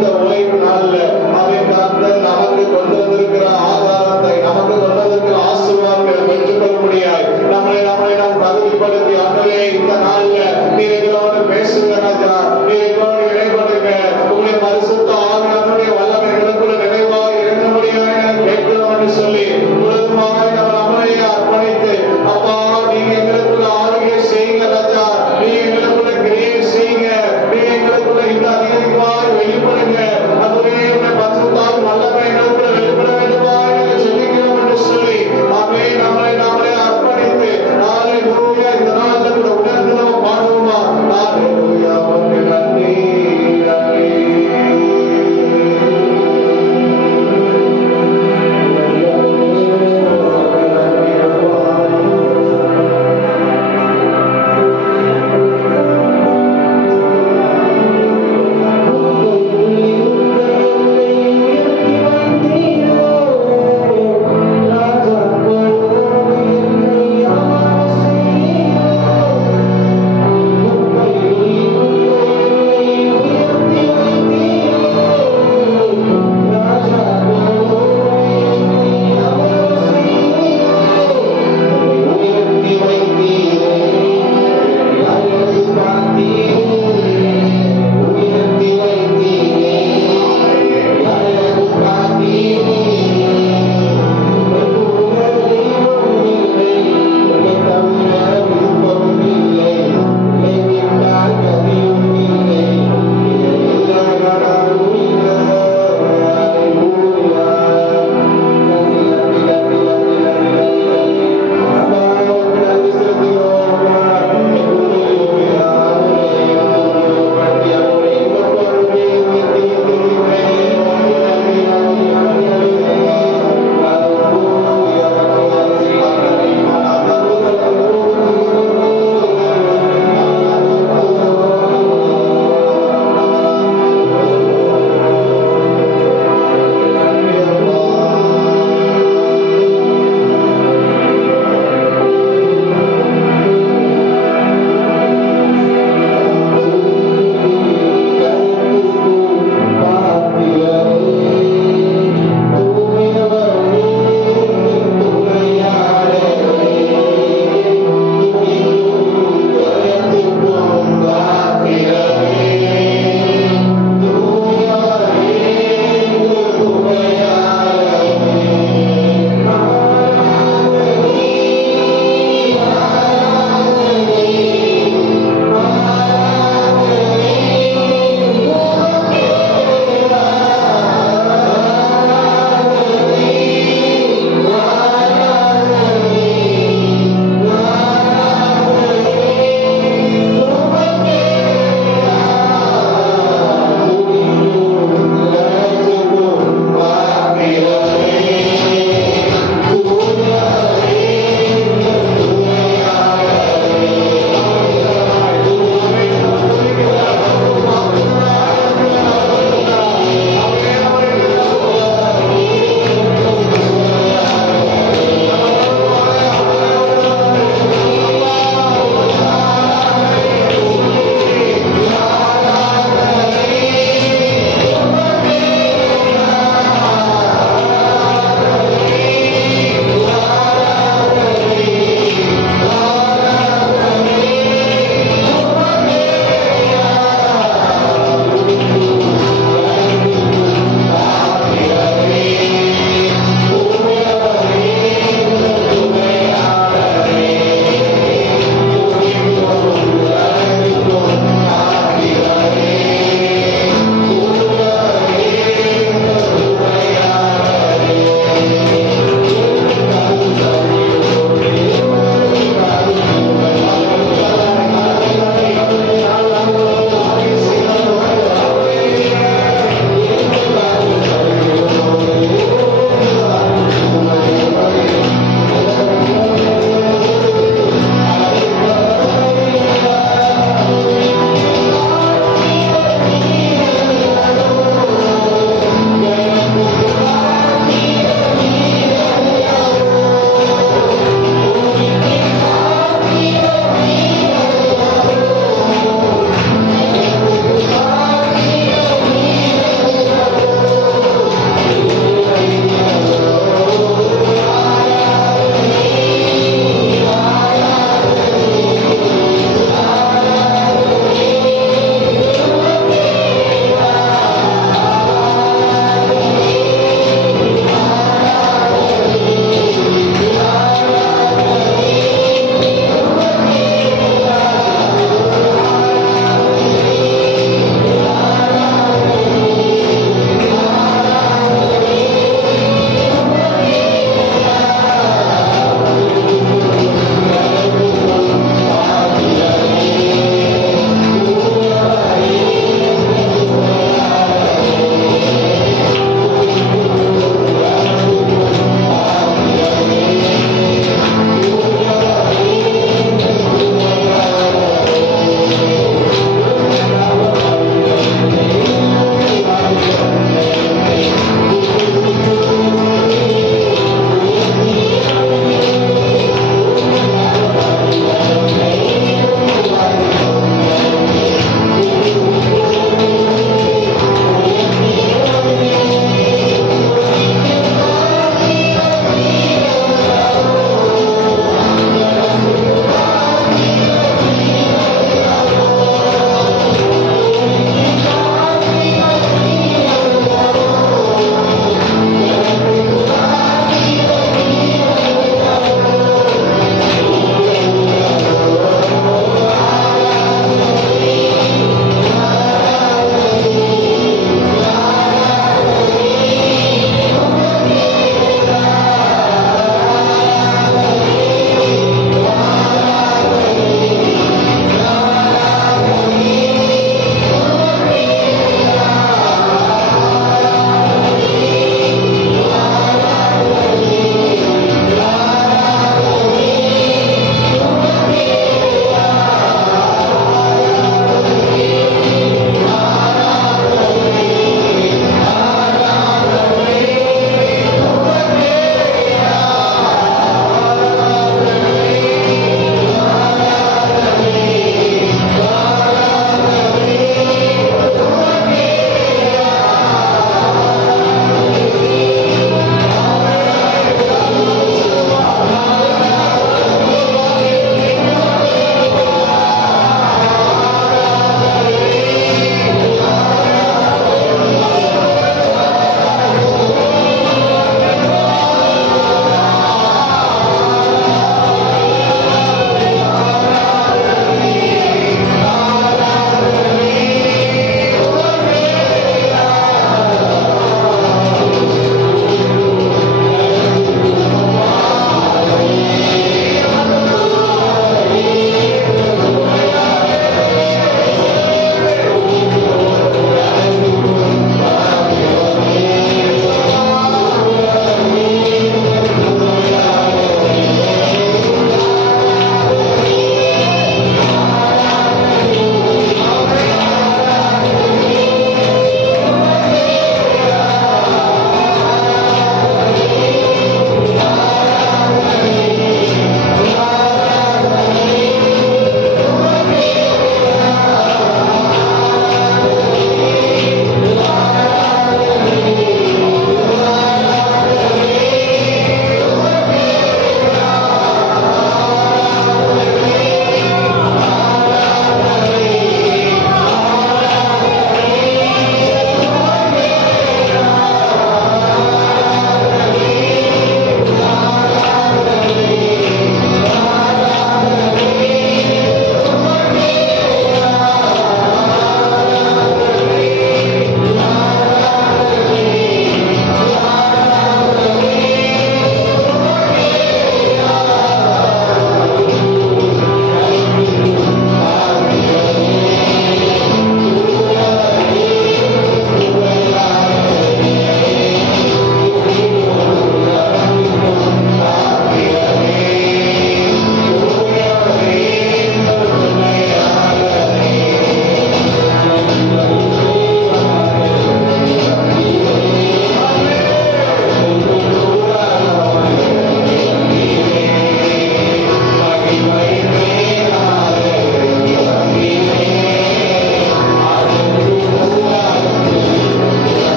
பரிசுத்த ஓய்வு நாள்ல அவன் கர்த்தர் நமக்கு கொண்டு வந்திருக்கிற ஆதாரத்தை, நமக்கு கொண்டு வந்திருக்கிற ஆசீர்வாதங்களை பெற்றுக்கொள்ள முடியாது. நம்மளை நாம் தகுதிப்படுத்தி ஆண்டவரே இந்த நாள்ல நீர் எங்களோடு பேசுங்க ராஜா, நீர் எங்களோடு இடைப்படுங்க. உங்களுடைய பரிசுத்த ஆவியானுடைய வல்லமை எங்களுக்குள்ள நிறைவாக இருக்க முடியாது கேட்கிறோம் என்று சொல்லி முழுதுமாய் நம்மளை அர்ப்பணித்து அப்பா நீங்க எங்களுக்குள்ள ஆளுகை செய்யுங்க ராஜா, நீங்க எங்களுக்குள்ள கிரியை செய்யுங்க, நீங்க எங்களுக்குள்ள இந்த அதிகமாய் வெளிப்படுங்க. அதுவே பரிசுத்தாவின் வல்லமை எங்களுக்குள்ள வெளிப்பட வேண்டுமா என்று சொல்லிக்கிறோம் என்று சொல்லி நம்மளை அர்ப்பணித்து ஹalleluya இந்த நாள்ல கூட உணர்ந்து நம்ம பாடுவோமா. ஹalleluya உமக்கு நன்றி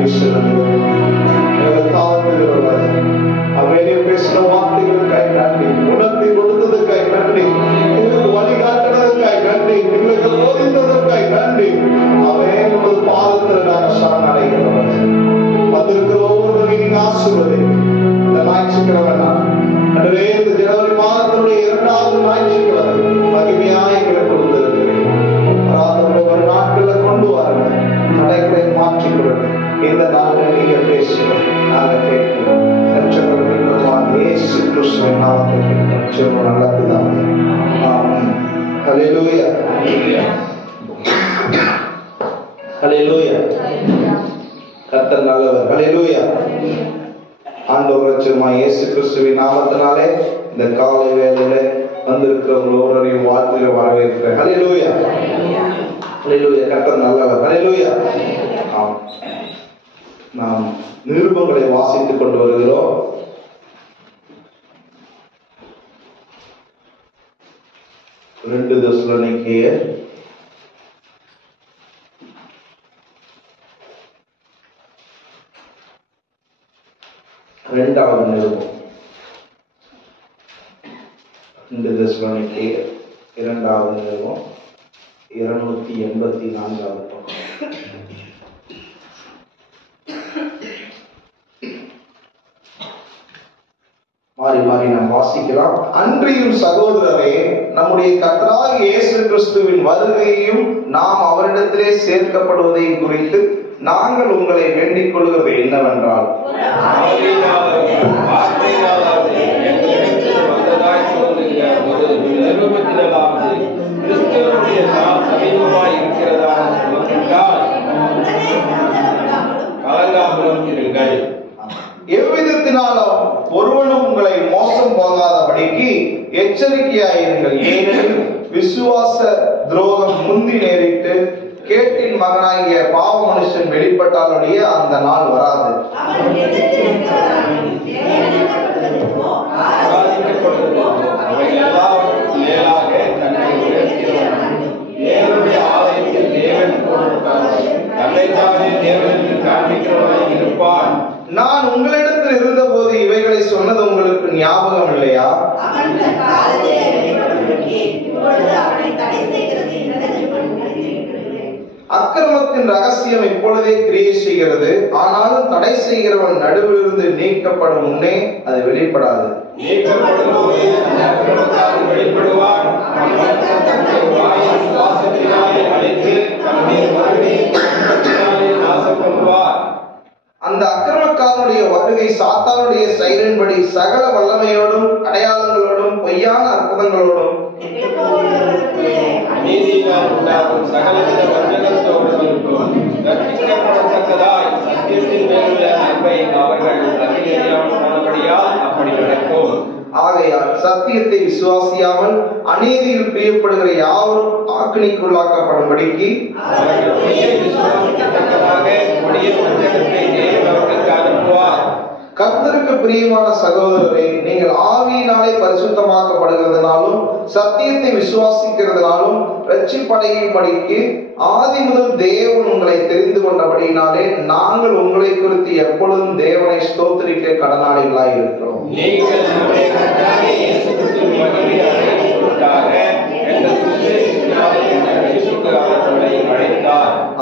நன்றி சொல்லுங்கள். எங்களை தாழ்த்துகிறவர் அவனே பேசின வார்த்தைகளுக்காய் நன்றி, உணர்த்தி கொடுத்ததுக்காய் நன்றி, எங்களுக்கு வழிகாட்டுவதற்காய் நன்றி, எங்களுக்கு போதித்ததற்காய் நன்றி. அவனே ஒரு பாதத்தில் நாங்கள் சரணடைகிறவர். வந்திருக்கிற ஒவ்வொருவரையும் நீங்க ஆசீர்வதிங்க. இந்த ஞாயிற்றுக்கிழமை அன்றே இந்த ஜனவரி மாதத்தினுடைய 2வது ஞாயிற்றுக்கிழமை மகிமையாய் எங்களை கொடுத்திருக்கிறேன். ஒரு நாட்கள்ல கொண்டு வரல, தடைகளை மாற்றிக் கொடுங்க. இந்த நாளில் நீங்க பேசுங்க, நாங்கள் கேட்கிறோம். இயேசு கிறிஸ்துவின் நாமத்தில் நல்ல பிதாவே, ஆமென். ஹல்லேலூயா, ஹல்லேலூயா. கர்த்தர் நல்லவர். ஹல்லேலூயா. ஆண்டவர் இரட்சகருமாய் இயேசு கிறிஸ்துவின் நாமத்தினாலே இந்த காலை வேளையில வந்திருக்கிற ஒவ்வொருவரையும் வாழ்த்துக்களை வரவேற்கிறேன். ஹல்லேலூயா, ஹல்லேலூயா. கர்த்தர் நல்லவர். ஹல்லேலூயா. நாம் நிருபங்களை வாசித்துக் கொண்டு வருகிறோம். ரெண்டு தெசலோனிக்கேயர் 2வது நிருபம். 2 தெசலோனிக்கேயர் 2வது நிருபம் 284வது பக்கம். மாறி மாறி நாம் வாசிக்கலாம். அன்றியும் சகோதரரே, நம்முடைய கர்த்தராகிய இயேசு கிறிஸ்துவின் வருகையையும் நாம் அவரிடத்திலே சேர்க்கப்படுவதையும் குறித்து நாங்கள் உங்களை வேண்டிக் கொள்கிறது என்னவென்றால், எவ்விதத்தினாலும் ஒருவனும் உங்களை மோசம் போகாதபடிக்கு எச்சரிக்கையாயிருங்கள். ஏனெனில் விசுவாச துரோகம் முந்தி நேரிட்டு கேட்டின் மகனாகிய பாவ மனுஷன் வெளிப்பட்டாலுடைய அந்த நாள் வராது. நான் உங்களிடத்தில் இருந்த போது இவைகளை சொன்னது உங்களுக்கு ஞாபகம் இல்லையா? அக்கிரமத்தின் ரகசியம் இப்பொழுதே கிரியை செய்கிறது, ஆனாலும் தடை செய்கிறவன் நடுவிலிருந்து நீக்கப்படும் முன்னே அது வெளிப்படாது. அந்த அக்கிரமக்காரனுடைய வருகை சாத்தானுடைய செயலின்படி சகல வல்லமையோடும் அடையாளங்களோடும் பொய்யான அற்புதங்களோடும் ஆகையால் சத்தியத்தை விசுவாசியாமல் அநீதியில் பிரியப்படுகிற யாவரும் ஆக்கினைக்குள்ளாக்கப்படும்படிக்கு கர்த்தருக்கு பிரியமான சகோதரரே, நீங்கள் ஆவியினாலே பரிசுத்தமாக்கப்படுகிறதுனாலும் சத்தியத்தை விசுவாசிக்கிறதுனாலும் ரட்சிப்படையும்படிக்கு ஆதி முதல் தேவன் உங்களை தெரிந்து கொண்டபடியினாலே நாங்கள் உங்களை குறித்து எப்பொழுதும் தேவனை ஸ்தோத்திரிக்க கடனாளிகளாய் இருக்கிறோம்.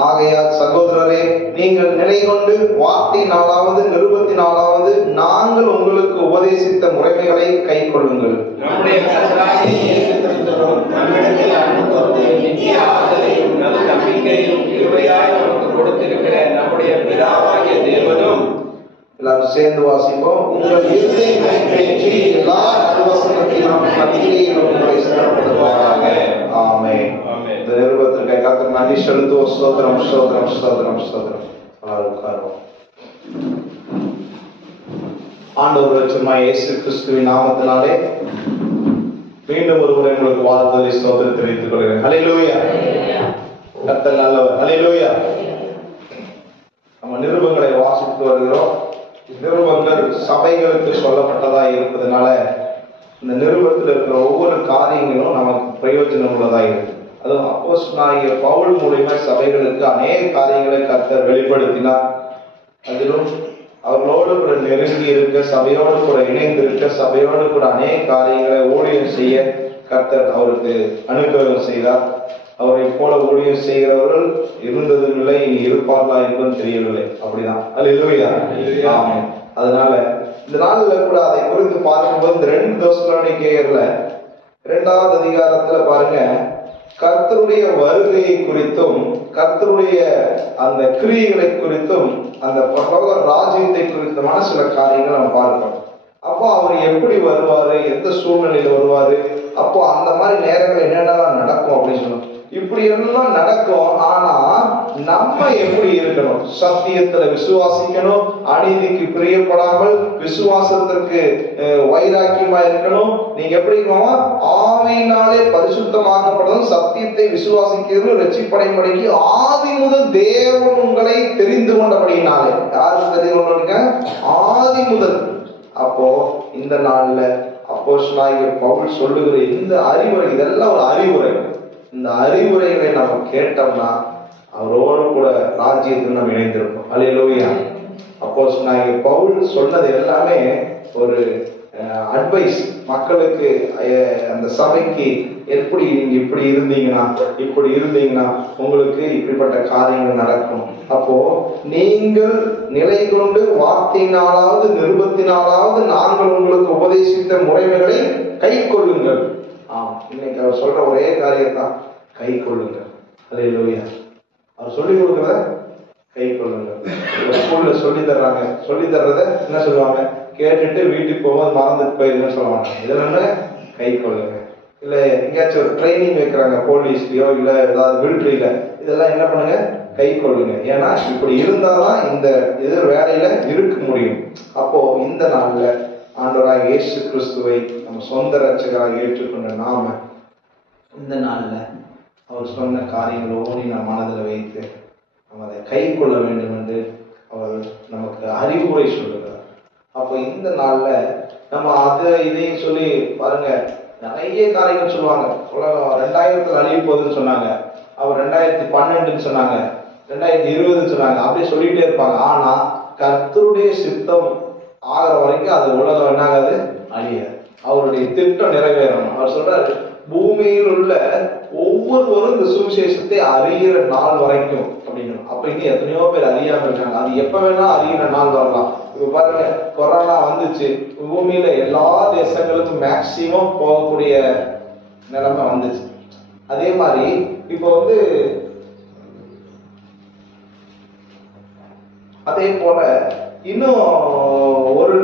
ஆகையால் சகோதரரே, நீங்கள் நிலை கொண்டு வார்த்தையினாலாவது நிருபத்தினாலாவது நாங்கள் உங்களுக்கு உபதேசித்த முறைமைகளை கை கொள்ளுங்கள். எல்லாரும் சேர்ந்து வாசிப்போம். உங்கள் இருதயங்களை பேசி எல்லா வசனத்திலும் நம்பிக்கையிலும் உங்களை சிறப்படுத்துவாராக. ஆமென். இந்த நிருபத்திற்கு கர்த்தருக்கு நன்றி செலுத்துவோம். ஸ்தோத்திரம், ஸ்தோத்திரம், ஸ்தோத்திரம், ஸ்தோத்திரம். உட்காருவோம். ஆண்டவர் இரட்சகருமாகிய இயேசு கிறிஸ்துவின் நாமத்தினாலே மீண்டும் ஒருமுறை உங்களுக்கு வாழ்த்துதலை ஸ்தோத்திரம் தெரிவித்துக் கொள்கிறேன். ஹல்லேலூயா. கர்த்தர் நல்லவர். ஹல்லேலூயா. நம்ம நிருபங்களை வாசித்து வருகிறோம். நிருபங்கள் சபைகளுக்கு சொல்லப்பட்டதா இருப்பதனால இந்த நிருபத்தில் இருக்கிற ஒவ்வொரு காரியங்களும் நமக்கு பிரயோஜனம் உள்ளதா இருக்கு. அதுவும் அப்போஸ்தலனாகிய பவுல் மூலமா சபைகளுக்கு அநேக காரியங்களை கர்த்தர் வெளிப்படுத்தினார். அதிலும் அவர்களோடு கூட நெருங்கி இருக்க, சபையோடு கூட இணைந்து இருக்க, சபையோடு கூட அநேக காரியங்களை ஊழியம் செய்ய கர்த்தர் அவருக்கு அனுகிரகம் செய்தார். அவரை போல ஊழியம் செய்கிறவர்கள் இருந்ததும் இல்லை, இனி இருப்பார்களா என்பதும் தெரியவில்லை. அப்படிதான். அல்லேலூயா. ஆமென். அதனால இந்த நாள்ல கூட அதை குறித்து பார்க்கும்போது இந்த 2 தெசலோனிக்கேயர்ல 2வது அதிகாரத்துல பாருங்க, கர்த்தருடைய வருகையை குறித்தும் கர்த்தருடைய அந்த கிரியைகளை குறித்தும் அந்த பரலோக ராஜ்யத்தை குறித்தமான சில காரியங்கள் நம்ம பார்க்கிறோம். அப்போ அவர் எப்படி வருவாரு, எந்த சூழ்நிலையில வருவாரு, அப்போ அந்த மாதிரி நேரங்கள் என்னென்னலாம் நடக்கும் அப்படின்னு சொல்லணும். இப்படி எல்லாம் நடக்கும். ஆனா நம்ம எப்படி இருக்கணும்? சத்தியத்துல விசுவாசிக்கணும், அநீதிக்கு பிரியப்படாமல் விசுவாசத்திற்கு வைராக்கியமா இருக்கணும். நீங்க எப்படி இருக்கணும்? ஆவியினாலே பரிசுத்தமாக்கப்படணும், சத்தியத்தை விசுவாசிக்கிறது ரட்சிப்படைபடிக்கு ஆதி முதல் தேவன் உங்களை தெரிந்து கொண்டபடினாலே. யாருக்கு தெரிந்து கொண்டிருக்க? ஆதி முதல். அப்போ இந்த நாள்ல அப்போஸ்தலனாகிய பவுல் சொல்லுகிற இந்த அறிவுரை, இதெல்லாம் ஒரு அறிவுரை. இந்த அறிவுரைகளை நம்ம கேட்டோம்னா அவரோடு கூட ராஜ்யத்தில் நம்ம இணைந்திருப்போம். அல்லேலூயா. அப்போஸ்தலனாகிய பவுல் சொன்னது எல்லாமே ஒரு அட்வைஸ் மக்களுக்கு, அந்த சபைக்கு. எப்படி நீங்க இப்படி இருந்தீங்கன்னா உங்களுக்கு இப்படிப்பட்ட காரியங்கள் நடக்கும். அப்போ நீங்கள் நிலை கொண்டு வார்த்தையினாலாவது நிருபத்தினாலாவது நாங்கள் உங்களுக்கு உபதேசித்த முறைமைகளை கை கொள்ளுங்கள். இன்னைக்கு அவர் சொல்ற ஒரே காரியத்தான், கை கொள்ளுங்கள். அல்லேலூயா. அவர் சொல்லி கொடுக்கிறத கை கொள்ளுங்கள். ஸ்கூல்ல சொல்லி தர்றத என்ன சொல்லுவாங்க? கேட்டுட்டு வீட்டுக்கு போகும்போது மறந்துட்டு போயிருன்னு சொல்லுவாங்க. இதெல்லாம் கை கொள்ளுங்க. இல்ல எங்கேயாச்சும் ஒரு ட்ரைனிங் வைக்கிறாங்க, போலீஸ்லயோ இல்ல ஏதாவது மிலிட்ரியில, இதெல்லாம் என்ன பண்ணுங்க? கை கொள்ளுங்க. ஏன்னா இப்படி இருந்தாதான் இந்த வேலையில இருக்க முடியும். அப்போ இந்த நாள்ல ஆண்டவராக இயேசு கிறிஸ்துவை நம்ம சொந்த ரட்சகராக ஏற்றுக்கொண்ட நாம இந்த நாள்ல அவர் சொன்ன காரியங்களோடு நம் மனதில் வைத்து நம்ம அதை கை கொள்ள வேண்டும் என்று அவர் நமக்கு அறிவுரை சொல்லுகிறார். அப்போ இந்த நாள்ல நம்ம அதை இதையும் சொல்லி பாருங்க, நிறைய காரியங்கள் சொல்லுவாங்க. உலகம் 2000 அழிய போகுதுன்னு சொன்னாங்க, அவர் 2012 சொன்னாங்க, 2020 சொன்னாங்க, அப்படியே சொல்லிட்டே இருப்பாங்க. ஆனா கர்த்தருடைய சித்தம் ஆகிற வரைக்கும் அது உலகம் என்ன ஆகாது? அழியாது. அவருடைய திட்டம் நிறைவேறணும். அவர் சொல்றாரு, பூமியில் உள்ள ஒவ்வொருவரும் இந்த சுவிசேஷத்தை அறிகிற நாள் வரைக்கும் அப்படின்னு. அப்ப இன்னும் எத்தனையோ பேர் அறியாம இருக்காங்க. அது எப்ப வேணா அறிகிற நாள் வரலாம். இப்ப பாருங்க, கொரோனா வந்துச்சு, பூமியில எல்லா தேசங்களுக்கும் மேக்சிமம் போகக்கூடிய நிலைமை வந்துச்சு. அதே மாதிரி இப்போ அதே போல இன்னும் ஒரு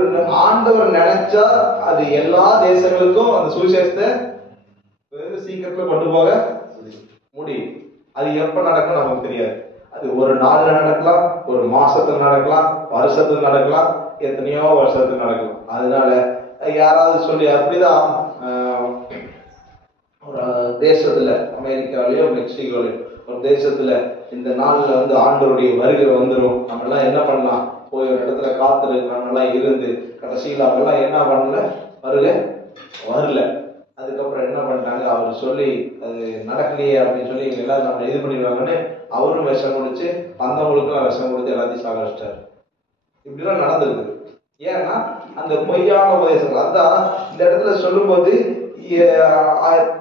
ஆண்டவர் நினைச்சா அது எல்லா தேசங்களுக்கும் அந்த சுவிசேஷத்தை சீக்கிரத்துல கொண்டு போக முடியும். அது எப்ப நடக்கும் நமக்கு தெரியாது. அது ஒரு நாள்ல நடக்கலாம், ஒரு மாசத்துல நடக்கலாம், வருஷத்துல நடக்கலாம், எத்தனையோ வருஷத்துல நடக்கலாம். அதனால யாராவது சொல்லி அப்படிதான் ஒரு தேசத்துல, அமெரிக்காவிலயோ மெக்சிகோலயோ ஒரு தேசத்துல இந்த நாள்ல ஆண்டவருடைய வருகை வந்துடும், நம்ம எல்லாம் என்ன பண்ணலாம்? போய் ஒரு இடத்துல காத்திருக்கலாம் இருந்து கடைசியில் அவங்கெல்லாம் என்ன பண்ணல, வரல. அதுக்கப்புறம் என்ன பண்ணிட்டாங்க, அவர் சொல்லி அது நடக்கலையே அப்படின்னு சொல்லி எல்லாரும் நம்ம இது பண்ணிடுவாங்கன்னு அவரும் விஷம் குடிச்சு வந்தவங்களுக்கும் விஷம் கொடுத்து எல்லாத்தையும் சாகடிச்சிட்டாரு. இப்படிலாம் நடந்திருக்கு. ஏன்னா அந்த பொய்யான உபதேசம். அதான் இந்த இடத்துல சொல்லும்போது,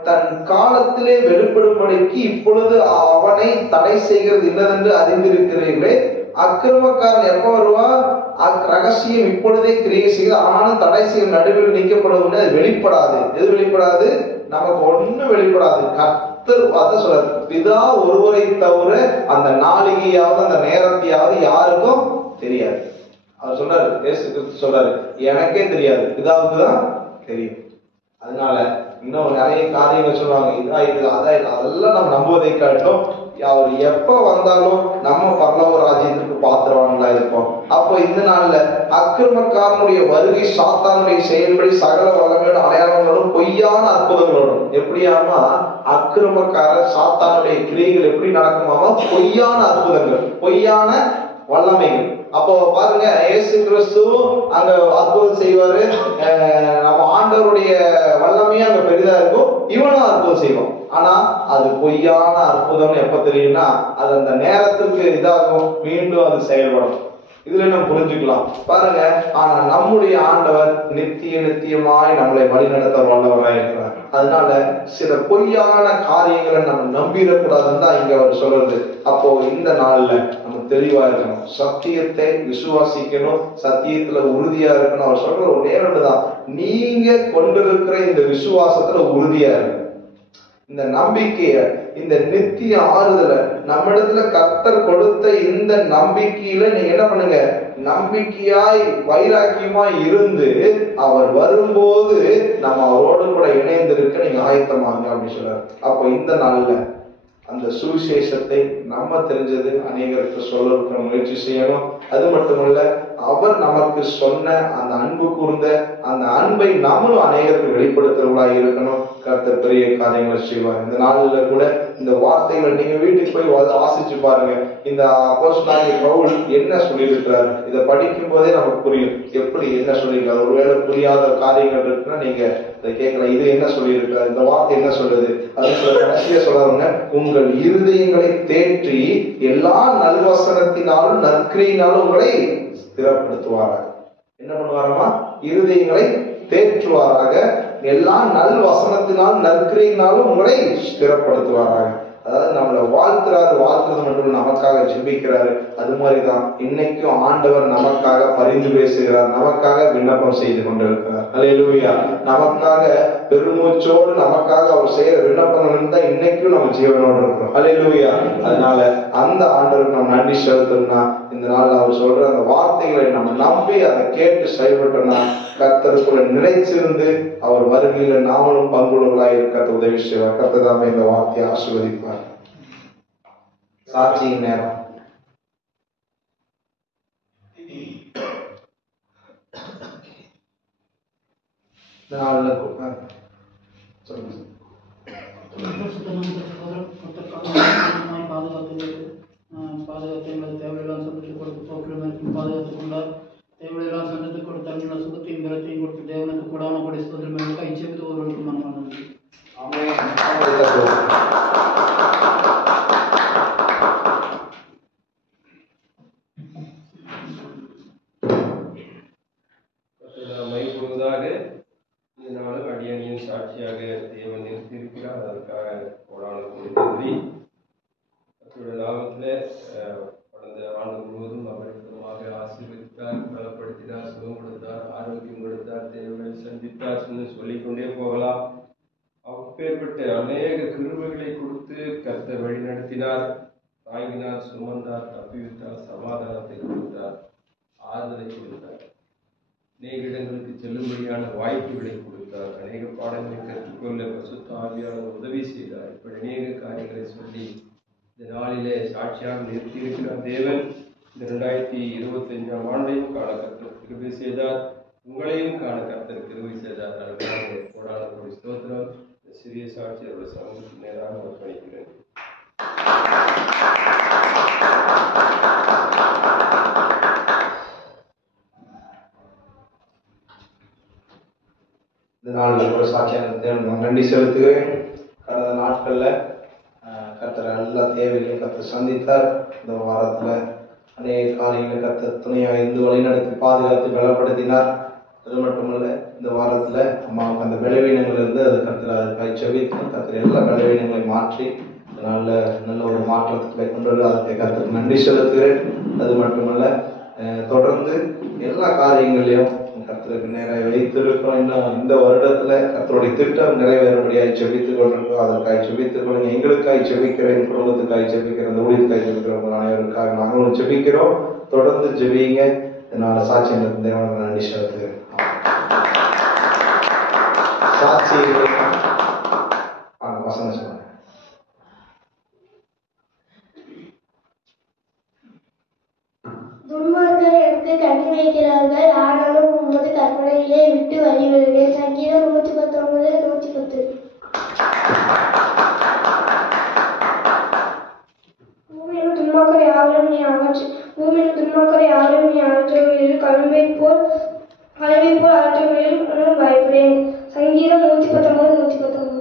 தன் காலத்திலே வெளிப்படும்படிக்கு இப்பொழுது அவனை தடை செய்கிறது இன்னதென்று அறிந்திருக்கிறீர்களே. அக்கிரமக்காரன் எப்ப வருவான்? ரகசியம் இப்பொழுதே கிரியை செய்து ஆனாலும் தடை செய்யும் நடுவில் நீக்கப்படுவது. அது வெளிப்படாது. எது வெளிப்படாது? நமக்கு ஒண்ணு வெளிப்படாது. கர்த்தர் அதான் சொல்றாரு, பிதா ஒருவரை தவிர அந்த நாளிகையாவது அந்த நேரத்தையாவது யாருக்கும் தெரியாது. அவர் சொல்றாரு, இயேசு கிறிஸ்து சொல்றாரு, எனக்கே தெரியாது, பிதாவுக்கு தான் தெரியும். அதனால இன்னும் நிறைய காரியங்கள் சொல்லுவாங்க, இதான் இது அதான், அதெல்லாம் நம்ம நம்புவதை காட்டும் அவர் எப்ப வந்தாலும் நம்ம பரலோக ராஜ்யத்துக்கு பாத்திரவான்களா இருப்போம். அப்போ இந்த நாள்ல அக்கிரமக்காரனுடைய வருகை சாத்தானுடைய செயல்படி சகல வல்லமையோட அடையாளங்களோடும் பொய்யான அற்புதங்களோடும். எப்படியாமா அக்கிரமக்காரர் சாத்தானுடைய கிரியைகள் எப்படி நடக்குமாமா? பொய்யான அற்புதங்கள், பொய்யான வல்லமைகள். அப்போ பாருங்க, இயேசு கிறிஸ்து அங்க அற்புதம் செய்வாரு, நம்ம ஆண்டவருடைய வல்லமையும் அங்க பெரிதா இருக்கும், இவனும் அற்புதம் செய்வோம். ஆனா அது பொய்யான அற்புதம் எப்ப தெரியும்னா, அது அந்த நேரத்துக்கு இதாகும், மீண்டும் அது செயல்படும். இதுல நம்ம புரிஞ்சுக்கலாம் பாருங்க. ஆனா நம்முடைய ஆண்டவர் நித்தியமாய் நம்மளை வழிநடத்த வல்லவராய் இருக்கிறார். அதனால சில பொய்யான காரியங்களை நம்ம நம்பிடக்கூடாதுன்னு தான் இங்க அவர் சொல்றது. அப்போ இந்த நாள்ல நம்ம தெளிவா இருக்கணும், சத்தியத்தை விசுவாசிக்கணும், சத்தியத்துல உறுதியா இருக்கணும். அவர் சொல்ற ஒரு நேரம்தான், நீங்க கொண்டிருக்கிற இந்த விசுவாசத்துல உறுதியா இருக்கு. இந்த நம்பிக்கைய, இந்த நித்திய ஆறுதலை நம்மிடத்துல கர்த்தர் கொடுத்த இந்த நம்பிக்கையில நீங்க என்ன பண்ணுங்க, நம்பிக்கையாய் வைராக்கியமாய் இருந்து அவர் வரும்போது நம்ம அவரோடு கூட இணைந்திருக்க நீங்க ஆயத்தமாங்க அப்படின்னு சொல்றாரு. அப்போ இந்த நாள்ல அந்த சுவிசேஷத்தை நம்ம தெரிஞ்சது அநேகருக்கு சொல்ல முயற்சி செய்யணும். அது மட்டுமல்ல, அவர் நமக்கு சொன்ன அந்த அன்பு கூர்ந்த அந்த அன்பை நம்மளும் அநேகருக்கு வெளிப்படுத்துறவர்களாக இருக்கணும். கர்த்தர் பெரிய காரியங்களை செய்வார். இந்த நாளில் கூட இந்த வார்த்தைகளை நீங்க வீட்டுக்கு போய் வாசிச்சு பாருங்க. இந்த அப்போஸ்தலனாகிய பவுல் என்ன சொல்லியிருக்கிறார், இதை படிக்கும் போதே நமக்கு புரியும் எப்படி என்ன சொல்லியிருக்காரு. ஒருவேளை புரியாத காரியங்கள் இருக்குன்னா நீங்க இதை கேட்கலாம், இது என்ன சொல்லியிருக்கிறார், இந்த வார்த்தை என்ன சொல்லுது. அது கடைசியா சொல்றாங்க, உங்கள் இருதயங்களை தேற்றி எல்லா நல்வசனத்தினாலும் நற்கிரியினாலும் உங்களை ஸ்திரப்படுத்துவாராக. என்ன பண்ணுவாராமா, இருதயங்களை தேற்றுவாராக, எல்லா நல் வசனத்தினாலும் நற்கிரியினாலும் உங்களை ஸ்திரப்படுத்துவாராக. அதாவது நம்மளை வாழ்த்துறது மட்டும் நமக்காக ஜெபிக்கிறாரு. அது மாதிரிதான் இன்னைக்கும் ஆண்டவர் நமக்காக பரிந்து பேசுகிறார், நமக்காக விண்ணப்பம் செய்து கொண்டிருக்கிறார். அல்லேலூயா. நமக்காக பெருமூச்சோடு நமக்காக அவர் செய்யற விண்ணப்பங்கள் தான் இன்னைக்கும் நம்ம ஜீவனோடு இருக்கிறோம். அல்லேலூயா. அதனால அந்த ஆண்டவருக்கு நம்ம நன்றி செலுத்தணும்னா இந்த நாள் அவர் சொல்ற அந்த வார்த்தைகளை நம்ம நம்பி அதை கேட்டு செயல்பட்டோம்னா கர்த்தருக்குள்ள நிலைச்சிருந்து அவர் வருகையில நாமளும் பங்குள்ளவர்களாக இருக்க உதவி செய்வார். கர்த்தர் இந்த வார்த்தையை ஆசீர்வதிப்பார். சாட்சியின் நேரம். பாதுகாத்து எங்களுக்கு தேவையெல்லாம் சந்தித்து கொடுத்து போக்கிலும் பாதுகாத்துக் கொண்டார். தேவையெல்லாம் சந்தித்து கொடுத்து அன்ன சுகத்தையும் பலத்தையும் கொடுத்து தேவனுக்கு கூடான படி சோதனை கை சேர்த்து ஒருவருக்கு மனமான மைப்பொழுதாக இதனாலும் அடியணியின் சாட்சியாக தேவன் நிறுத்தியிருக்கிறார். அதற்காக கோடான நன்றி. கர்த்தருடைய நாமத்தில் கடந்த ஆண்டு முழுவதும் அவரிடமாக ஆசீர்வதித்தார், பலப்படுத்தினார், சுகம் கொடுத்தார், ஆரோக்கியம் கொடுத்தார், தேவைகளை சந்தித்தார் என்று சொல்லிக்கொண்டே போகலாம். அப்பேற்பட்ட அநேக கிருபைகளை கொடுத்து கர்த்தர் வழி நடத்தினார், தாங்கினார், சுமந்தார், தப்பிவித்தார், சமாதானத்தை கொடுத்தார், ஆறுதலை கொடுத்தார், அநேக இடங்களுக்கு செல்லும்படியான வாய்ப்புகளை கொடுத்தார், அநேக பாடங்களை கற்றுக்கொள்ள பரிசுத்த ஆவியானவர் உதவி செய்தார். இப்படி அநேக காரியங்களை சொல்லி இந்த நாளிலே சாட்சியாக நிறுத்தியிருக்கிறார் தேவன். இந்த 2025ஆம் ஆண்டையும் காண கர்த்தர் கிருபை செய்தார், உங்களையும் காண கர்த்தர் கிருபை செய்தார். அதற்காக கோடான கோடி ஸ்தோத்திரம். இந்த சிறிய சாட்சியோட சமூகத்துக்கு நேராக அர்ப்பணிக்கிறேன். இந்த நாளில் ஒரு சாட்சியாக நன்றி செலுத்துகிறேன். கடந்த நாட்கள்ல கர்த்தர் எல்லா தேவைகளையும் கர்த்தர் சந்தித்தார். இந்த வாரத்துல அநேக காரியங்களை கர்த்தர் துணையாக இருந்து வழிநடத்தி பாதுகாத்து பலப்படுத்தினார். அது மட்டுமல்ல, இந்த வாரத்துல அம்மாவுக்கு அந்த பலவீனங்கள் இருந்து அது கர்த்தர் அதுக்காக செவித்து கர்த்தர் எல்லா பலவீனங்களையும் மாற்றி நல்ல ஒரு மாற்றத்துக்கு கொண்டு வந்து அதற்கு கர்த்தருக்கு நன்றி செலுத்துகிறேன். அது மட்டுமல்ல, தொடர்ந்து எல்லா காரியங்களையும் கர்த்தருக்கு நேராக வைத்திருக்கிறோம். இன்னும் இந்த வருடத்துல கர்த்தருடைய திட்டம் நிறைவேறும்படியாக செபித்துக் கொண்டிருக்கிறோம். அதற்காக செபித்துக் கொள்ளுங்க. எங்களுக்காக செபிக்கிறேன், குடும்பத்துக்காக செபிக்கிறேன், இந்த ஊழியத்துக்காக செபிக்கிறவங்க அனைவருக்காக நாங்களும் செபிக்கிறோம். தொடர்ந்து ஜெபிங்க. இதனால சாட்சி தேவனுக்கு நன்றி செலுத்துகிறேன். சாட்சி வசனம் சொல்லுங்க. துன்மார்க்கர் எனக்கு கண்ணி வைக்கிறார்கள், ஆனாலும் உமது கற்பனையிலே விட்டு வழி விடுவேன். சங்கீதம் 119:110. பூமியின் துன்மார்க்கரை யாவரும் நீ அகற்றுகளில் கழுவை போல் அகற்றுகளில் பயப்படேன். சங்கீதம் 119:119.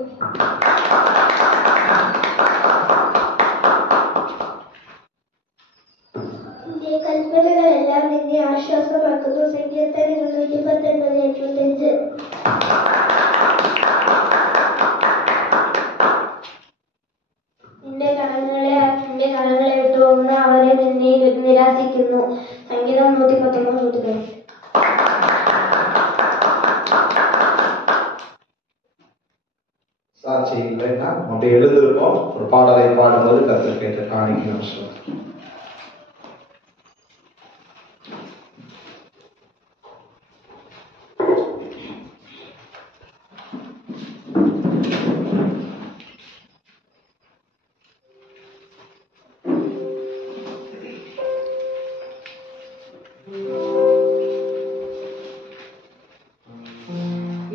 കഷ്ടതകളെല്ലാം നിന്നെ ആശ്വാസമാക്കുന്നു. സങ്കീർത്തനം 119:85. നിന്റെ കടങ്ങളെ വിട്ടുപോകുന്ന അവരെ നിന്നെ നിരാശിക്കുന്നു. സംഗീതം 119:100. சாட்சி இல்லைன்னா அப்படியே எழுந்திருப்போம். ஒரு பாடலை பாடும்போது கர்த்தர் கேட்ட காணிக்கணும் சொல்லுவோம்.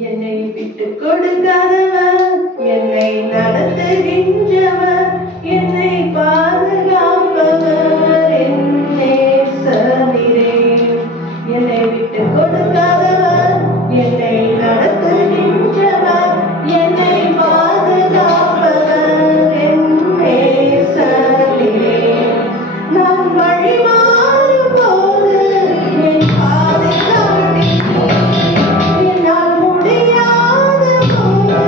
என்னை விட்டு கொடுக்காதவர், என்னை நடத்துகின்றவர், என்னை பாதுகாப்பவர் என் நேசரே. என்னை விட்டு கொடுக்காதவர், என்னை நடத்துகின்றவர், என்னை பாதுகாப்பவர் என் நேசரே. நான் வழி மாறும் போது என் பாதை காட்டினேன். என்னால் முடியாத போது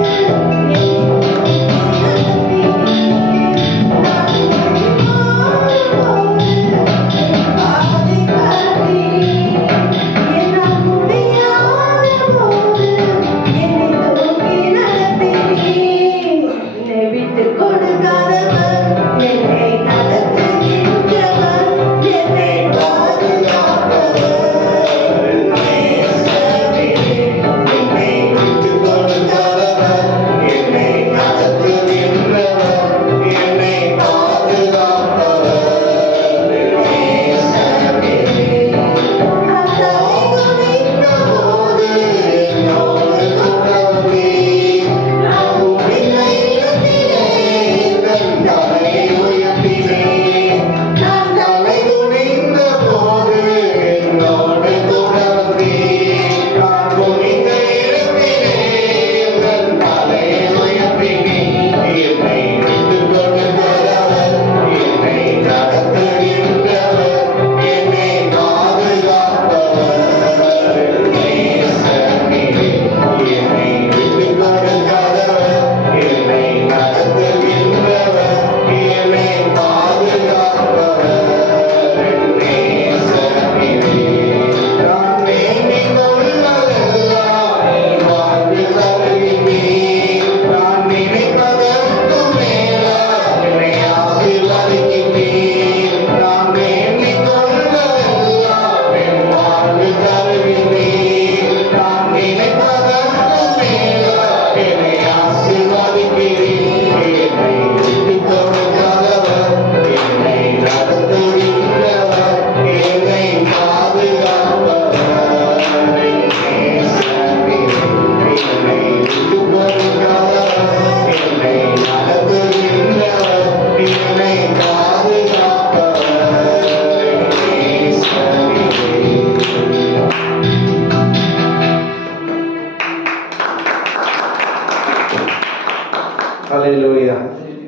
ஹல்லேலூயா.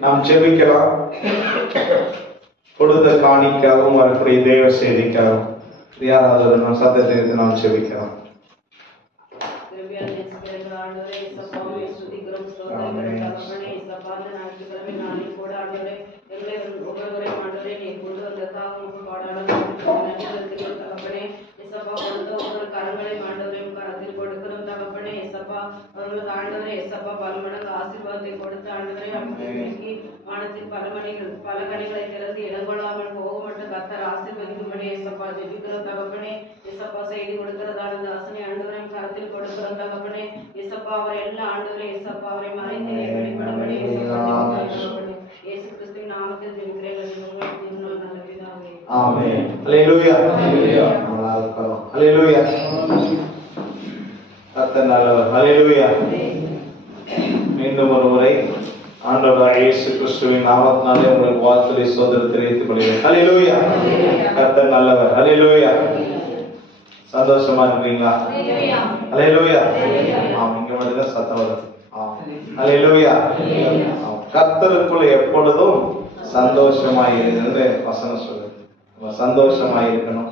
நாம் ஜெபிக்கலாம். கொடுத்த காணிக்காகவும் வரக்கூடிய தேவ செய்திக்காகவும் யாராவது நாம் சத்தத்தை எடுத்து நாம் ஜெபிக்கலாம். கரங்களை மாண்டவரையும் கரத்தில் கொடுக்கிறோம் தகப்பனே. ஏசப்பா அவர்களுக்கு ஆண்டவரே ஏசப்பா பல மடங்கு ஆசீர்வாதத்தை கொடுத்து ஆண்டவரே அப்படி வானத்தில் பல கனிகளை திறந்து இடங்கொள்ளாமல் போக மட்டும் கர்த்தர் ஆசீர்வதிக்கும்படி ஏசப்பா ஜெபிக்கிறோம் தகப்பனே. ஏசப்பா செய்தி கொடுக்கிறதான தாசனை ஆண்டவரையும் கரத்தில் கொடுக்கிறோம் தகப்பனே. ஏசப்பா அவர் எல்லா ஆண்டவரே ஏசப்பா அவரை மறைந்து வெளிப்படும்படி இயேசு கிறிஸ்துவின் நாமத்தில் ஜெபிக்கிறேன். நல்ல பிதாவே. ஆமென். ஹல்லேலூயா. ஹல்லேலூயா. ஹல்லேலூயா. கர்த்தர் நல்லவர். ஹல்லேலூயா. மீண்டும் ஒரு முறை ஆண்டவராகிய இயேசு கிறிஸ்துவின் நாமத்தினாலே உங்களுக்கு வாழ்த்துரை சோதனை தெரிவித்துக் கொள்கிறேன். ஹல்லேலூயா. கர்த்தர் நல்லவர். ஹல்லேலூயா. சந்தோஷமா இருக்கீங்களா? ஹல்லேலூயா. ஆமா, இங்க மட்டும் சத்தம் வரும். ஹல்லேலூயா. கர்த்தருக்குள்ள எப்பொழுதும் சந்தோஷமாய் இருக்கிறது வசனம் சொல்லுது. நம்ம சந்தோஷமா இருக்கணும்,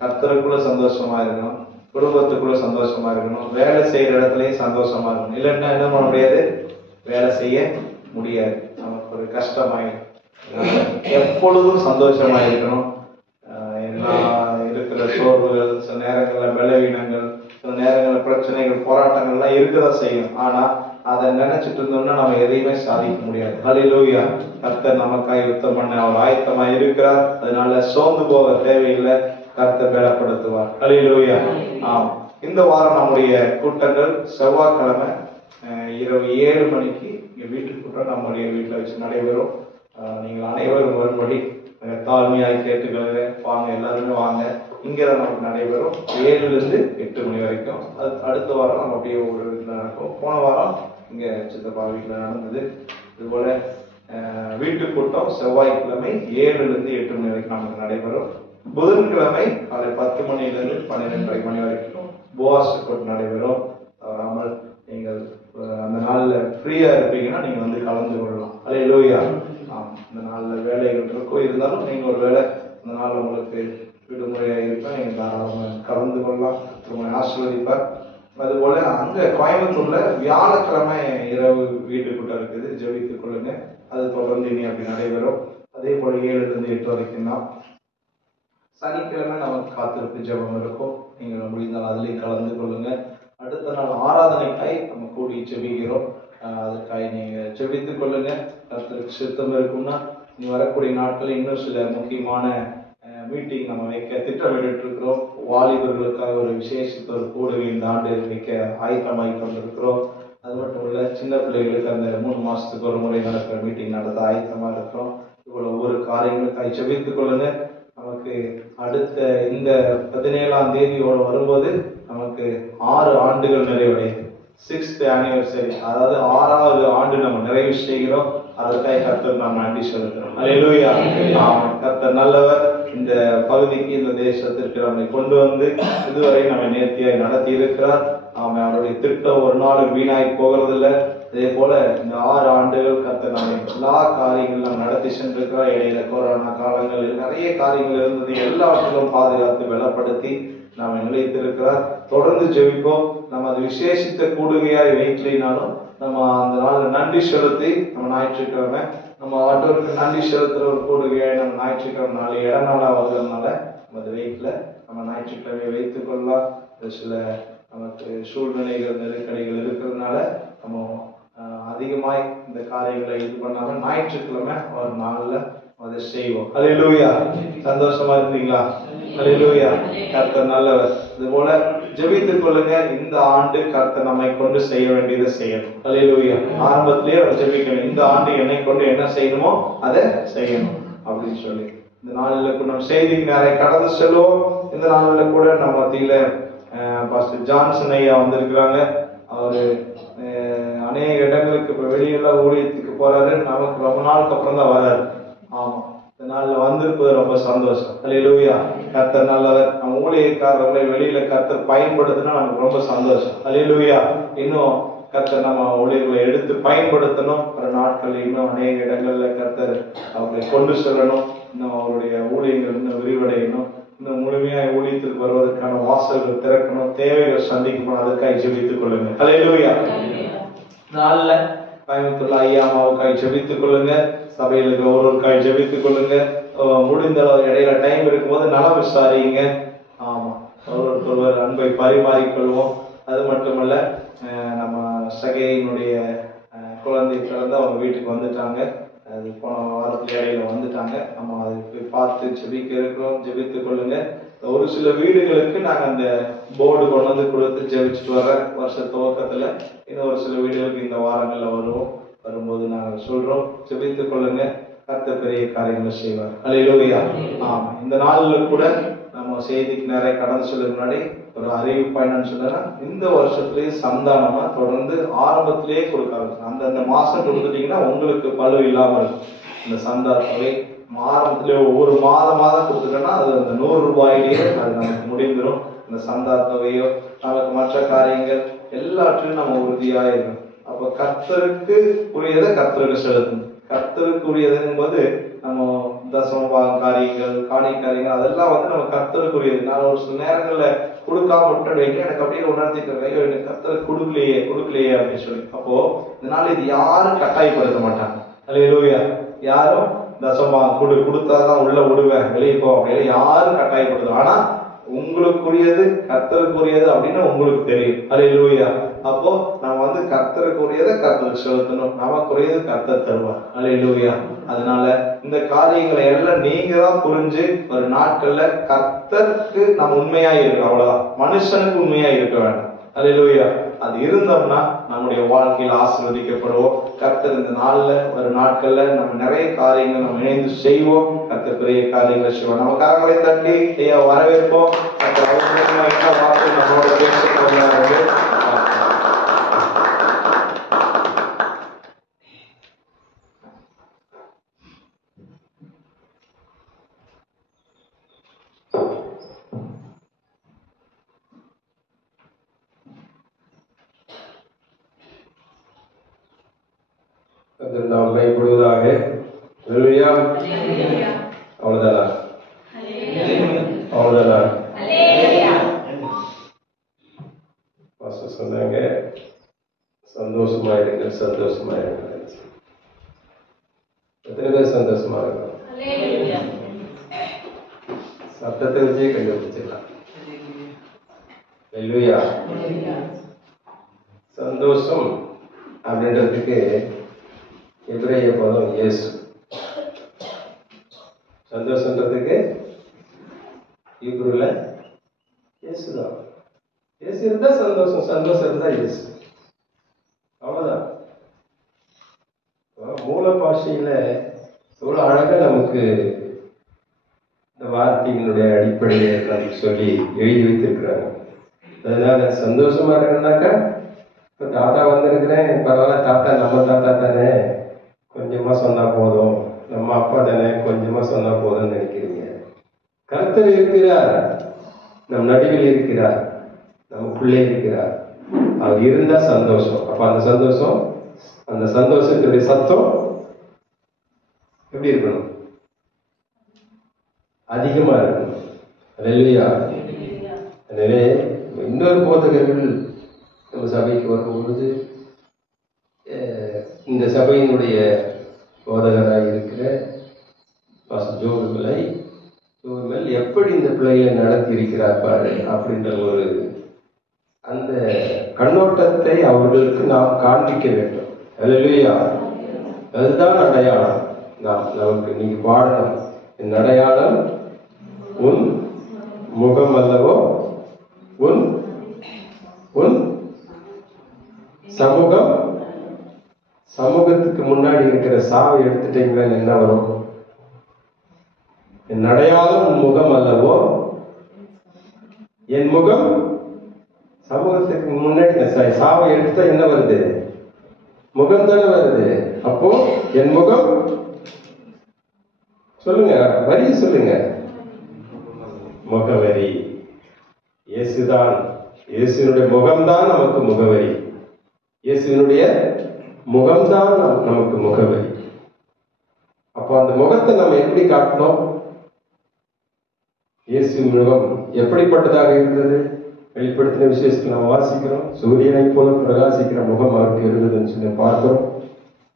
கர்த்தருக்குள்ள சந்தோஷமா இருக்கணும், குடும்பத்துக்குள்ள சந்தோஷமா இருக்கணும், வேலை செய்யற இடத்துலயும் சந்தோஷமா இருக்கணும். இல்லைன்னா என்ன பண்ண முடியாது, வேலை செய்ய முடியாது, நமக்கு ஒரு கஷ்டமாயிடும். எப்பொழுதும் சந்தோஷமா இருக்கணும். எல்லா இருக்கிற சோர்வுகள், சில நேரங்கள்ல பலவீனங்கள், சில நேரங்கள்ல பிரச்சனைகள், போராட்டங்கள்லாம் இருக்கதான் செய்யும். ஆனா அதை நினைச்சிட்டு இருந்தோம்னா நம்ம எதையுமே சாதிக்க முடியாது. ஹல்லேலூயா. கர்த்தர் நமக்காக யுத்தம் பண்ண அவர் ஆயத்தமா இருக்கிறார். அதனால சோர்ந்து போக தேவையில்லை, கர்த்தர் பலப்படுத்துவார். ஹல்லேலூயா. ஆம், இந்த வாரம் நம்முடைய கூட்டங்கள் செவ்வாய்க்கிழமை இரவு 7 மணிக்கு இங்க வீட்டுக்கு கூட்டம் நம்முடைய வீட்டில் வச்சு நடைபெறும். நீங்கள் அனைவரும் வரும்படி தாழ்மையாக கேட்டுக்கிறேன். வாங்க, எல்லாருமே வாங்க. இங்கே தான் நமக்கு நடைபெறும் 7லிருந்து 8 மணி வரைக்கும். அது அடுத்த வாரம் நம்ம அப்படியே ஒரு வீட்டில் நடக்கும். போன வாரம் இங்கே சித்தப்பா வீட்டில் நடந்தது. இதுபோல வீட்டு கூட்டம் செவ்வாய்க்கிழமை 7லிருந்து 8 மணி வரைக்கும் நமக்கு நடைபெறும். புதன்கிழமை காலை 10 மணிலிருந்து 12:30 மணி வரைக்கும் போவாஸ் கூட்டம் நடைபெறும். தவறாமல் நீங்கள் அந்த நாள்ல ஃப்ரீயா இருப்பீங்கன்னா நீங்க வந்து கலந்து கொள்ளலாம். ஹல்லேலூயா. இந்த நாள்ல வேலைகள் இருக்கும், இருந்தாலும் நீங்க ஒரு வேலை அந்த நாள் உங்களுக்கு விடுமுறையா இருக்கா, நீங்க தாராளமாக கலந்து கொள்ளலாம். உங்களை ஆசீர்வதிப்பார். அதுபோல அங்க கோயம்புத்தூர்ல வியாழக்கிழமை இரவு வீட்டு கூட்டம் இருக்குது, ஜெபித்துக் கொள்ளுங்க. அது தொடர்ந்து இனி அப்படி நடைபெறும். அதே போல 7லிருந்து 8 வரைக்கும் தான். சனிக்கிழமை நமக்கு காத்திருப்பு ஜெபம் இருக்கும், நீங்கள் முடிந்தால் அதுலேயும் கலந்து கொள்ளுங்க. அடுத்த நாள் ஆராதனைக்காய் நம்ம கூடி ஜெபிக்கிறோம். அதுக்காக நீங்க ஜெபித்துக் கொள்ளுங்க. கர்த்தருக்கு சித்தம் இருக்கும்னா நீ வரக்கூடிய நாட்கள் இன்னும் சில முக்கியமான மீட்டிங் நம்ம வைக்க திட்டமிட்டு இருக்கிறோம். வாலிபர்களுக்காக ஒரு விசேஷித்த ஒரு கூடுகை இந்த ஆண்டு வைக்க ஆயத்தமாகி கொண்டிருக்கிறோம். அது மட்டும் இல்ல, சின்ன பிள்ளைகளுக்கு அந்த 3 மாசத்துக்கு ஒரு முறை நடக்கிற மீட்டிங் நடத்த ஆயத்தமா இருக்கிறோம். இவ்வளவு ஒவ்வொரு காரியங்களுக்காக ஜெபித்துக் கொள்ளுங்க. நமக்கு அடுத்த இந்த 17ஆம் தேதியோடு வரும்போது நமக்கு 6 ஆண்டுகள் நிறைவடையுது. 6th anniversary, அதாவது 6வது ஆண்டு நம்ம நிறைவு செய்கிறோம். அதற்காக கர்த்தர் நாம் நன்றி செலுத்துறோம். ஹல்லேலூயா. கர்த்தர் நல்லவர். இந்த பகுதிக்கு, இந்த தேசத்திற்கு நம்மை கொண்டு வந்து இதுவரை நம்ம நேர்த்தியாய் நடத்தி இருக்கிறார். அவருடைய திட்டம் ஒரு நாள் வீணாய் போகிறதில்லை. அதே போல இந்த 6 ஆண்டுகள் கர்த்தர் நம்ம எல்லா காரியங்களும் நம்ம நடத்தி சென்றிருக்கிறார். இடையில கொரோனா காலங்களில் நிறைய காரியங்கள் இருந்தது, எல்லாவற்றிலும் பாதுகாத்து பலப்படுத்தி நாம நிலைத்திருக்கிறார். தொடர்ந்து ஜெபிப்போம். நம்ம அது விசேஷித்த கூடுகையாய் வைக்கலினாலும் நம்ம அந்த நாள்ல நன்றி செலுத்தி, நம்ம ஞாயிற்றுக்கிழமை நம்ம ஆண்டவருக்கு நன்றி செலுத்துற ஒரு கூடுகையாய் நம்ம ஞாயிற்றுக்கிழமை நாள் இடநாளா வருகிறதுனால நம்ம அது வீட்டில் நம்ம ஞாயிற்றுக்கிழமையை வைத்துக் கொள்ளலாம். சில நமக்கு சூழ்நிலைகள், நெருக்கடிகள் இருக்கிறதுனால நம்ம அதிகமாய் இந்த காரியங்களை இது பண்ணாம ஞாயிற்றுக்கிழமை ஒரு நாள்ல அதை செய்வோம். ஹல்லேலூயா. சந்தோஷமா இருந்தீங்களா? ஹல்லேலூயா. கர்த்தர் நல்லவர். இது போல ஜெபித்துக் கொள்ளுங்க. இந்த ஆண்டு கர்த்தர் நம்மை கொண்டு செய்ய வேண்டியதை செய்யணும். ஹல்லேலூயா. ஆரம்பத்திலேயே ஜெபிக்கணும், இந்த ஆண்டு என்னை கொண்டு என்ன செய்யணுமோ அதை செய்யணும் அப்படின்னு சொல்லி. இந்த நாளில் நம்ம செய்திக்கு நிறைய கடந்து செல்வோம். இந்த நாளில் கூட நம்ம மத்தியில பாஸ்டர் ஜான்சன் ஐயா வந்திருக்கிறாங்க. அவரு அநேக இடங்களுக்கு இப்ப வெளியில ஊழியத்துக்கு போறாரு. நமக்கு ரொம்ப நாளுக்கு அப்புறம் தான் வர்றாரு. ஆமா, இந்த நாள்ல வந்திருப்பது ரொம்ப சந்தோஷம். ஹல்லேலூயா. கர்த்தர் நல்லவர். நம்ம ஊழியக்காரர்களை வெளியில கர்த்தர் பயன்படுத்தினா நமக்கு ரொம்ப சந்தோஷம். ஹல்லேலூயா. இன்னும் கர்த்தர் நம்ம ஊழியர்களை எடுத்து பயன்படுத்தணும். ஒரு நாட்கள் இன்னும் அநேக இடங்கள்ல கர்த்தர் அவர்களை கொண்டு செல்லணும். இன்னும் அவருடைய ஊழியங்கள் இன்னும் விரிவடையணும். இன்னும் முழுமையாக ஊழியத்துக்கு வருவதற்கான வாசல்கள் திறக்கணும். தேவைகள் சந்திக்கணும். அதுக்காக ஜெபித்துக் கொள்ளுங்க. ஹல்லேலூயா. நாள்ல கோயம்புத்தூர்ல ஐயா அம்மாவுக்காக ஜெபித்துக் கொள்ளுங்க. சபையில் இருக்கிற ஒருவருக்காக ஜெபித்துக் கொள்ளுங்க. முடிந்த இடையில டைம் இருக்கும்போது நலம் விசாரிங்க. ஆமா, ஒருவருக்கொருவர் அன்பை பரிமாறிக்கொள்வோம். அது மட்டுமல்ல, நம்ம சகையினுடைய குழந்தை பிறந்து அவங்க வீட்டுக்கு வந்துட்டாங்க. அது போன வாரத்துல இடையில வந்துட்டாங்க. நம்ம அதுக்கு பார்த்து ஜெபிக்க இருக்கிறோம். ஜெபித்துக் கொள்ளுங்க. ஒரு சில வீடுகளுக்கு நாங்க அந்த போர்டு கொண்டு வந்து கொடுத்து ஜெபிச்சுட்டு வர வருஷ துவக்கத்துல. இன்னும் ஒரு சில வீடுகளுக்கு இந்த வாரங்கள்ல வருவோம். வரும்போது நாங்கள் சொல்றோம், ஜெபித்துக் கொள்ளுங்க. கர்த்தர் பெரிய காரியங்களை செய்வார். ஹல்லேலூயா. ஆமா, இந்த நாள்ல கூட நம்ம செய்திக்கு நிறைய கடந்து சொல்ல முன்னாடி ஒரு அறிவிப்பு என்னன்னு சொன்னா, இந்த வருஷத்துலயே சந்தானமா தொடர்ந்து ஆரம்பத்திலேயே கொடுக்காது. அந்தந்த மாசம் கொடுத்துட்டீங்கன்னா உங்களுக்கு பழு இல்லாம இருக்கும். இந்த சந்தா தொகை ஆரம்பத்திலேயே ஒவ்வொரு மாதம் கொடுத்துட்டோம்னா அது அந்த 100 ரூபாயிலேயே அது நமக்கு முடிந்துடும். இந்த சந்தா தொகையோ நமக்கு மற்ற காரியங்கள் எல்லாற்றிலும் நம்ம உறுதியா இருக்கணும். அப்ப கர்த்தருக்கு உரியதை கர்த்தருக்கு செலுத்தணும். கர்த்தருக்கு உரியதுங்கும் போது நம்ம தசம காரியங்கள், காரியங்கள் அதெல்லாம் வந்து நம்ம கர்த்தருக்குரியது. நான் ஒரு சில நேரங்கள்ல கொடுக்காம விட்டுடுவீங்க, எனக்கு அப்படியே உணர்த்திட்டு இருக்கேன், எனக்கு கர்த்தர் கொடுக்கலையே அப்படின்னு சொல்லி. அப்போ இதனால இது யாரும் கட்டாயப்படுத்த மாட்டாங்க. அல்லேலூயா. யாரும் தசமா கொடுத்தாதான் உள்ள விடுவேன், வெளியே போ அப்படின்னு யாரும் கட்டாயப்படுத்தும். ஆனா உங்களுக்குரியது கர்த்தருக்குரியது அப்படின்னு உங்களுக்கு தெரியும். அல்லேலூயா. அப்போ நம்ம வந்து கர்த்தருக்குரியதை கர்த்தருக்கு செலுத்தணும், நமக்குரியது கர்த்தர் தருவார். அல்லேலூயா. அதனால இந்த காரியங்களை எல்லாம் நீங்க தான் புரிஞ்சு ஒரு நாட்கள்ல கர்த்தருக்கு நம்ம உண்மையா இருக்கணும். அவ்வளவுதான், மனுஷனுக்கு உண்மையா இருக்க வேண்டாம். அல்லேலூயா. அது இருந்தோம்னா நம்முடைய வாழ்க்கையில் ஆசீர்வதிக்கப்படுவோம். கர்த்தர் இந்த நாள்ல ஒரு நாட்கள்ல நம்ம நிறைய காரியங்கள் நம்ம இணைந்து செய்வோம். கர்த்தர் பெரிய காரியங்களை செய்வோம். நம்ம கரங்களை தட்டி வரவேற்போம். வார்த்தை நம்மளோட பேச நாம் கைப்படுவதாக. அவ்வளவுதானா? அவ்வளவுதானா? சொன்னாங்க சந்தோஷமா இருங்க, சந்தோஷமா இருங்க. எத்தனை பேர் சந்தோஷமா இருக்கணும்? சத்தத்தை வச்சே கண்டுபிடிச்சிடலாம். அல்லேலூயா. சந்தோஷம் அப்படின்றதுக்கு எபிரேய பதம் இயேசு. சந்தோஷன்றதுக்கு ஹீப்ரூல இயேசுதான். இயேசு இருந்தா சந்தோஷம், சந்தோஷம் இருந்தா இயேசு. அவ்வளவுதான். மூல பாஷையில எவ்வளவு அழகா நமக்கு இந்த வார்த்தைகளுடைய அடிப்படையை நமக்கு சொல்லி எழுதி வைத்திருக்கிறாங்க. அதனால சந்தோஷமா இருக்கணும்னாக்கா, இப்ப தாத்தா வந்திருக்கிறேன், பரவாயில்ல, தாத்தா நம்ம தாத்தா தானே, கொஞ்சமா சொன்னா போதும், நம்ம அப்பா தானே, கொஞ்சமா சொன்னா போதும்னு நினைக்கிறீங்க. கர்த்தர் இருக்கிறார், நம் நடுவில் இருக்கிறார், நமக்குள்ளே இருக்கிறார். அவர் இருந்தா சந்தோஷம். அப்ப அந்த சந்தோஷத்துடைய சத்தம் எப்படி இருக்கணும்? அதிகமா இருக்கணும். அல்லேலூயா. எனவே இன்னொரு போதகர்கள் நம்ம சபைக்கு வரும்பொழுது இந்த சபையினுடைய போதகராக இருக்கிற ஜோவிமல் எப்படி இந்த பிள்ளைகளை நடத்தி இருக்கிறார் பாரு அப்படின்ற ஒரு அந்த கண்ணோட்டத்தை அவர்களுக்கு நாம் காண்பிக்க வேண்டும். அல்லேலூயா. அதுதான் அடையாளம். நமக்கு நீங்க பாடணும், என் அடையாளம் உன் முகம் அல்லவோ, உன் உன் சமூகம். சமூகத்துக்கு முன்னாடி இருக்கிற சாவை எடுத்துட்டீங்களா என்ன வரும்? என் அடையாளம் உன் முகம் அல்லவோ, என் முகம். சமூகத்துக்கு முன்னாடி சாவை எடுத்தா என்ன வருது? முகம் தானே வருது. அப்போ என் முகம் சொல்லுங்க, வரி சொல்லுங்க. முகவரி இயேசுதான். இயேசுனுடைய முகம்தான் நமக்கு முகவரி. இயேசுனுடைய முகம்தான் நமக்கு முகவரி. அப்போ அந்த முகத்தை நம்ம எப்படி காட்டணும்? இயேசு முகம் எப்படிப்பட்டதாக இருந்தது? வெளிப்படுத்தின விசேஷத்தில் நாம் வாசிக்கிறோம். சூரியனை போல பிரகாசிக்கிற முகம் அவருக்கு இருந்ததுன்னு சொல்லி பார்க்கிறோம்.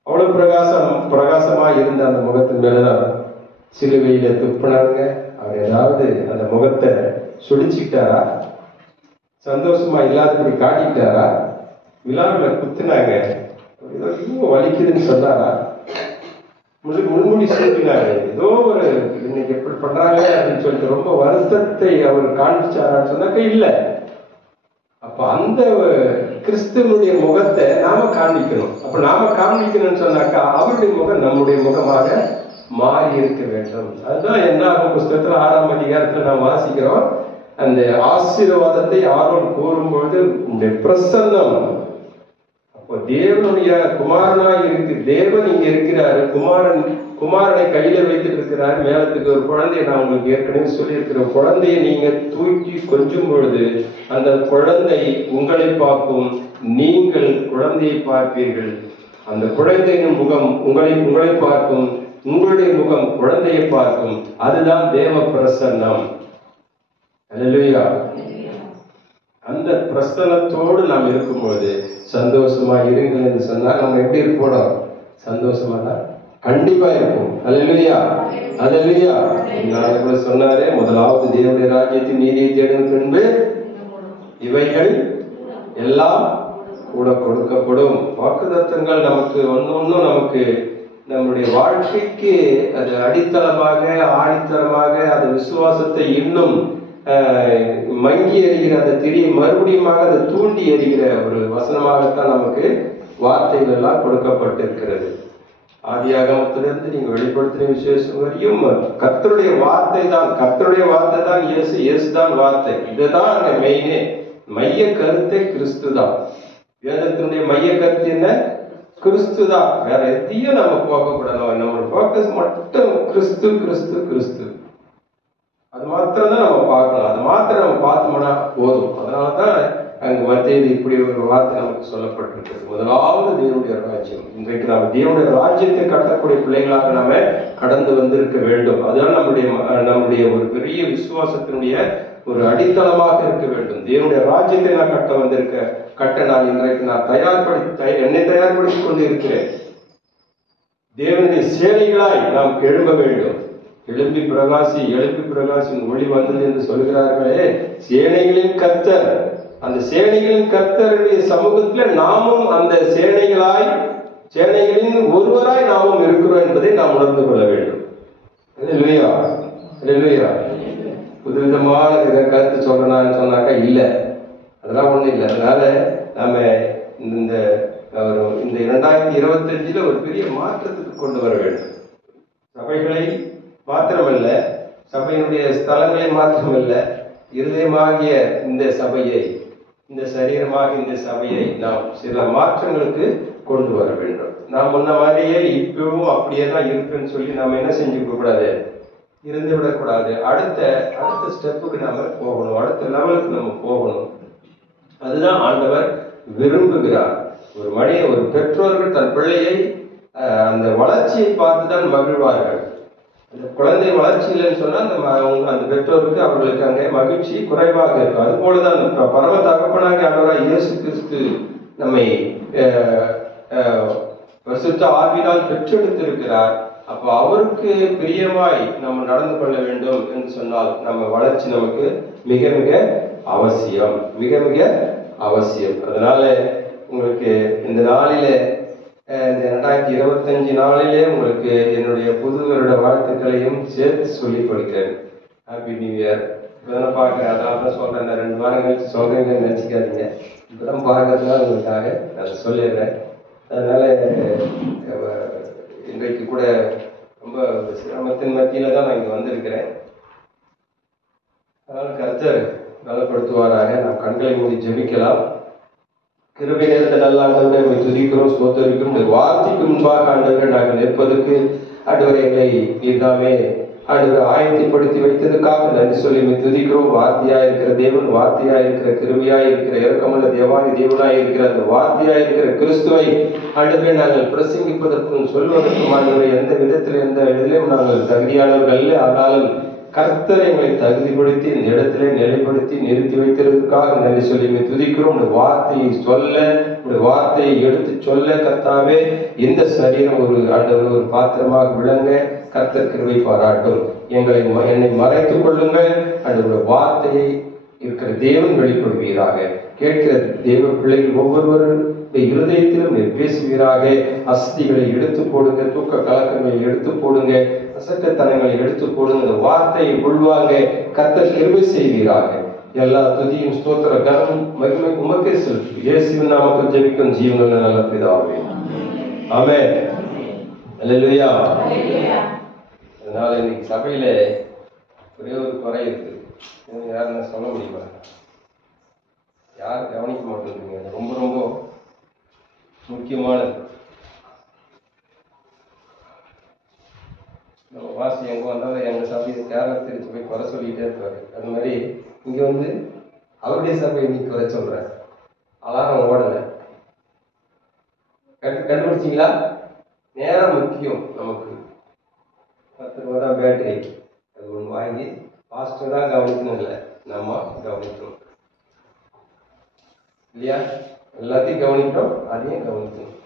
அவ்வளவு பிரகாசமா இருந்த அந்த முகத்தின் மேலதான் சிலுவையில துப்பினாங்க. அவர் ஏதாவது அந்த முகத்தை சுடிச்சுக்கிட்டாரா? சந்தோஷமா இல்லாதபடி காட்டிக்கிட்டாரா? விழாவில் குத்துனாங்க, வலிக்குதுன்னு சொன்னாரா? முன்முடி சூட்டினாரு, ஏதோ ஒரு இன்னைக்கு எப்படி பண்றாங்க அப்படின்னு சொல்லிட்டு ரொம்ப வருத்தத்தை அவர் காண்பிச்சாரான்னு சொன்னாக்க இல்ல. அப்ப அந்த கிறிஸ்துவனுடைய முகத்தை நாம காண்பிக்கணும். அப்ப நாம காண்பிக்கணும்னு சொன்னாக்கா அவருடைய முகம் நம்முடைய முகமாக மாறி இருக்க வேண்டும். அதுதான் என்னாகும் புஸ்தகத்துல 6ஆம் அதிகாரத்துல நாம் வாசிக்கிறோம். அந்த ஆசீர்வாதத்தை ஆரோன் கூறும்பொழுது இந்த பிரசன்னம், அப்போ தேவனுடைய குமாரனாய் இருக்கு, தேவன் இங்க இருக்கிறாரு, குமாரனை கையில வைத்துட்டு இருக்கிறாரு. மேலத்துக்கு ஒரு குழந்தைய நான் உங்களுக்கு ஏற்கனவே சொல்லியிருக்கிற குழந்தைய நீங்க தூக்கி கொஞ்சும் பொழுது அந்த குழந்தை உங்களை பார்க்கும், நீங்கள் குழந்தையை பார்ப்பீர்கள். அந்த குழந்தையின் முகம் உங்களை பார்க்கும், உங்களுடைய முகம் குழந்தையை பார்க்கும். அதுதான் தேவ பிரசன்னம். அல்லேலூயா. அந்த பிரசன்னத்தோடு நாம் இருக்கும்போது சந்தோஷமா இருங்கள் என்று சொன்னா நம்ம எப்படி இருப்போம்? சந்தோஷமா தான் கண்டிப்பா இருக்கும். அல்லேலூயா, அல்லேலூயா. நான் கூட சொன்னாரே, முதலாவது தேவனுடைய ராஜ்யத்தின் நீதியை தேடும், பின்பு இவைகள் எல்லாம் கூட கொடுக்கப்படும். வாக்குத்தத்தங்கள் நமக்கு ஒன்னொன்னும் நமக்கு நம்முடைய வாழ்க்கைக்கு அது அடித்தளமாக, ஆணித்தரமாக அந்த விசுவாசத்தை இன்னும் மங்கி எறிகிற அந்த திரியை மறுபடியும் அதை தூண்டி எறிகிற ஒரு வசனமாகத்தான் நமக்கு வார்த்தைகள் எல்லாம் கொடுக்கப்பட்டிருக்கிறது. ஆதியாகமத்திலிருந்து நீங்க வெளிப்படுத்தின விசேஷம் வரையும் கர்த்தருடைய வார்த்தை தான், கர்த்தருடைய வார்த்தை தான் இயேசு, இயேசு தான் வார்த்தை. இதுதான் அங்க மெயினே. மைய கருத்தை கிறிஸ்து தான். வேதத்தினுடைய மைய கருத்து என்ன? கிறிஸ்து தான். வேற எதையும் நம்ம போகக்கூடாது. நம்ம போக்கஸ் மட்டும் கிறிஸ்து, கிறிஸ்து, கிறிஸ்து. அது மாத்திரம் தான் நம்ம பார்க்கணும். அது மாத்திரம் நம்ம பார்த்தோம்னா போதும். அதனாலதான் அங்கு மத்தியில் இப்படி ஒரு வார்த்தை நமக்கு சொல்லப்பட்டிருக்கிறது. முதலாவது தேவனுடைய ராஜ்யம். இன்றைக்கு நம்ம தேவனுடைய ராஜ்யத்தை கட்டக்கூடிய பிள்ளைகளாக நாம கடந்து வந்திருக்க வேண்டும். அதுதான் நம்முடைய ஒரு பெரிய விசுவாசத்தினுடைய ஒரு அடித்தளமாக இருக்க வேண்டும். தேவனுடைய ராஜ்யத்தை நான் கட்ட நான் இன்றைக்கு என்னை தயார்படுத்திக் கொண்டு இருக்கிறேன். தேவனுடைய சேனைகளாய் நாம் எழும்ப வேண்டும். எழும்பி பிரகாசி ஒளி வந்தது என்று சொல்கிறார்களே, சேனைகளின் கர்த்தர். அந்த சேனைகளின் கர்த்தருடைய சமூகத்துல நாமும் அந்த சேனைகளின் ஒருவராய் நாமும் இருக்கிறோம் என்பதை நாம் உணர்ந்து கொள்ள வேண்டும். புதுவிதமான கருத்து சொல்றேன்னு சொன்னாக்கா இல்ல, அதெல்லாம் ஒண்ணும் இல்லை. அதனால நாம இந்த 2025 ஒரு பெரிய மாற்றத்துக்கு கொண்டு வர வேண்டும். சபைகளை மாத்திரமல்ல, சபையினுடைய ஸ்தலங்களை மாத்திரமல்ல, இருதயமாகிய இந்த சபையை, இந்த சரீரமாக இந்த சபையை நாம் சில மாற்றங்களுக்கு கொண்டு வர வேண்டும். நாம் முன்ன மாதிரியே இப்பவும் அப்படியே தான் இருப்பேன்னு சொல்லி நாம என்ன செஞ்சுக்க கூடாது, இருந்து விடக்கூடாது. அடுத்த ஸ்டெப்புக்கு நாம போகணும், அடுத்த லெவலுக்கு நம்ம போகணும். அதுதான் ஆண்டவர் விரும்புகிறார். ஒரு பெற்றோர்கள் தன் பிள்ளையை அந்த வளர்ச்சியை பார்த்துதான் மகிழ்வார்கள். அந்த குழந்தை வளர்ச்சி இல்லைன்னு சொன்னா அந்த பெற்றோருக்கு அவர்களுக்கு அங்கே மகிழ்ச்சி குறைவாக இருக்கும். அது போலதான் பரம தகப்பனாக ஆண்டவராய் இயேசு கிறிஸ்து நம்மை பரிசுத்த ஆவியால் பெற்றெடுத்திருக்கிறார். அப்ப அவருக்கு பிரியமாய் நம்ம நடந்து கொள்ள வேண்டும் என்று சொன்னால் நம்ம வளர்ச்சி நமக்கு மிக மிக அவசியம், மிக மிக அவசியம். அதனால உங்களுக்கு இந்த நாளிலே, இந்த 2025 நாளிலே உங்களுக்கு என்னுடைய புது வருட வாழ்த்துக்களையும் சேர்த்து சொல்லிக் கொடுக்கிறேன். Happy new year. இப்பதான் பார்க்கிறேன், அதனால தான் சொல்றேன். 2 வாரம் கழிச்சு சொல்றேன்னு நினைச்சுக்காதீங்க. இப்பதான் பார்க்கறதுனால உங்களுக்காக நான் சொல்லிடுறேன். அதனால இன்றைக்கு கூட ரொம்ப சிரமத்தின் மத்தியில தான் நான் இங்க வந்திருக்கிறேன். அதனால கர்த்தர் நலப்படுத்துவாராக. நாம் கண்களை மூடி ஜெபிக்கலாம். கிருபை நேரத்தை நல்ல ஆண்டவரை துதிக்கிறோம், ஸ்தோத்தரிக்கிறோம். வார்த்தைக்கு முன்பாக ஆண்டவரை நாங்கள் நிற்பதற்கு ஆண்டவரை எங்களை நீர்தாமே ஆண்டவரை ஆயத்தைப்படுத்தி வைத்ததுக்காக நன்றி சொல்லி துதிக்கிறோம். வார்த்தையா இருக்கிற தேவன், வார்த்தையா இருக்கிற கிருபையாய் இருக்கிற இரக்கமுள்ள தேவனாய் இருக்கிற அந்த வார்த்தையாய் இருக்கிற கிறிஸ்துவை ஆண்டவரை நாங்கள் பிரசங்கிப்பதற்கும் சொல்வதற்கும் ஆண்டவரை எந்த விதத்தில் எந்த இதிலும் நாங்கள் தகுதியானவர்கள். ஆனாலும் கர்த்தர் எங்களை தகுதிப்படுத்தி இந்த இடத்திலே நிலைப்படுத்தி நிறுத்தி வைத்திருக்காக நன்றி சொல்லி துதிக்கிறோம். வார்த்தையை சொல்ல, வார்த்தையை எடுத்து சொல்ல கர்த்தாவே இந்த சரீரம் ஆண்டவர் ஒரு பாத்திரமாக விளங்க கர்த்தர் கிருபை பாராட்டும். என்னை மறைத்துக் கொள்ளுங்கள். அந்த வார்த்தையை இருக்கிற தேவன் வெளிப்படுவீராக. கேட்கிற தேவ பிள்ளைகள் ஒவ்வொருவரும் இருதயத்திலும் பேசுவீராக. அஸ்திகளை எடுத்து போடுங்க, தூக்க கலக்கங்களை எடுத்து போடுங்க, அசட்டத்தனங்களை எடுத்து போடுங்க. இந்த வார்த்தையை உள்வாங்க. கர்த்தர் கிருபை செய்வீராக. எல்லா துதியும் ஸ்தோத்திர கனமும் மகிமை உமக்கே செலுத்தி இயேசுவின் நாமத்தில் ஜெபிக்கும் ஜீவனுள்ள நல்ல பிதாவே, ஆமென். அல்லேலூயா. அதனால இன்னைக்கு சபையில ஒரே ஒரு குறை இருக்கு. யாருன்னு சொல்ல முடியுமா? யாரும் கவனிக்க மாட்டேங்கிறீங்க. ரொம்ப ரொம்ப முக்கியமானது. நம்ம வாசி எங்க வந்தாலும் எங்க சபையை கேரளா தெரிஞ்சு போய் குறை சொல்லிக்கிட்டே இருப்பாரு. அது மாதிரி இங்க அவருடைய சபையை நீ குறை சொல்ற. அலாரம் ஓடல. கண்டுபிடிச்சிங்களா? நேரம் முக்கியம் நமக்கு. 10 ரூபா தான் பேட்டரி. அது ஒன்று வாங்கி பாஸ்டர் தான் கவனிக்கணும், இல்லை நம்ம கவனிக்கணும் இல்லையா? எல்லாத்தையும் கவனிக்கிறோம், அதையும் கவனிக்கணும்.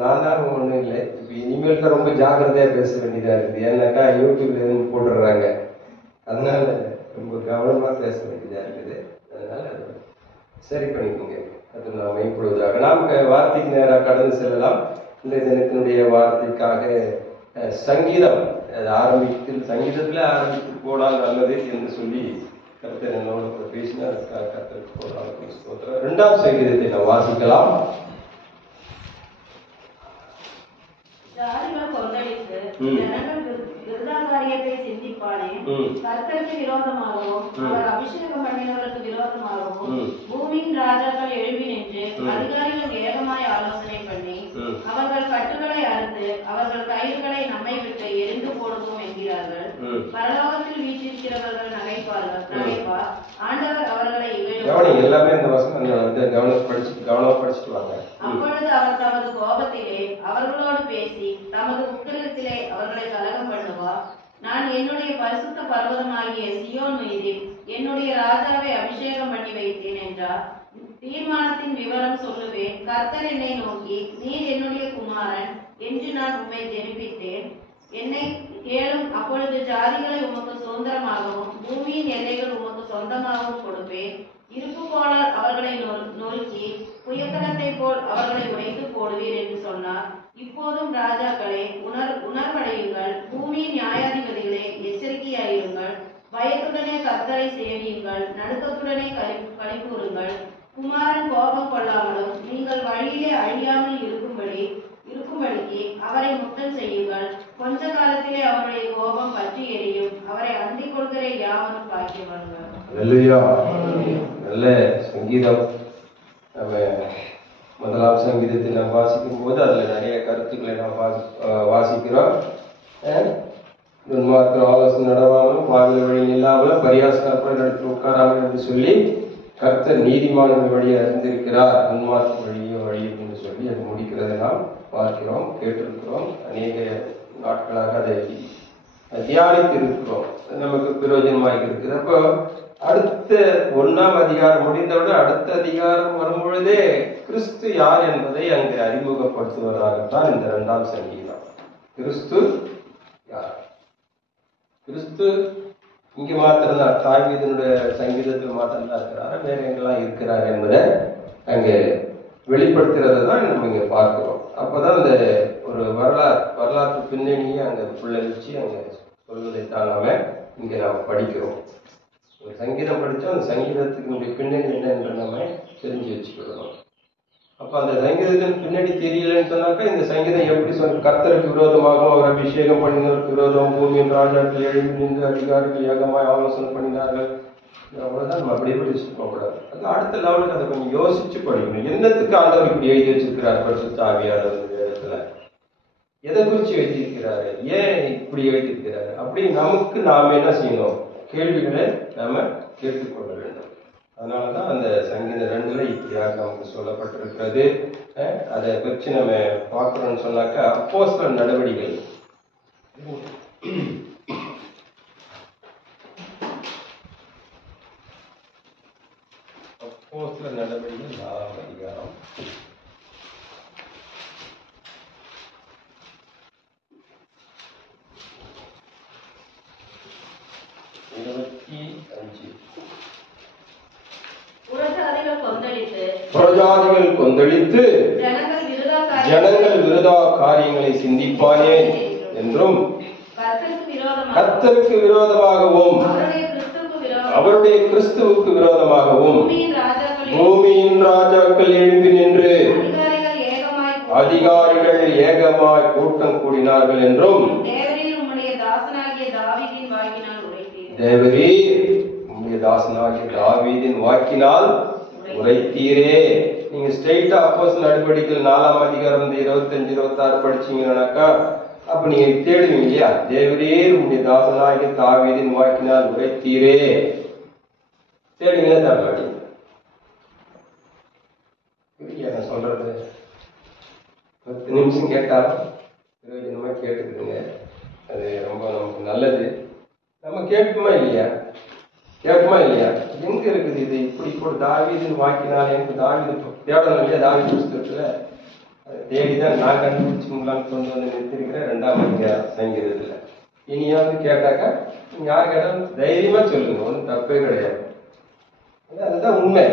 நான் தான் ஒன்றும் இல்லை. இப்போ இனிமேல் தான் ரொம்ப ஜாக்கிரதையாக பேச வேண்டியதாக இருக்குது. ஏன்னாக்கா யூடியூப்ல எதுவும் போட்டுடுறாங்க. அதனால ரொம்ப கவனமாக பேச வேண்டியதாக இருக்குது. அதனால சரி பண்ணிக்கோங்க. அது நான் மேம்படுவதாக நாம் வார்த்தைக்கு நேராக கடந்து செல்லலாம். இந்த தினத்தினுடைய வார்த்தைக்காக சங்கீதம் சங்கீதத்தில் ஆரம்பித்து போனால் நல்லது என்று சொல்லி கர்த்தர் என்னோட பேசினார். கர்த்தருக்கு போனால் 2ஆம் சங்கீதத்தை நாம் வாசிக்கலாம். ஜாதிகள் கொந்தளித்து ஜனங்கள் விருதாகாரியத்தை சிந்திப்பானே, கர்த்தருக்கு விரோதமாகவும் அவர் அபிஷேகம் பண்ணினவருக்கு விரோதமாகவும் பூமியின் ராஜாக்கள் எழுப்பி நின்று அதிகாரிகள் ஏகமாய் ஆலோசனை பண்ணி அவர்கள் கட்டுகளை அறுத்து அவர்கள் கயிறுகளை நம்மை விட்டு எரிந்து போடுவோம் என்கிறார்கள். பரலோகத்தில் வீற்றிருக்கிறவர்கள் நகைப்பார். ஆண்டவர் அவர்களை எல்லாமே அந்த வசனம் கவனம் படிச்சுட்டு வாங்க. அப்பொழுது அவர் தமது கோபத்திலே அவர்களோடு பேசி தமது உக்கிரத்திலே அவர்களை கலகம் பண்ணுவார். நான் என்னுடைய பரிசுத்த பர்வதமாகிய சியோன் மீதில் என்னுடைய ராஜாவை அபிஷேகம் பண்ணி வைத்தேன் என்றார். தீர்மானத்தின் விவரம் சொல்லுவேன். கர்த்தர் என்னை நோக்கி, நீர் என்னுடைய குமாரன் என்று நான் உம்மை ஜெனிப்பித்தேன். என்னை கேளும், அப்பொழுது ஜாதிகளை உமக்கு சுதந்திரமாகவும் பூமியின் எல்லைகள் உமக்கு சொந்தமாகவும் கொடுப்பேன். இருப்பு போலால் அவர்களை நொறுக்கி புயக்கரத்தை போல் அவர்களை உடைத்து போடுவீர் என்று சொன்னார். இப்போதும் ராஜாக்களே உணர்வடையுங்கள், பூமியின் நியாயாதிபதிகளே எச்சரிக்கையாயிருங்கள். பயத்துடனே கர்த்தரை சேவியுங்கள், நடுக்கத்துடனே களிகூறுங்கள். குமாரன் கோபம் கொள்ளாமலும் நீங்கள் வழியிலே அழியாமல் இருக்கும்படிக்கு அவரை முத்தம் செய்யுங்கள். கொஞ்ச காலத்திலே அவருடைய கோபம் பற்றி எரியும். அவரை அண்டிக் கொள்கிற யாவரும் பாக்கியவான்கள். நல்ல சங்கீதம். நம்ம 1ஆம் சங்கீதத்தை நாம் வாசிக்கும் போது அதில் நிறைய கருத்துக்களை நாம் வாசிக்கிறோம். துன்மார்க்கர் ஆலோசனை நடவாமலும் வாயில் வழி இல்லாமலும் பரியாசனப்பட நடத்தி உட்காராமல் என்று சொல்லி கர்த்தர் நீதிமான்கள் வழியை அறிந்திருக்கிறார், துன்மார்க்க வழி என்று சொல்லி அது முடிக்கிறதை நாம் பார்க்கிறோம், கேட்டிருக்கிறோம். அநேக நாட்களாக அதை தியானித்து இருக்கிறோம். நமக்கு பிரயோஜனமாக இருக்குது. அப்போ அடுத்த 1ஆம் அதிகாரம் முடிந்தவுடன் அடுத்த அதிகாரம் வரும்பொழுதே கிறிஸ்து யார் என்பதை அங்கு அறிமுகப்படுத்துவதாகத்தான் இந்த 2ஆம் சங்கீதம். கிறிஸ்து யார்? கிறிஸ்து இங்க மாத்திரம்தான், தாவீதினுடைய சங்கீதத்தில் மாத்திரம்தான் இருக்கிறார், வேற எங்கெல்லாம் இருக்கிறார் என்பதை அங்கே வெளிப்படுத்துறதை தான் நம்ம இங்க பார்க்கிறோம். அப்பதான் அந்த ஒரு வரலாற்று பின்னணியை அங்க புள்ள வச்சு அங்க சொல்வதைத்தான் நாம இங்க நாம் படிக்கிறோம். ஒரு சங்கீதம் படித்தா அந்த சங்கீதத்துக்கு பின்னணி என்ன என்று நம்ம தெரிஞ்சு வச்சுக்கிடணும். அப்ப அந்த சங்கீதத்தின் பின்னணி தெரியலன்னு சொன்னாக்கா இந்த சங்கீதம் எப்படி சொன்ன கர்த்தருக்கு விரோதமாகவும் அவர் அபிஷேகம் பண்ணினவருக்கு விரோதம் பூமியின் ராஜாக்கள் எழுந்து நின்று அதிகாரிகள் ஏகமாய் ஆலோசனை பண்ணினார்கள், அவ்வளவுதான் நம்ம அப்படியே படிச்சுட்டு போகக்கூடாது. அது அடுத்த லெவலுக்கு அதை கொஞ்சம் யோசிச்சு படிக்கணும். என்னத்துக்கு ஆண்டவர் இப்படி எழுதி வச்சிருக்கிறார் பரிசுத்த ஆவியானவர் இந்த இடத்துல, எதை குறிச்சு எழுதியிருக்கிறாரு, ஏன் இப்படி எழுதியிருக்கிறாரு அப்படி நமக்கு நாம என்ன செய்யணும், கேள்விகளை நாம கேட்டுக்கொள்ள வேண்டும். அதனாலதான் அந்த சங்கீதம் 2ல இப்படியாக நமக்கு சொல்லப்பட்டிருக்கிறது. அதை பற்றி நம்ம பார்க்கிறோம்னு சொன்னாக்கா அப்போஸ்தலர் நடவடிக்கைகள் அப்போஸ்தலர் நடவடிக்கைகள் 4ஆம் அதிகாரம் 25. புறஜாதிகள் கொந்தளித்து ஜனங்கள் விருதா காரியங்களை சிந்திப்பானே என்றும் கர்த்தருக்கு விரோதமாகவும் அவருடைய கிறிஸ்துவுக்கு விரோதமாகவும் பூமியின் ராஜாக்கள் எழும்பி நின்று அதிகாரிகள் ஏகமாய் கூட்டம் கூடினார்கள் என்றும் தேவரீர் உம்முடைய தாசனாகிய தாவீதின் வாக்கினால் உரைத்தீரே. நீங்க ஸ்ட்ரெயிட்டா அப்போஸ்தலர் நடவடிக்கைகள் 4ஆம் அதிகாரம் 25-26 படிச்சீங்கன்னாக்கா அப்ப நீங்க தேடுவீங்க இல்லையா, தேவரீர் உம்முடைய தாசனாகிய தாவீதின் வாக்கினால் உரைத்தீரே, தேடுவீங்க தாடி நான் சொல்றது 10 நிமிஷம் கேட்டாலும் பிரயோஜனமா கேட்டுக்குதுங்க. அது ரொம்ப நம்ம எங்க இருக்குது இது? இப்படி ஒரு தாவீதுன்னு வாக்கினால் எனக்கு தாவீது தேடணும் இல்லையா? தாவீது புஸ்தகத்துல தேடிதான் நான் கண்டுபிடிச்சுங்களான்னு கொண்டு வந்து நிறுத்திருக்கிறேன் 2ஆம் சங்கீதத்துல. இனியாவது கேட்டாக்கா நீங்க யார் கேட்டாலும் தைரியமா சொல்லுங்க, ஒன்றும் தப்பே கிடையாது. அதுதான் உண்மை.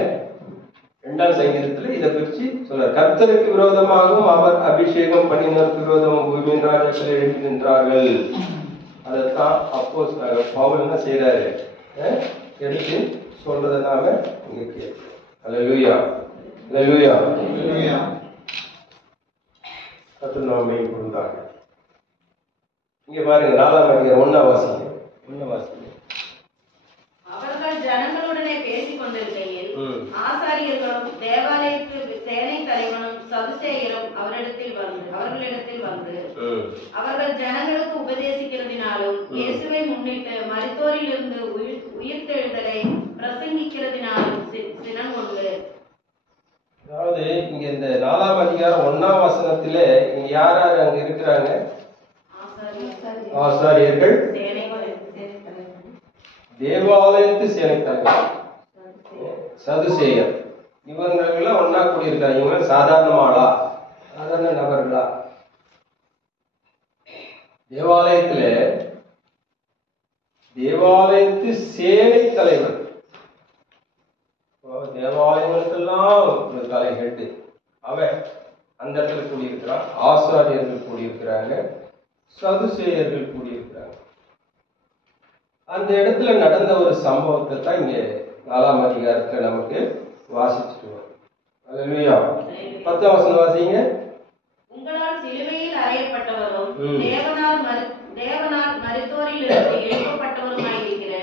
2ஆம் சங்கீதத்துல இதை பற்றி சொல்றார். கர்த்தருக்கு விரோதமாகவும் அவர் அபிஷேகம் பண்ணினருக்கு விரோதமும் பூமியின் ராஜாக்கள் எழுப்பி நின்றார்கள். அதைத்தான் அப்போஸ்தலர் பவுல் என்ன செய்யறாரு? எடுத்து சொல்றதை நாம இங்க கேட்கிறோம். அல்லேலூயா, அல்லேலூயா, அல்லேலூயா. கர்த்தர் நாம கொடுத்தாங்க. இங்க பாருங்க 4ஆம் அதிகாரம் 1ஆம் வாசிங்க. அவர்கள் ஜனங்களுடனே பேசிக் கொண்டிருக்கையில் ஆசாரியர்களும் தேவாலயத்து சேனை தலைவனும் சதுசேயரும் அவர்களிடத்தில் வந்து அவர்கள் ஜனங்களுக்கு உபதேசிக்கிறதினாலும் இயேசுவை முன்னிட்டு மரித்தோரில் இருந்து உயிர்த்தெழுதலை பிரசங்கிக்கிறதினாலும் சினங்கொண்டு. அதாவது இங்க இந்த 4ஆம் அதிகாரம் 1ஆம் வசனத்திலே இங்க யார் யார் அங்க இருக்கிறாங்க? ஆசாரியர்கள், தேவாலயத்து சேனை தலைவர், சதுசேயர். இவங்களெல்லாம் ஒன்னா கூடியிருக்காங்க. இவங்க சாதாரண நபர்களா? தேவாலயத்து சேனை தலைவர். தேவாலயங்களுக்கெல்லாம் ஒரு தலை ஹெட்டு அவன் அந்த இடத்துல கூடியிருக்கிறான். ஆசாரியர்கள் கூடியிருக்கிறாங்க, சதுசேயர்கள் கூடியிருக்கிறாங்க. அந்த இடத்துல நடந்த ஒரு சம்பவத்தை தான் இங்க 4ஆம் அதிகாரத்துல நமக்கு வாசிச்சுட்டு வரும். அல்லேலூயா. 10ஆம் வசனம் வாசிங்க. உங்களால் சிலுவையில் அறையப்பட்டவரும் தேவனால் மரித்தோரில் இருந்து எழுப்பப்பட்டவருமாயிருக்கிற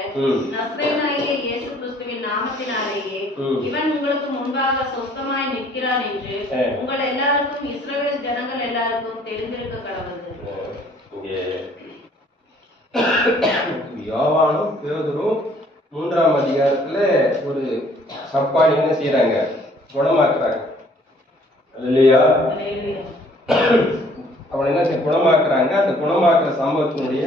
நசரேயனாகிய இயேசு கிறிஸ்துவின் நாமத்தினாலேயே இவன் உங்களுக்கு முன்பாக சொஸ்தமாய் நிற்கிறான் என்று உங்கள் எல்லாருக்கும் இஸ்ரவேல் ஜனங்கள் எல்லாருக்கும் தெரிந்திருக்க கடவுள். யோவானும் பேதுரும் 3ஆம் அதிகாரத்துல ஒரு சப்பானி என்ன செய்யறாங்க? குணமாக்குறாங்க. அல்லேலூயா. அவன் என்ன குணமாக்குறாங்க? அந்த குணமாக்குற சம்பவத்தினுடைய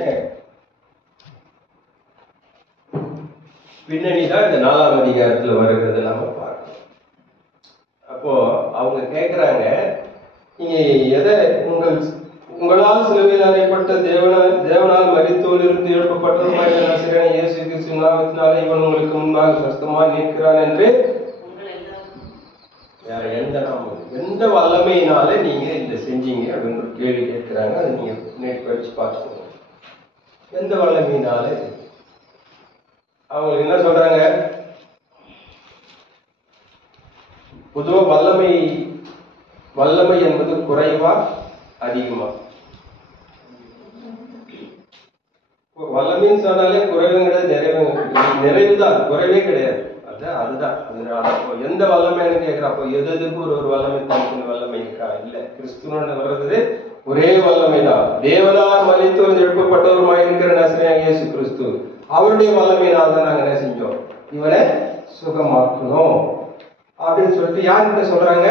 பின்னணி தான் இந்த 4ஆம் அதிகாரத்துல வருகிறது நம்ம பார்க்கணும். அப்போ அவங்க கேட்கிறாங்க, நீங்க எதை உங்களால் சிலுவையில் அறையப்பட்ட தேவனால் மரித்தோரிலிருந்து எழுப்பப்பட்டவருமாய் நசரேயனாகிய இயேசு கிறிஸ்துவின் நாமத்தினாலே இவன் உங்களுக்கு முன்பாக சொஸ்தமாய் நிற்கிறான் என்று வேற எந்த வல்லமையினால நீங்க இதை செஞ்சீங்க அப்படின்னு ஒரு கேள்வி கேட்கிறாங்க. அதை நீங்க நேற்று படிச்சு பார்த்துக்கோங்க. எந்த வல்லமையினால? அவங்க என்ன சொல்றாங்க? பொதுவா வல்லமை என்பது குறைவா அதிகமா? வல்லமைன்னு சொன்னாலே குறைவும் கிடையாது, நிறைவுதான், குறைவே கிடையாது. அதுதான் எந்த வல்லமைன்னு கேட்கிறப்போ எதுக்கு ஒரு வல்லமை தனித்தனி வல்லமை இருக்கா? இல்ல, கிறிஸ்துவனோட வர்றது ஒரே வல்லமை தான். தேவனால் மரித்தோர் எழுப்பப்பட்டவருமாய் இருக்கிற நசரேயனாகிய இயேசு கிறிஸ்து, அவருடைய வல்லமையினால் தான் நாங்க என்ன செஞ்சோம்? இவரை சுகமாக்கணும் அப்படின்னு சொல்லிட்டு யார்கிட்ட சொல்றாங்க?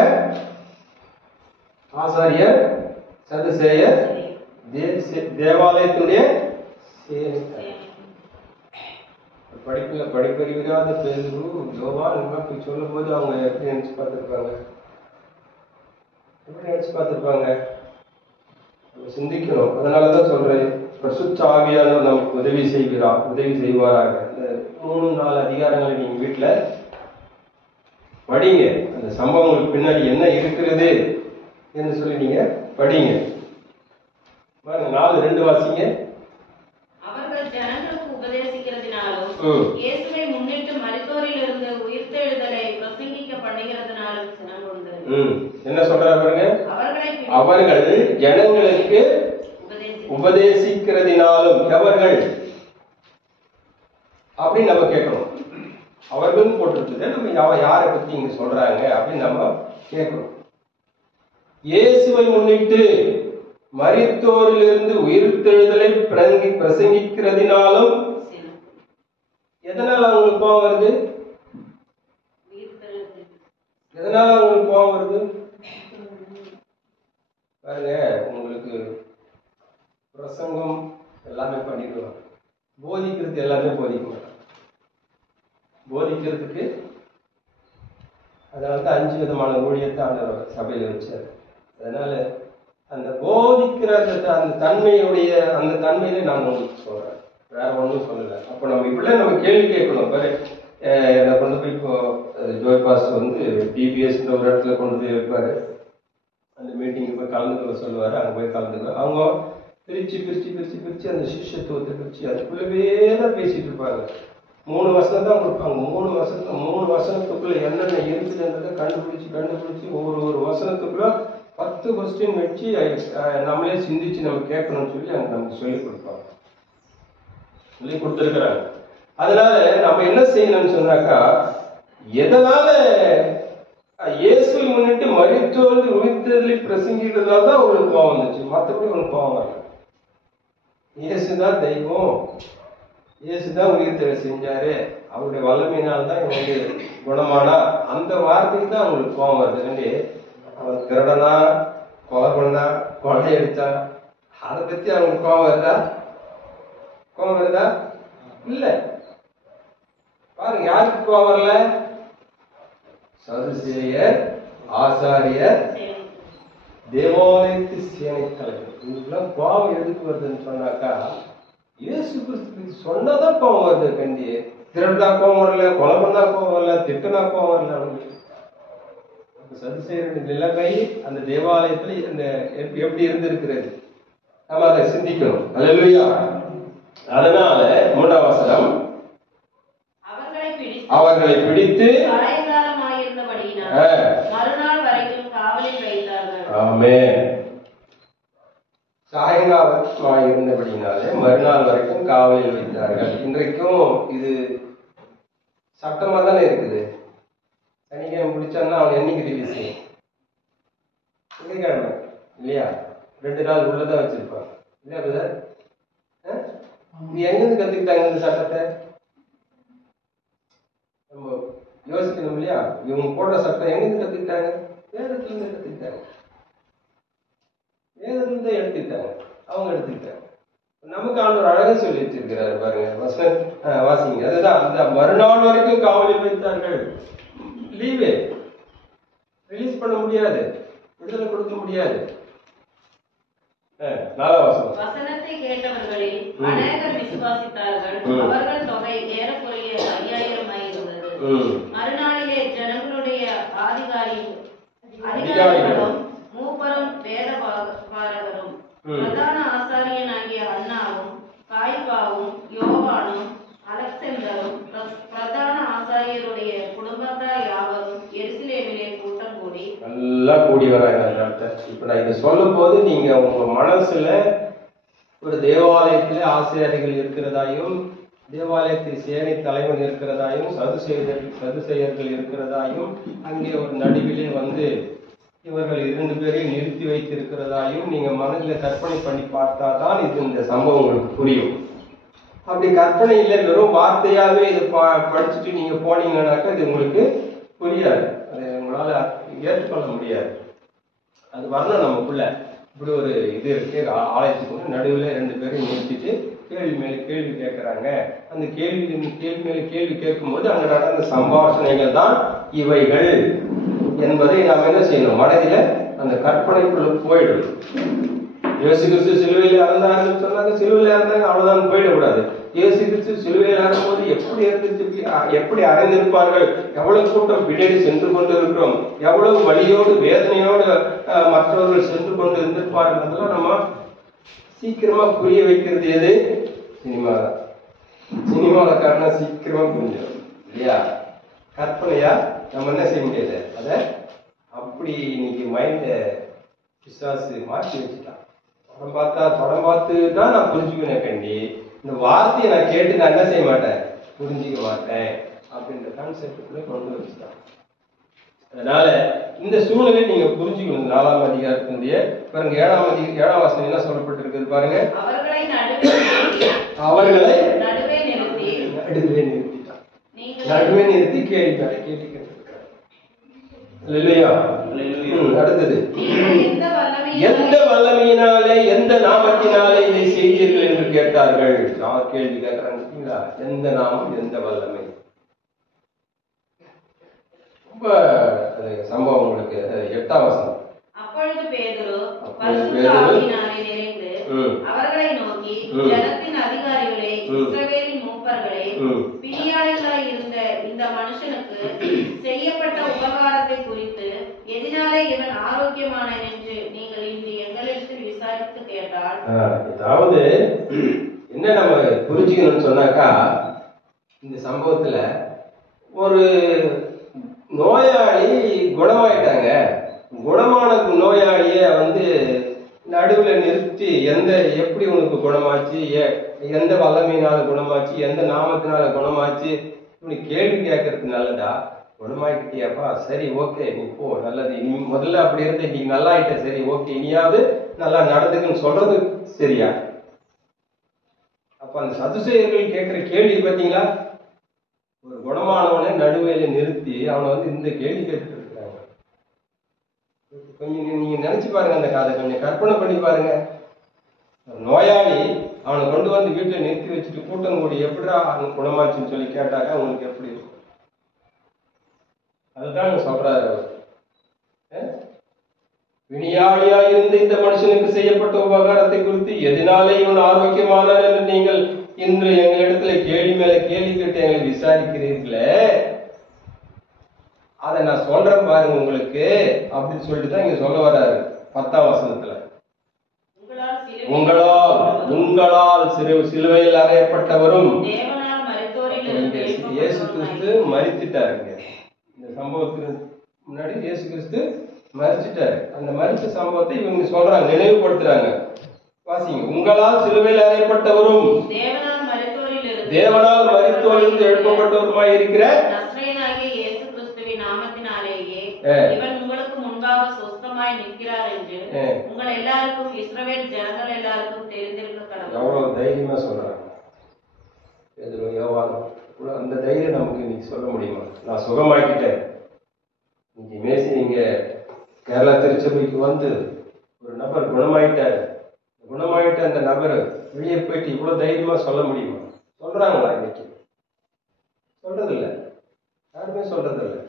ஆசாரியர், சதுசேயர், தேவாலயத்துடைய படிப்பறிவில்லாத பேதுரு, யோவான் சொல்லும் போது அவங்க எப்படி நினைச்சு பார்த்திருப்பாங்க? சிந்திக்கணும். அதனாலதான் சொல்றேன், பரிசுத்த ஆவியானவர் நமக்கு உதவி செய்வாராக. இந்த 3-4 அதிகாரங்களை நீங்க வீட்டுல படிங்க. அந்த சம்பவங்களுக்கு பின்னாடி என்ன இருக்கிறது என்று சொல்லி நீங்க படிங்க. 4:2 வாசிங்க. அவர்கள் ஜனங்களுக்கு உபதேசிக்கிறதினாலும் இயேசுவை முன்னிட்டு மரித்தோரில் இருந்து உயிர்த்தெழுதலை பிரசங்கிக்க பண்ணுகிறதுனாலும் சினங்கொண்டு. என்ன சொல்றாரு பாருங்க? அவர்கள் ஜனங்களுக்கு உபதேசிக்கிறதினாலும். எவர்கள் அப்படின்னு நம்ம கேட்கணும். அவர்கள் போட்டிருக்குது, நம்ம யாரை பத்தி இங்க சொல்றாங்க அப்படின்னு நம்ம கேட்கணும். இயேசுவை முன்னிட்டு மரித்தோரிலிருந்து உயிர்த்தெழுதலை பிரசங்கிக்கிறதினாலும். எதனால அவங்களுக்கு கோபம் வருது? எதனால அவங்களுக்கு கோபம் வருது பாருங்க. உங்களுக்கு பிரசங்கம் எல்லாமே பண்ணிடுவாங்க, போதிக்கிறது எல்லாமே போதிக்க மாட்டாங்க. போதிக்கிறதுக்கு. அதனால தான் 5 விதமான ஊழியத்தை ஆண்டவர் சபையில் வச்சார். அதனால அந்த போதிக்கிற அந்த தன்மையுடைய அந்த தன்மையில நான் உங்களுக்கு சொல்றேன், வேற ஒன்றும் சொல்லலை. அப்போ நம்ம இப்படிலாம் நம்ம கேள்வி கேட்கணும். பாரு, என்னை கொண்டு போய் இப்போ ஜோய் பாஸ்டர் வந்து டிபிஎஸ்ன்ற ஒரு இடத்துல கொண்டு போய் வைப்பாரு. அந்த மீட்டிங்கு போய் கலந்துக்க சொல்லுவார். அங்கே போய் கலந்துக்குவார். அவங்க பிரித்து அந்த சிஷ்யத்துவத்தை பிரித்து அதுக்குள்ளவே தான் பேசிட்டு இருப்பாங்க. 3 வசனம் தான் கொடுப்பாங்க. 3 வசனத்துக்குள்ள என்னென்ன இருக்குதுன்றதை கண்டுபிடிச்சி ஒவ்வொரு வசனத்துக்குள்ள 10 கொஸ்டின் வச்சு நம்மளே சிந்திச்சு நம்ம கேட்கணும்னு சொல்லி அங்கே நமக்கு சொல்லிக் கொடுப்பாங்க, சொல்லி கொடுத்துருக்குறாங்க. அதனால நம்ம என்ன செய்யணும்னு சொன்னாக்கா, எதனால இயேசுவை முன்னிட்டு மரித்தோர்ந்து உயிர்த்தெழுதலை பிரசங்கிக்கிறதால தான் உங்களுக்கு கோபம் வந்துச்சு, மற்றபடி உங்களுக்கு கோபம் வரல. இயேசுதான் தெய்வம், இயேசுதான் உயிர்த்தெழ செஞ்சாரு, அவருடைய வல்லமையினால்தான் இவங்க குணமானா, அந்த வார்த்தைக்கு தான் அவங்களுக்கு கோபம் வருது. அவன் திருடனா, கொலை பண்ணா, கொலை அடித்தா, அதை பத்தி அவங்களுக்கு கோபம் வருதா? கோபம் வருதா? இல்ல. பாருங்க, யாருக்கு கோபம் வரல? சதுசேயர், ஆசாரியர், தேவாலயத்து சேனை தலைவர், இதுக்கெல்லாம் கோபம் எதுக்கு வருதுன்னு சொன்னாக்கா, இயேசு கிறிஸ்து சொன்னதான் கோபம் வருது. கண்டி திருடா கோபம் வரல, கொலை பண்ணா கோபம் வரல, திட்டனா கோபம் வரல. அவங்களுக்கு சதுசேயருடைய நிலைமை அந்த தேவாலயத்துல இந்த எப்படி இருந்திருக்கிறது, நம்ம அதை சிந்திக்கணும். அல்லேலூயா. அதனால 3ஆம் வசனம், அவர்களை பிடித்து மறுநாள் வரைக்கும் காவலில் வைத்தார்கள். ஆமென். சாயங்காலமாக இருந்தபடினாலே மறுநாள் வரைக்கும் காவலில் வைத்தார்கள். இன்றைக்கும் இது சட்டமா தானே இருக்குது. சனிக்கிழமை பிடிச்சாங்கன்னா அவன் என்னைக்கு ரிலீஸ் செய்யும்? திங்கக்கிழமை இல்லையா? 2 நாள் உள்ளதான் வச்சிருப்பாங்க இல்லையா பிரதர்? இது எங்கிருந்து கத்துக்கிட்டாங்க இந்த சட்டத்தை? நம்ம யோசிக்கணும் இல்லையா? இவங்க போடுற சட்டம் எங்கிருந்து கத்துக்கிட்டாங்க? வேதத்துல இருந்து கத்துக்கிட்டாங்க. வேதத்துல இருந்து எடுத்துக்கிட்டாங்க, அவங்க எடுத்துக்கிட்டாங்க. நமக்கு ஆண்டவர் அழகா சொல்லி வச்சிருக்கிறாரு பாருங்க, வாசிங்க. அதுதான், அந்த மறுநாள் வரைக்கும் காவலில் வைத்தார்கள். லீவு ரிலீஸ் பண்ண முடியாது, விடுதலை கொடுக்க முடியாது. 4ஆம் வசனம், வசனத்தை கேட்டவர்களில் அநேகர் விசுவாசித்தார்கள். அவர்கள் தொகை ஏறக்குறைய 5000 இருந்தது. மறுநாளிலே ஜனங்களுடைய அதிகாரிகளும் மூப்பரும் வேத பாரகரும் பிரதான ஆசாரியனாகிய அன்னாவும் காய்பாவும் யோவானும் அலெக்சந்தரும் பிரதான ஆசாரியருடைய குடும்பத்தார் யாவரும் எருசலேமிலே கூட்டம் கூடி நல்லா கூடி வராங்க. இப்ப நான் இதை சொல்லும் போது நீங்க உங்க மனசுல ஒரு தேவாலயத்திலே ஆசிரியர்கள் இருக்கிறதாயும், தேவாலயத்தில் சேனை தலைவன் இருக்கிறதாயும், சதுசேயர்கள் இருக்கிறதாயும், அங்கே ஒரு நடுவிலே வந்து இவர்கள் 2 பேரையும் நிறுத்தி வைத்திருக்கிறதாயும் நீங்க மனதில் கற்பனை பண்ணி பார்த்தாதான் இது இந்த சம்பவம் உங்களுக்கு புரியும். அப்படி கற்பனை இல்லை, வெறும் வார்த்தையாகவே இதை படிச்சுட்டு நீங்க போனீங்கன்னாக்கா இது உங்களுக்கு புரியாது, அதை உங்களால ஏற்றுக்கொள்ள முடியாது. அது வரணும் நமக்குள்ள. இப்படி ஒரு இது இருக்கு, ஆலயத்துக்கு நடுவில் 2 பேரையும் நிறுத்திட்டு கேள்வி மேல கேள்வி கேட்கறாங்க. அந்த கேள்வி மேல கேள்வி கேட்கும்போது அங்க நடந்த சம்பாஷணைகள் தான் இவைகள் என்பதை நாம் என்ன செய்யணும், மனதில அந்த கற்பனைக்குள்ள போயிடும். இயேசு கிறிஸ்து சிலுவையில் இறந்தாருன்னு சொன்னாங்க, சிலுவையில் இறந்தாங்க அவ்வளவுதான் போயிடக்கூடாது. இயேசு கிறிஸ்து சிலுவையில் இறங்கும்போது எப்படி இருந்துச்சு, எப்படி அறைந்திருப்பார்கள், எவ்வளவு கூட்டம் பின்னாடி சென்று கொண்டு இருக்கிறோம், எவ்வளவு வலியோடு வேதனையோடு மற்றவர்கள் சென்று கொண்டு இருந்திருப்பார்கள், அதெல்லாம் நம்ம சீக்கிரமா புரிய வைக்கிறது எது? சினிமா தான். சினிமாவில் காரணம் சீக்கிரமா புரிஞ்சிடும் இல்லையா? கற்பனையா நம்ம என்ன செய்ய முடியாது, அதை அப்படி இன்னைக்கு மைண்ட பிசாசு மாற்றி வச்சுட்டான். படம் பார்த்து தான் நான் புரிஞ்சுக்குவேன் கண்டி, இந்த வார்த்தையை நான் கேட்டு நான் என்ன செய்ய மாட்டேன், புரிஞ்சிக்க மாட்டேன் அப்படின்ற கான்செப்டுக்குள்ள கொண்டு வச்சுட்டான். அதனால இந்த சூழ்நிலை நீங்க புரிஞ்சுக்கணும். 4ஆம் அதிகாரத்தினுடைய பாருங்க 7ஆம் வசனம் என்ன சொல்லப்பட்டிருக்குது பாருங்க. அவர்களை நடுவே நிறுத்திட்டான். நடுவே நிறுத்தி கேட்டுக்கிட்டு இல்லையா? அடுத்தது, எந்த வல்லமையினாலே எந்த நாமத்தினாலே இதை செய்தீர்கள் என்று கேட்டார்கள். நான் கேள்வி கேட்கிறேன், எந்த நாமம், எந்த வல்லமை? இப்ப அது சம்பவம் உங்களுக்கு 8ஆம் வசனம். அப்பொழுது பேதுரு அப்பொழுது பரிசுத்த பேதுரு, ஆவியினாலே நிறைந்து அவர்களை நோக்கி, ஜனத்தின் அதிகாரிகளே, இஸ்ரவேலின் மூப்பர்களே, பிணியாளிகளாய் இருந்த இந்த மனுஷனுக்கு செய்யப்பட்ட உபகாரத்தை குறித்து எதினாலே இவன் ஆரோக்கியமானேன் என்று நீங்கள் இன்று எங்களிடத்தில் விசாரித்து கேட்டால். அதாவது என்ன நம்ம புரிஞ்சுக்கணும்னு சொன்னாக்கா, இந்த சம்பவத்துல ஒரு நோயாளி குணமாயிட்டாங்க. குணமான நோயாளிய நடுவுல நிறுத்தி எப்படி உனக்கு குணமாச்சு, எந்த வல்லமையினால குணமாச்சு, எந்த நாமத்தினால குணமாச்சு இப்படி கேள்வி கேட்கறது நல்லதா? குணமாயிட்டியாப்பா, சரி ஓகே நீ போ, நல்லது. நீ முதல்ல அப்படி இருந்த, இன்னைக்கு நல்லா ஆயிட்ட, சரி ஓகே இனியாவது நல்லா நடந்துக்குன்னு சொல்றது சரியா? அப்ப அந்த சதுசேயர்கள் கேட்கிற கேள்வி பார்த்தீங்களா? ஒரு குணமானவனை நடுவேல நிறுத்தி அவனை இந்த கேள்வி கேட்டுட்டு இருக்கிறாங்க. கொஞ்சம் நீங்க நினைச்சு பாருங்க, அந்த கதை கொஞ்சம் கற்பனை பண்ணி பாருங்க. நோயாளி அவனை கொண்டு வீட்டுல நிறுத்தி வச்சுட்டு கூட்டம் கூடி எப்படிடா அவன் குணமாச்சுன்னு சொல்லி கேட்டாக்க அவங்களுக்கு எப்படி இருக்கும்? அதுதான் சொல்றாரு அவர். வினியாளியா இருந்த இந்த மனுஷனுக்கு செய்யப்பட்ட உபகாரத்தை குறித்து எதனாலே இவன் ஆரோக்கியமானார் என்று நீங்கள் இன்று எங்களிடத்துல கேள்வி மேல கேள்வி கேட்டு எங்களை விசாரிக்கிறீர்களே, அதை நான் சொல்றேன் பாருங்க உங்களுக்கு அப்படின்னு சொல்லிட்டு தான் இங்க சொல்ல வர்றாரு 10ஆம் வசனத்துல. உங்களால் சிலுவையில் அறையப்பட்டவரும் இயேசு கிறிஸ்து மரித்துட்டாருங்க. இந்த சம்பவத்துக்கு முன்னாடி இயேசு கிறிஸ்து மரிச்சிட்டாரு. அந்த மரிச்ச சம்பவத்தை இவங்க சொல்றாங்க, நினைவுபடுத்துறாங்க. வாசிங்க. உங்களால் சிலுவையில் அறையப்பட்டவரும் தேவனால் மரித்தோரிலிருந்து எழுப்பப்பட்டவருமாய் இருக்கிற இயேசு கிறிஸ்துவின் நாமத்தினாலேயே இவன் உங்களுக்கு முன்பாக சொஸ்தமாய் நிற்கிறார் என்று உங்கள் எல்லாருக்கும் இஸ்ரவேல் ஜனங்கள் எல்லாருக்கும் தெரிந்திருக்க கடவுள். எவ்வளவு தைரியமா சொல்றாங்க. அந்த தைரியம் நமக்கு இன்னைக்கு சொல்ல முடியுமா? நான் சுகமாக்கிட்டேன். இன்னைக்கு மேசி நீங்க கேரளா திருச்சபைக்கு ஒரு நபர் குணமாயிட்ட அந்த நபர் வெளியே போயிட்டு இவ்வளவு தைரியமா சொல்ல முடியுமா? சொல்றாங்களா? இன்னைக்கு சொல்றது இல்லை, யாருமே சொல்றது இல்லை.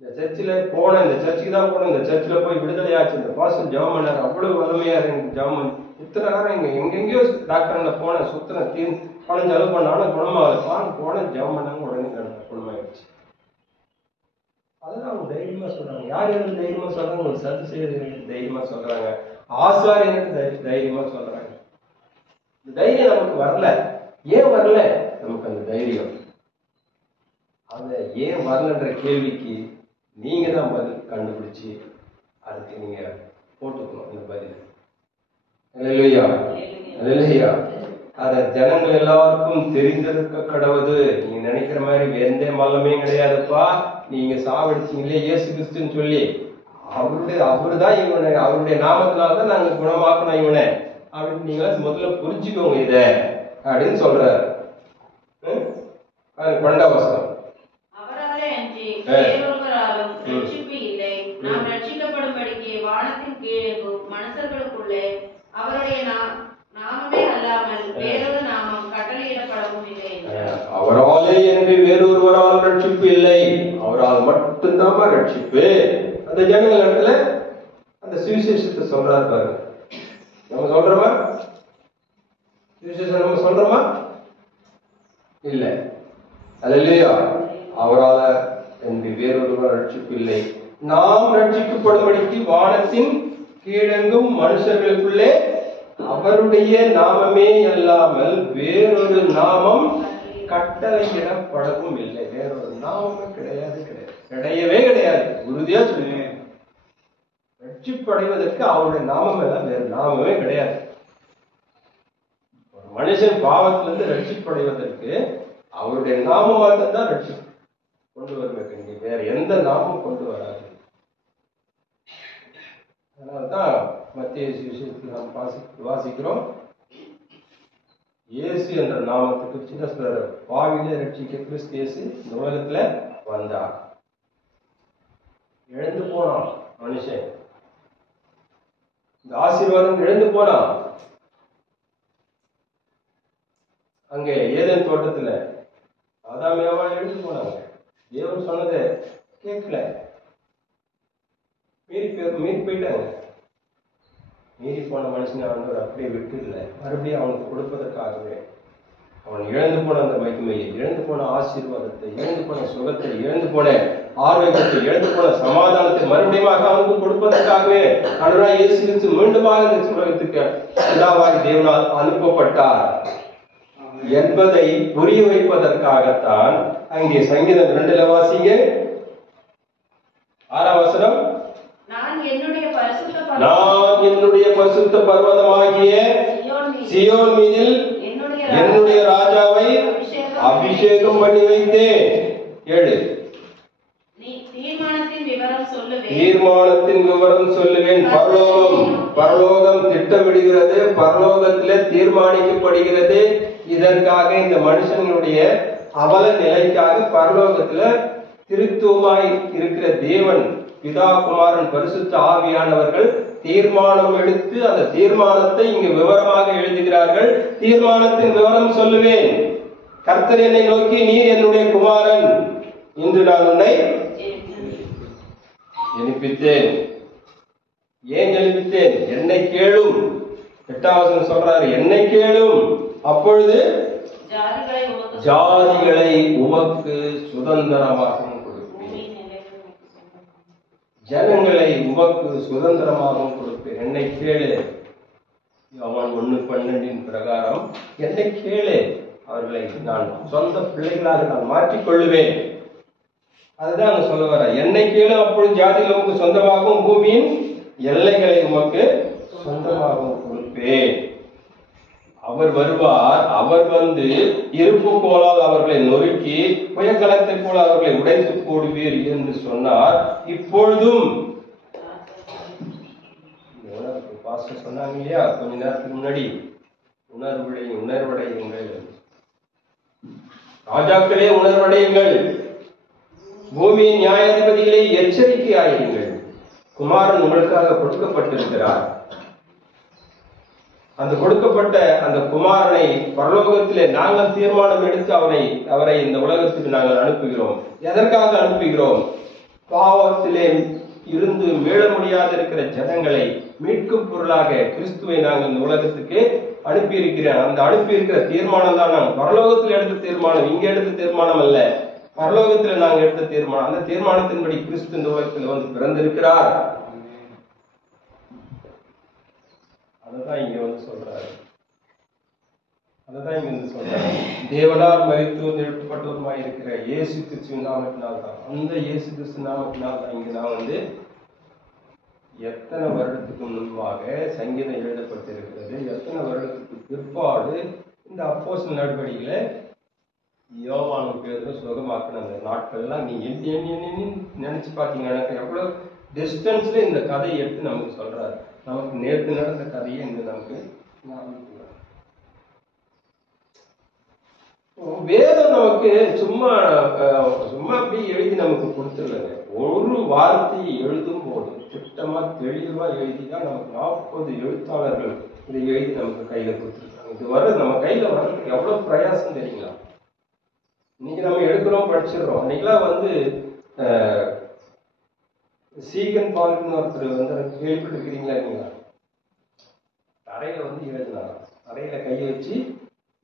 இந்த சர்ச்சுக்கு தான் போனேன், இந்த சர்ச்சில் போய் விடுதலை ஆச்சு, இந்த பாசம் ஜெபம் பண்ணார், அவ்வளவு வல்லமையா எனக்கு ஜெபம் இத்தனை நேரம் எங்கெங்கயோ டாக்டர்ல போனேன், சுத்தனை பணம் செலவு பண்ணாலும் குணமாகல, போனேன் ஜெபம் பண்ணாங்க, உடனே குணமாயிடுச்சு. அதெல்லாம் அவங்க தைரியமா சொல்றாங்க. யார் எனக்கு தைரியமா சொல்றாங்க? ஒரு சத்து செய்யறது தைரியமா சொல்றாங்க, ஆசாரியனுக்கு தைரியமா சொல்றாங்க. இந்த தைரியம் நமக்கு வரல. ஏன் வரல நமக்கு அந்த தைரியம்? அந்த ஏன் வரலன்ற கேள்விக்கு நீங்க தான் பதில் கண்டுபிடிச்சு அதுக்கு நீங்க போட்டுக்கணும் அந்த பதில். அல்லேலூயா, அல்லேலூயா. அத ஜனங்கள் எல்லாருக்கும் தெரிந்திருக்க கடவுது. நீங்க நினைக்கிற மாதிரி எந்த மல்லமே கிடையாதுப்பா. நீங்க சாவடிச்சீங்களே இயேசு கிறிஸ்துன்னு சொல்லி, அவருதான் இவனை, அவருடைய நாமத்தினால்தான் நாங்க குணமாக்கணும் இவனை அப்படின்னு நீங்க முதல்ல புரிஞ்சுக்கோங்க இத அப்படின்னு சொல்றாரு. 12ஆம் வசனம். அவராலே அன்றி வேறொருவராலும் ரட்சிப்பு இல்லை. நாம் ரட்சிக்கப்படும்படிக்கு வானத்தின் கீழேயும் மனுஷர்களுக்குள்ளே அவருடைய நாமமே அல்லாமல் வேறொரு நாமம் கட்டளையிடப்படவும் இல்லை. அவராலே என்று வேறொருவரால் ரட்சிப்பு இல்லை, அவரால் மட்டும்தான் ரட்சிப்பு. அந்த ஜனங்கள் இடத்துல அந்த சுவிசேஷத்தை சொல்றாரு பாருங்க. நம்ம சொல்றோமா சுவிசேஷம்? நம்ம சொல்றோமா? இல்ல. அல்லேலூயா. அவரால என்று வேறொருவர் ரட்சிப்பு இல்லை. நாம் ரட்சிக்கப்படும்படிக்கு வானத்தின் கீழெங்கும் மனுஷர்களுக்குள்ளே அவருடைய நாமமே அல்லாமல் வேறொரு நாமம் கட்டளையிடப்படவும் இல்லை. வேறொரு நாமமே கிடையவே கிடையாது. உறுதியா சொல்லுவேன், ரட்சிப்படைவதற்கு அவருடைய நாமம் எல்லாம் வேறு நாமமே கிடையாது. ஒரு மனுஷன் பாவத்திலிருந்து ரட்சிப்படைவதற்கு அவருடைய நாமம் தான் ரட்சிப்பு கொண்டு வருவதற்கு வேற எந்த நாமும் கொண்டு வராது. அதனால்தான் மத்திய சுவிசேஷத்தில் நாம் வாசிக்கிறோம், இயேசு என்ற நாமத்துக்கு சின்ன சொல்ற பாவிலே ரட்சிக்க கிறிஸ்து இயேசு இந்த உலகத்துல வந்தார். இழந்து போனான் மனுஷன், இந்த ஆசீர்வாதம் இழந்து போனான். அங்கே ஏதேன் தோட்டத்துல ஆதாம் ஏவாள் எழுந்து போனாங்க. தேவன் சொன்னதை கேட்கல, மீறி போயிட்டாங்க. மீறி போன மனுஷனை ஆண்டவர் அப்படியே விட்டுல, மறுபடியும் அவனுக்கு கொடுப்பதற்காகவே அவன் இழந்து போன அந்த மகிமையை, இழந்து போன ஆசீர்வாதத்தை, இழந்து போன சுகத்தை, இழந்து போன ஆரோக்கியத்தை, இழந்து போன சமாதானத்தை மறுபடியும் அவனுக்கு கொடுப்பதற்காகவே ஆண்டவராகிய இயேசு கிறிஸ்து மீண்டுமாக இந்த உலகத்துக்கு பிதாவாகிய தேவனால் அனுப்பப்பட்டார் என்பதை புரிய வைப்பதற்காகத்தான் அங்கே சங்கீதம் 2 வாசிங்க, 6ஆம் வசனம். நான் என்னுடைய பரிசுத்த பர்வதமாகிய சியோன் மீதில் என்னுடைய ராஜாவை அபிஷேகம் பண்ணி வைத்தேன். 7. தீர்மானத்தின் விவரம் சொல்லுவேன். பரலோகம் திட்டமிடுகிறது, பரலோகத்திலே தீர்மானிக்கப்படுகிறது. இதற்காக இந்த மனுஷனுடைய அவல நிலைக்காக பரலோகத்துல திருத்துவமாய் இருக்கிற தேவன் பிதா குமாரன் பரிசுத்த ஆவியானவர்கள் தீர்மானம் எடுத்து அந்த தீர்மானத்தை இங்கு விவரமாக எழுதுகிறார்கள். தீர்மானத்தின் விவரம் சொல்லுவேன். கர்த்தர் என்னை நோக்கி, நீர் என்னுடைய குமாரன், இன்று நான் உன்னை எழுப்பித்தேன். ஏன் எழுப்பித்தேன்? என்னை கேளும். 8ஆம் வசனம் சொல்றாரு, என்னை கேளும், அப்பொழுது ஜாதிகளை உமக்கு சுதந்திரமாகவும் கொடுப்பேன், ஜனங்களை உமக்கு சுதந்திரமாகவும் கொடுப்பேன். என்னை கேளு. அவன் 1:12 பிரகாரம் என்னை கேளு, அவர்களை நான் சொந்த பிள்ளைகளாக நான் மாற்றிக் கொள்ளுவேன். அதுதான் சொல்ல வர. என்னை கேளு, அப்பொழுது ஜாதிகள் உமக்கு சொந்தமாகவும் பூமியின் எல்லைகளை உமக்கு சொந்தமாகவும் கொடுப்பேன். அவர் வருவார், அவர் வந்து இருப்பு கோலால் அவர்களை நொறுக்கி புயக்கலத்தை போல அவர்களை உடைத்து போடுவீர் என்று சொன்னார். இப்பொழுதும் பாஸ்டர் சொன்னாங்க இல்லையா கொஞ்ச நேரத்துக்கு முன்னாடி, உணர்வடையுங்கள் ராஜாக்களே, உணர்வடையுங்கள், பூமியின் நியாயாதிபதிகளை எச்சரிக்கை ஆயிருங்கள். குமாரன் உங்களுக்காக கொடுக்கப்பட்டிருக்கிறார். அந்த கொடுக்கப்பட்ட அந்த குமாரனை பரலோகத்திலே நாங்கள் தீர்மானம் எடுத்து அவரை இந்த உலகத்துக்கு நாங்கள் அனுப்புகிறோம். எதற்காக அனுப்புகிறோம்? பாவத்திலே இருந்து மீள முடியாத இருக்கிற ஜனங்களை மீட்கும் பொருளாக கிறிஸ்துவை நாங்கள் இந்த உலகத்துக்கு அனுப்பியிருக்கிறோம். அந்த அனுப்பியிருக்கிற தீர்மானம் தான் நாங்கள் பரலோகத்தில் எடுத்த தீர்மானம், இங்க எடுத்த தீர்மானம் அல்ல, பரலோகத்தில் நாங்கள் எடுத்த தீர்மானம். அந்த தீர்மானத்தின்படி கிறிஸ்து இந்த உலகத்தில் வந்து பிறந்திருக்கிறார். அததான் இங்க வந்து சொல்றாரு. தேவனால் மரித்து எழுப்பப்பட்டவருமாய் இருக்கிற இயேசு கிறிஸ்துவின் நாமத்தினால் தான், அந்த இயேசு கிறிஸ்து நாமத்தினால் தான் இங்க நான் வந்து எத்தனை வருடத்துக்கு முன்பாக சங்கீதம் எழுதப்பட்டிருக்கிறது, எத்தனை வருடத்துக்கு பிற்பாடு இந்த அப்போஸ்தலர் நடவடிக்கையில யோவான் பேரு சுகமாக்கின அந்த நாட்கள்லாம் நீங்க நினைச்சு பார்த்தீங்க. எனக்கு எவ்வளவு டிஸ்டன்ஸ்ல இந்த கதையை எடுத்து நமக்கு சொல்றாரு. நமக்கு நேற்று நடந்த கதையை இங்க நமக்கு வேதம் நமக்கு சும்மா அப்படி எழுதி நமக்கு கொடுத்துருங்க. ஒரு வார்த்தையை எழுதும் போது திட்டமா தெளிவா எழுதிதான் நமக்கு 40 எழுத்தாளர்கள் இதை எழுதி நமக்கு கையில கொடுத்துருக்காங்க. இது வர நம்ம கையில வர்றதுக்கு எவ்வளவு பிரயாசம் தெரியுங்களா? இன்னைக்கு நம்ம எடுக்கிறோம், படிச்சிடறோம். அன்னைக்கெல்லாம் வந்து சீகன் பால்னு ஒருத்தர் வந்து கேள்விப்பட்டிருக்கிறீங்களா? நீங்களா தரையில வந்து எழுதினார், தரையில கையை வச்சு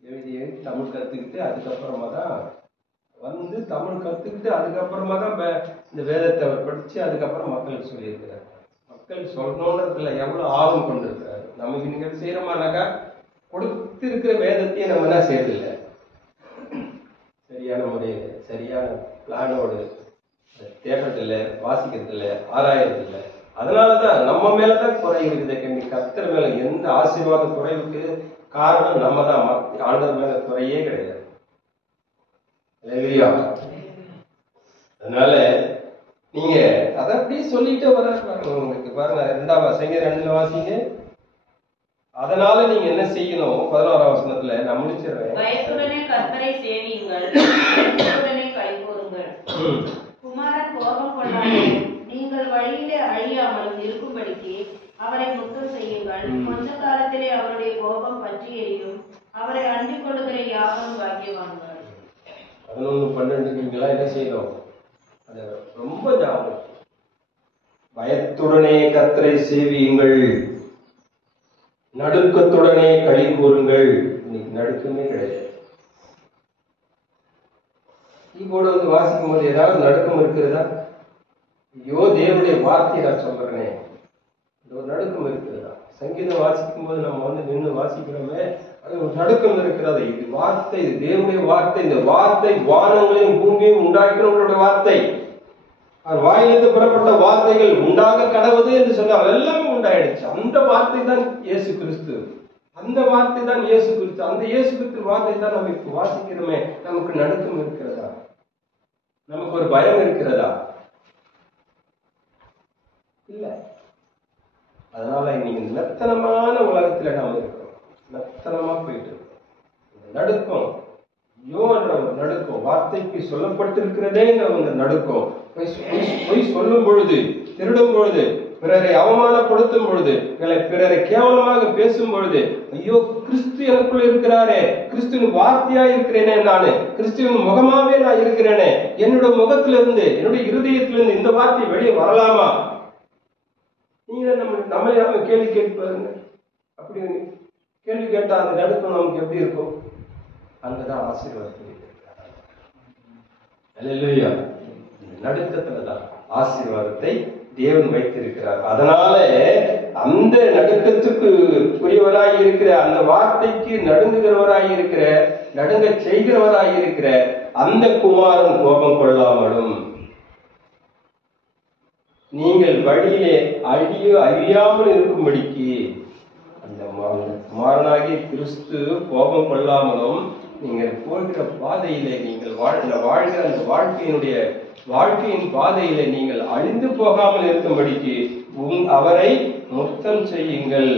எழுதி தமிழ் கத்துக்கிட்டு அதுக்கப்புறமா தான் வந்து தமிழ் கத்துக்கிட்டு அதுக்கப்புறமா தான் இந்த வேதத்தை அவர் படிச்சு அதுக்கப்புறம் மக்களுக்கு சொல்லியிருக்கிறார். மக்கள் சொல்லணுன்றதுல எவ்வளவு ஆர்வம் கொண்டிருக்கிறாரு. நமக்கு நீங்க செய்யறோமானாக்கா கொடுத்திருக்கிற வேதத்தையே நம்ம என்ன செய்யறதில்லை, சரியான முறையில் சரியான பிளானோடு தேடுறதில்லை, வாசிக்கிறதில்லை, ஆராயறதில்லை. அதனாலதான் நம்ம மேலதான் குறை இருக்குது. கர்த்தர் மேல எந்த ஆசீர்வாத குறைவுக்கு காரணம் நம்ம தான், ஆண்டவர் மேல குறையே கிடையாது. அதனால நீங்க அதை அப்படியே சொல்லிட்டு வர உங்களுக்கு பாருங்க. 2ஆம் சங்கீதம் 2 வாசிங்க. அதனால நீங்க என்ன செய்யணும்? 11ஆம் வசனத்துல நான் முடிச்சிடுறேன். பயத்துடனே கர்த்தரை சேவியுங்கள், கைகூறுங்கள். குமாரன் கோபம் கொள்ளாமல் நீங்கள் வழியிலே அழியாமலும் இருக்கும்படிக்கு அவரை முத்தம் செய்யுங்கள். கொஞ்ச காலத்திலே அவருடைய கோபம் பற்றி எரியும். அவரை அண்டிக் கொள்ளுகிற யாவரும் பாக்கியவான்கள். 11-12 என்ன செய்யணும்? அதை ரொம்ப ரொம்ப ஞாபகம். பயத்துடனே கர்த்தரை சேவியுங்கள், நடுக்கத்துடனே களி கூறுங்கள். இன்னைக்கு நடுக்கமே கிடையாது. கீபோர்டு வந்து வாசிக்கும் போது ஏதாவது நடுக்கம் இருக்கிறதா? ஐயோ, தேவனுடைய வார்த்தையை நான் சொல்றேனே, ஒரு நடுக்கம் இருக்கிறதா? சங்கீதம் வாசிக்கும் போது நம்ம வந்து நின்று வாசிக்கிறோமே, அது ஒரு நடுக்கம் இருக்கிறதா? இது வார்த்தை, இது தேவனுடைய வார்த்தை. இந்த வார்த்தை வானங்களையும் பூமியையும் உண்டாக்கிறவங்களுடைய வார்த்தை. அவர் வாயிலிருந்து புறப்பட்ட வார்த்தைகள் உண்டாக கடவுது என்று சொன்னார், எல்லாமே உண்டாயிடுச்சு. அந்த வார்த்தை தான் இயேசு கிறிஸ்து. அந்த வார்த்தை தான் இயேசு கிறிஸ்து. அந்த இயேசு கிறிஸ்து வார்த்தை தான் நம்ம இப்ப வாசிக்கிறோமே. நமக்கு நடுக்கம் இருக்கிறதா? நமக்கு ஒரு பயம் இருக்கிறதா? இல்ல. அதனால இன்னைக்கு நத்தனமான உலகத்துல நாம இருக்கிறோம். நத்தனமா போயிட்டு இருக்கோம். நடுக்கம், ஐயோ என்ற ஒரு நடுக்கம், வார்த்தைக்கு சொல்லப்பட்டிருக்கிறதேங்கிற ஒரு நடுக்கம். பொய் சொல்லும் பொழுது, திருடும் பொழுது, பிறரை அவமானப்படுத்தும் பொழுது, பிறரை கேவலமாக பேசும் பொழுது, ஐயோ கிறிஸ்து எனக்குள்ள இருக்கிறாரே, கிறிஸ்துவின் வார்த்தையா இருக்கிறேனே, நானு கிறிஸ்துவின் முகமாவே நான் இருக்கிறேனே, என்னோட முகத்திலிருந்து, என்னுடைய இருதயத்திலிருந்து இந்த வார்த்தை வெளியே வரலாமா? நீங்க நம்மளே நாம கேள்வி கேட்பாருங்க. அப்படி கேள்வி கேட்டா அந்த நடுக்கம் நமக்கு எப்படி இருக்கும்? அங்கதான் ஆசீர்வாதம். அல்லேலூயா. நடுக்கத்துலதான் ஆசீர்வாதத்தை தேவன் வைத்திருக்கிறார். அதனால அந்த நடுக்கத்துக்கு புரியவராய் இருக்கிற, அந்த வார்த்தைக்கு நடுங்குகிறவராய் இருக்கிற, நடுங்க செய்கிறவராய் இருக்கிற அந்த குமாரன் கோபம் கொள்ளாமலும் நீங்கள் வழியிலே அழியாமல் இருக்கும்படிக்கு அந்த குமாரனாகிய கிறிஸ்து கோபம் கொள்ளாமலும் நீங்கள் போகிற பாதையிலே, நீங்கள் வாழ்கிற அந்த வாழ்க்கையின் பாதையிலே நீங்கள் அழிந்து போகாமல் இருக்கும்படிக்கு அவரை முத்தம் செய்யுங்கள்.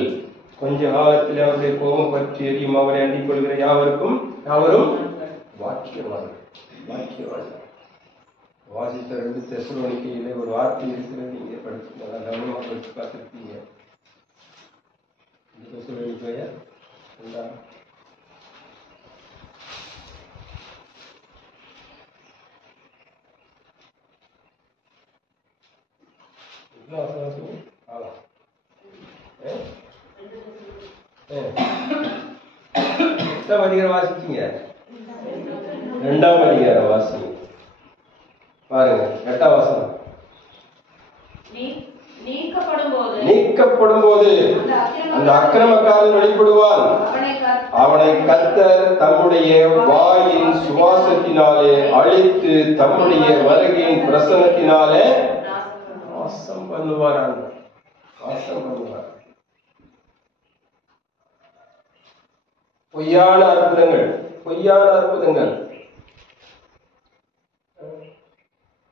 கொஞ்ச காலத்தில் அவருடைய கோபம் பற்றி எரியும் அவரை அண்டிக் கொள்கிற யாவருக்கும் அவரும் வாக்கியவான். வாசித்த 2 தெசலோனிக்கையிலே ஒரு வார்த்தை இருக்கிறது. நீங்க படிச்சு நல்லா கவனமா படிச்சு பார்த்துருப்பீங்க. தெசலோனிக்கையா 2 அதிகாரம் வாசிச்சீங்க. 2ஆம் அதிகாரம் வாசி பாருங்க. 8ஆம் வசனம். நீக்கப்படும் போது அந்த அக்கிரமக்காரன் வெளிப்படுவான், அவனை கர்த்தர் தம்முடைய வாயின் சுவாசத்தினாலே அழித்து தம்முடைய வருகையின் பிரசன்னத்தினாலே வாசம் பண்ணுவார். பொய்யான அற்புதங்கள்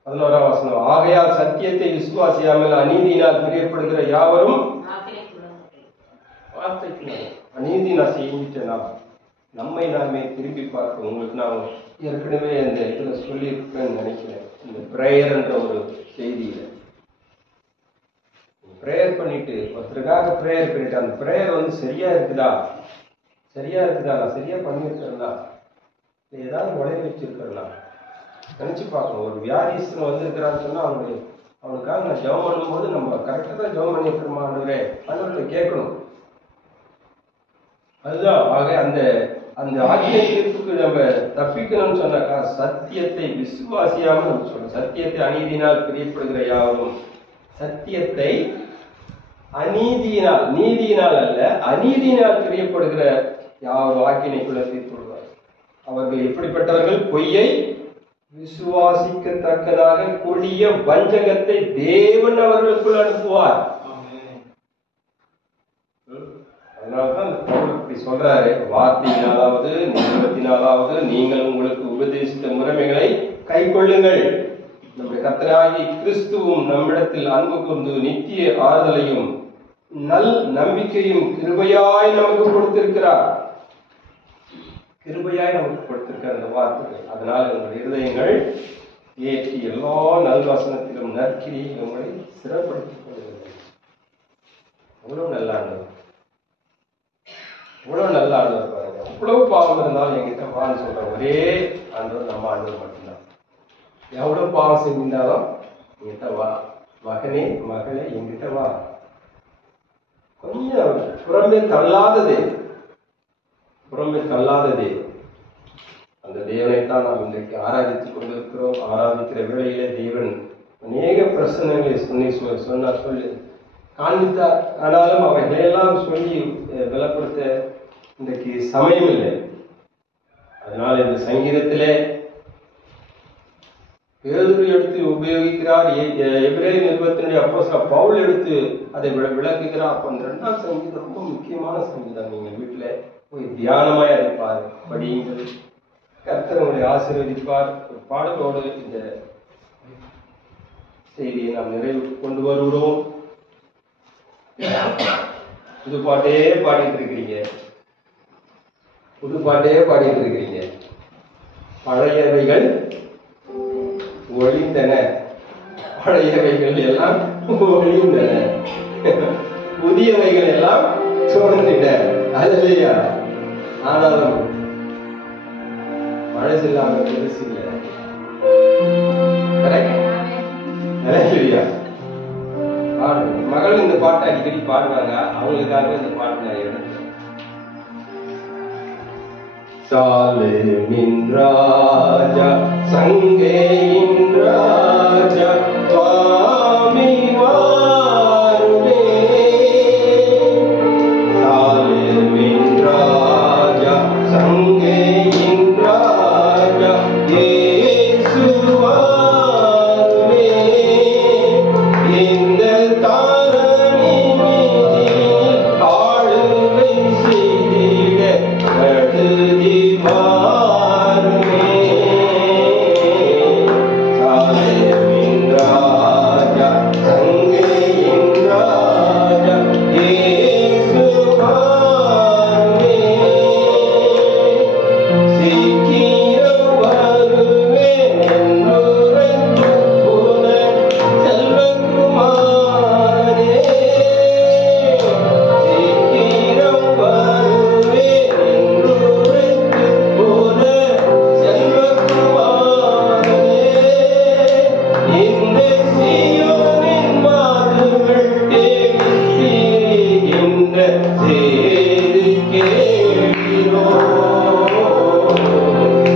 11ஆம் வசனம். ஆகையால் சத்தியத்தை விசுவாசியாமல் அநீதியினால் பிரியப்படுகிற யாவரும் அநீதி நான் செஞ்சுட்டேனா, நம்மை நாமே திரும்பி பார்க்க உங்களுக்கு நான் ஏற்கனவே அந்த இதுல சொல்லியிருப்பேன்னு நினைக்கிறேன். இந்த பிரேயர் என்ற ஒரு செய்தியில பிரேயர் பண்ணிட்டு ஒருத்தருக்காக பிரேயர் பண்ணிட்டு அந்த பிரேயர் வந்து சரியா இருக்குதா, நான் சரியா பண்ணியிருக்கிறேன்னா, ஏதாவது உழைய வச்சிருக்கிறேன்னா நினைச்சு பார்க்கணும். ஒரு வியாதிஸ்தன் வந்திருக்கிறான்னு சொன்னா அவனுக்காக நான் ஜெபம் பண்ணும்போது நம்ம கரெக்டா தான் ஜெபம் பண்ணிருக்கிறோமா ஆண்டவர்கிட்ட கேட்கணும். அதுதான். ஆக அந்த ஆக்கினை தீர்ப்புக்கு நம்ம தப்பிக்கணும்னு சொன்னாக்கா சத்தியத்தை விசுவாசியாம நம்ம சொல்லணும். சத்தியத்தை அநீதியினால் பிரியப்படுகிற யாரும், சத்தியத்தை அநீதியினால், நீதியினால் அல்ல அநீதியினால் பிரியப்படுகிற யாரும் ஆக்கினைக்குள்ள தீர்ப்படுவார். அவர்கள் எப்படிப்பட்டவர்கள்? பொய்யை விசுவாசிக்கத்தக்கதாக கொடிய வஞ்சகத்தை தேவன் அவர்களுக்குள் அனுப்புவார். அதனால்தான் இப்படி சொல்றாரு, வார்த்தையினாலாவது நிறுவத்தினாலாவது நீங்கள் உங்களுக்கு உபதேசித்த முறைமைகளை கை கொள்ளுங்கள். நம்முடைய கர்த்தராகிய கிறிஸ்துவும் நம்மிடத்தில் அன்பு கொண்டு நித்திய ஆறுதலையும் நல் நம்பிக்கையும் கிருபையாய் நமக்கு கொடுத்திருக்கிறார். அந்த வார்த்தைகள். அதனால உங்கள் இருதயங்கள் ஏற்றி எல்லா நல்வாசனத்திலும் நற்கிரியை உங்களை சிறப்படுத்திக் கொள்ளுங்கள். அவ்வளவு நல்ல ஆண்டவர் பாருங்க. அவ்வளவு பாவம் இருந்தாலும் எங்கிட்ட வான்னு சொல்ற ஒரே ஆண்டவர் நம்ம ஆண்டவர் மட்டும்தான். எவ்வளவு பாவம் செஞ்சிருந்தாலும் என்கிட்ட வா, மகனே மகளே என்கிட்ட வா. கொஞ்சம் புறம்பே தள்ளாததே, புறம்பே தள்ளாததே. அந்த தேவனைத்தான் நாம் இன்றைக்கு ஆராதித்துக் கொண்டிருக்கிறோம். ஆராதிக்கிற வேளையிலே தேவன் அநேக பிரச்சனைகளை சொல்லி காண்பித்தார். ஆனாலும் அவைகளெல்லாம் சொல்லி பலப்படுத்த இன்றைக்கு சமயம் இல்லை. அதனால இந்த சங்கீதத்திலே பேதுரு எடுத்து உபயோகிக்கிறார், எபிரேய நிருபத்தினுடைய அப்போஸ்தலன் பவுல் எடுத்து அதை விளக்குகிறார். அப்போ அந்த 2ஆம் சங்கீதம் ரொம்ப முக்கியமான சங்கீதம். நீங்கள் வீட்டில் போய் தியானமாய் அதை படியுங்கள். கர்த்தர் உங்களை ஆசீர்வதிப்பார். ஒரு பாடலோடு இந்த செய்தியை நாம் நிறைவு கொண்டு வருகிறோம். புது பாட்டே பாடிட்டு இருக்கிறீங்க, புது பாட்டே பாடிட்டு இருக்கிறீங்க. பழையவைகள் ஒழிந்தன, பழையவைகள் எல்லாம் ஒழிந்தன, புதியவைகள் எல்லாம் தோன்றின. அல்லேலூயா. ஆனாலும் பழசு இல்லாம பெருசு இல்லை. மகள் இந்த பாட்டை அடிக்கடி பாடுவாங்க. அவங்களுக்காக இந்த பாட்டு நான் எடுத்தேன். சாலேமின் ராஜா சங்கேயின் ராஜா சுவாமி வாருமே. சாலேமின் ராஜா சங்கேயின் ராஜா இயேசு வாருமே. இந்த தாரணி மீதில் ஆளுகை செய்திட கடுதி வாருமே. சாலேமின் ராஜா சங்கேயின் ராஜா இயேசு வாருமே. சீக்கிரம் வருவேன் என்றுரைத்து போன செல்வகுமாரனே. சீக்கிரம் வருவேன் என்றுரைத்து போன செல்வகுமாரனே. இந்த சீயோனின் மாதுகள் தேடித் திரிகின்ற செய்தி கேட்கிறோம்.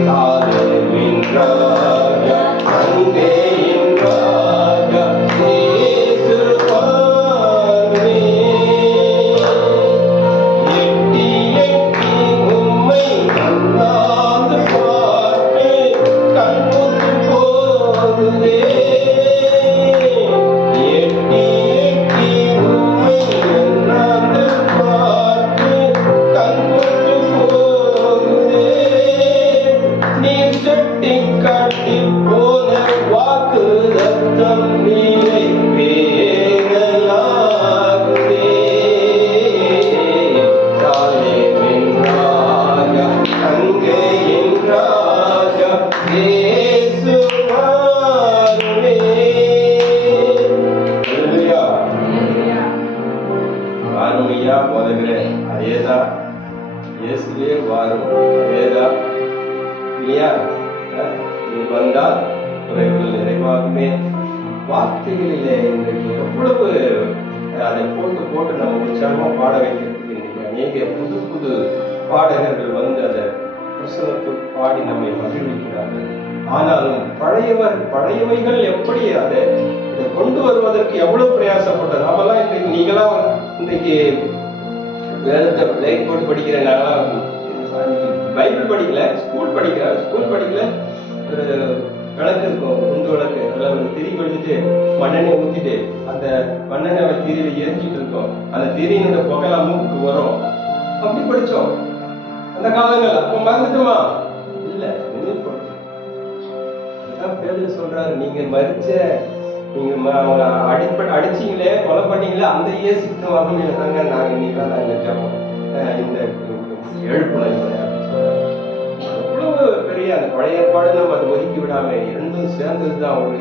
சாலேமின் ராஜா சங்கேயின் ராஜா இயேசு வாருமே. எட்டி எட்டி உம்மை அண்ணாந்து பார்த்து கண்முத்து போகுதே. எட்டி எட்டி உம்மை அண்ணாந்து பார்த்து கண்முத்து போகுதே. நீர் செட்டி காட்டி போன வாக்குதத்தம் நீரை பேரலாகுதே. சாலேமின் ராஜா சங்கேயின் ராஜா இயேசு வாருமே. அல்லேலூயா. வாரும் ஐயா போதகரே, அதேதான். இயேசுவே வாரும், அதேதான் இல்லையா? நீ வந்தால் குறைவுகள் நிறைவாகுமே. வார்த்தைகளிலே இன்றைக்கு எவ்வளவு அதை போட்டு போட்டு நம்ம உற்சாகமா பாட வைக்கிறதுக்கு இன்னைக்கு அநேக புது புது பாடகர்கள் வந்து அதை பிரசனத்தை பாடி நம்மை மகிழ்விக்கிறார்கள். ஆனாலும் பழையவைகள் எப்படி அதை கொண்டு வருவதற்கு எவ்வளவு பிரயாசப்பட்டது. நாமெல்லாம் இன்றைக்கு நீங்களாம் இன்றைக்கு வேதத்தை பிளேக் போட்டு படிக்கிறேன், பைபிள் படிக்கல, ஸ்கூல் படிக்கல. ஒரு விளக்கு இருக்கும், குண்டு விளக்கு. அதில் ஒரு திரி கொளுத்திட்டு மண்ணெண்ணெய் ஊற்றிட்டு அந்த மண்ணெண்ணெய் திரியில எரிஞ்சிட்டு இருக்கோம். அந்த திரியினோட புகைலாம் மூக்குக்கு வரும். அப்படி படித்தோம் அந்த காலங்கள். அப்போ மறந்துட்டோமா? இல்லை, அதுதான் பேர் சொல்றாரு, நீங்க மறிச்ச, நீங்க அடிச்சீங்களே, கொலை பண்ணீங்களே, அந்த இயேசுக்கு வகையில தாங்க நாங்க இன்னைக்கு நினைச்சோம் இந்த எழுப்புணை. அவ்வளவு பெரிய அந்த பழைய ஏற்பாடு நம்ம அதை ஒதுக்கி விடாம இரண்டும் சேர்ந்ததுதான் ஒரு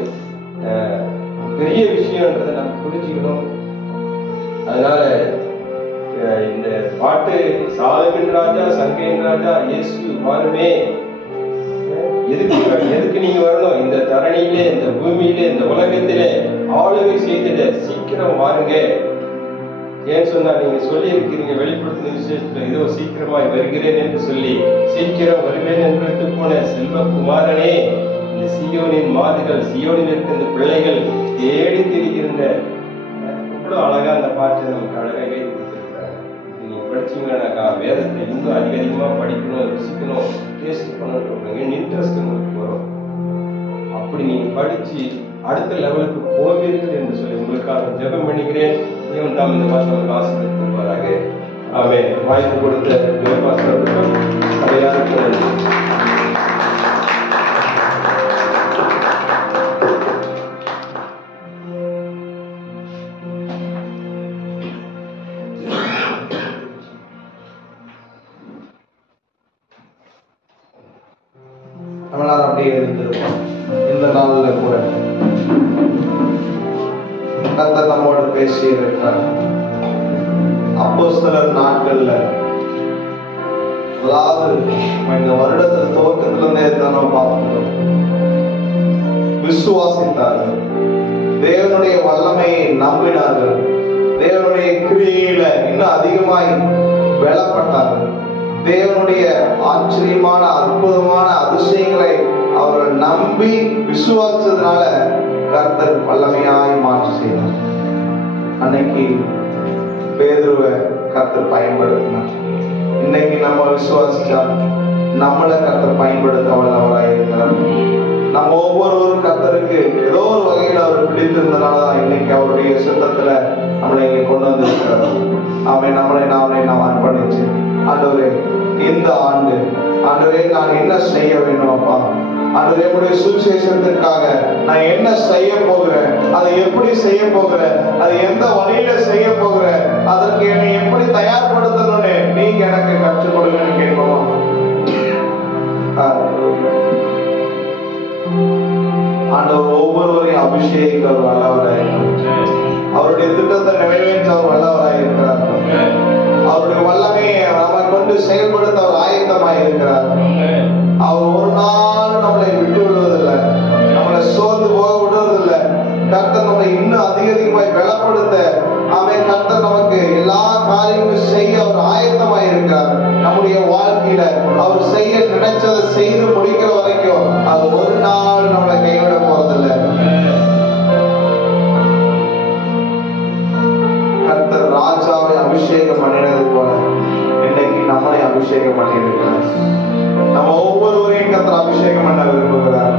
பெரிய விஷயம்ன்றதை நம்ம புரிஞ்சுக்கணும். அதனால இந்த பாட்டு சாலேமின் ராஜா சங்கேயின் ராஜா இயேசு வாருமே. எதுக்கு நீங்க வரணும்? இந்த தரணியிலே, இந்த பூமியிலே, இந்த உலகத்திலே ஆளுகை செய்திட சீக்கிரம் வாருங்க. ஏன் சொன்னா, நீங்க சொல்லி இருக்கிறீங்க வெளிப்படுத்தின விசேஷத்துல, இதோ சீக்கிரமாய் வருகிறேன் என்று சொல்லி, சீக்கிரம் வருவேன் என்று போன செல்வகுமாரனே, இந்த சியோனின் மாதிகள், சியோனில் இருக்க இந்த பிள்ளைகள் தேடி திரிகின்ற இவ்வளவு அழகா அந்த பாட்டு நமக்கு அழகாகவே கொடுத்துருக்காங்க. நீங்க படிச்சீங்கன்னாக்கா வேதத்தை இன்னும் அதிகமா படிக்கணும், ருசிக்கணும், டேஸ்ட் பண்ணணும், இன்ட்ரெஸ்ட் உங்களுக்கு வரும். அப்படி நீங்க படிச்சு அடுத்த லெவலுக்கு போவீர்கள் என்று சொல்லி உங்களுக்காக ஜெபம் பண்ணிக்கிறேன். தேவன் தாம் இந்த வாசலுக்கு ஆசீர்வதிப்பாராக. ஆமென். வாய்ப்பு கொடுத்த தேவபாஸ்கருக்கும் அடையாளத்துக்கு நன்றி. நம்மளால அப்படியே எழுந்திருப்போம். இந்த நாள்ல கூட கர்த்தர் நம்மோடு பேசி இருக்கிறார். அப்போஸ்தலர் நாட்கள்ல, அதாவது இந்த வருடத்தின் துவக்கத்துல இருந்தே நம்ம பார்க்கிறோம், விசுவாசித்தார்கள், தேவனுடைய வல்லமையை நம்பினார்கள், தேவனுடைய கிரியையில இன்னும் அதிகமாய் பலப்பட்டார்கள். தேவனுடைய ஆச்சரியமான அற்புதமான அதிசயங்களை அவர்கள் நம்பி விசுவாசத்தினால கர்த்தர் வல்லமையாய் மாற்றி செய்தார். அன்னைக்கு பேதுருவை கர்த்தர் பயன்படுத்தினார். இன்னைக்கு நம்ம விசுவாசிச்சா நம்மளை கர்த்தர் பயன்படுத்த வல்லவராய் இருக்கிறார். நம்ம ஒவ்வொருவரும் கர்த்தருக்கு ஏதோ ஒரு வகையில் அவர் பிடித்திருந்தனாலதான் இன்னைக்கு அவருடைய சித்தத்துல நம்மளை இங்க கொண்டு வந்திருக்கிறார். நம்மளை நாம் அர்ப்பணிச்சு, ஆண்டவரே இந்த ஆண்டு ஆண்டவரே நான் என்ன செய்ய வேண்டும் அப்பா, ஆண்டவரே உடைய சுவிசேஷத்திற்காக நான் என்ன செய்ய போகிறேன், அதை எப்படி செய்ய போகிறேன், அதை எந்த வழியில செய்ய போகிறேன், அதற்கு என்னை எப்படி தயார்படுத்தணும்னு நீங்க எனக்கு கற்றுக் கொடுங்கன்னு கேட்போம். ஆண்டவர் ஒவ்வொருவரையும் அபிஷேகிக்க அவர் வல்லவராய், அவருடைய திட்டத்தை நிறைவேற்ற அவர் வல்லவராய் இருக்கிறார். அவருடைய வல்லமையை நம்ம கொண்டு செயல்படுத்த அவர் ஆயத்தமாய் இருக்கிறார். அவர் ஒரு நாள் நம்மளை விட்டு விடுவதில்லை, நம்மளை சோர்ந்து போக விடுவதில்லை. கர்த்தர் நம்மளை இன்னும் அதிகமாய் பலப்படுத்த கர்த்தர் நமக்கு எல்லா காரியங்களும் செய்ய அவர் ஆயத்தமாய் இருக்கிறார். நம்முடைய வாழ்க்கையில அவர் செய்ய நினைச்சதை செய்து முடிக்கிற வரைக்கும் அது ஒரு நாள் நம்மளை கைவிட போறதில்லை. கர்த்தர் ராஜாவை அபிஷேகம் பண்ணினது போல இன்னைக்கு நம்மளை அபிஷேகம் பண்ணியிருக்கிறார். நம்ம ஒவ்வொருவரையும் கர்த்தர் அபிஷேகம் பண்ண விரும்புகிறார்.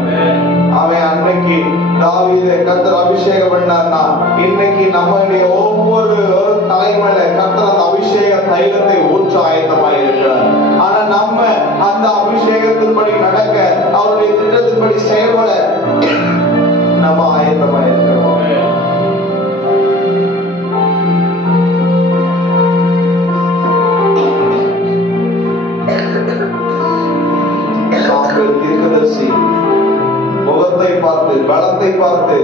அவன் அன்னைக்கு தாவீதை கர்த்தர் அபிஷேகம் பண்ணார்னா இன்னைக்கு நம்மளுடைய ஒவ்வொரு தலைமையில கர்த்தர் அந்த அபிஷேக தைலத்தை ஊற்ற ஆயத்தமாக இருக்கிறார். ஆனா நம்ம அந்த அபிஷேகத்தின்படி நடக்க, அவருடைய திட்டத்தின்படி செயல்பட நம்ம ஆயத்தமாக இருக்கிறோம். தீர்க்கதரிசி முகத்தை பார்த்து, பலத்தை பார்த்து,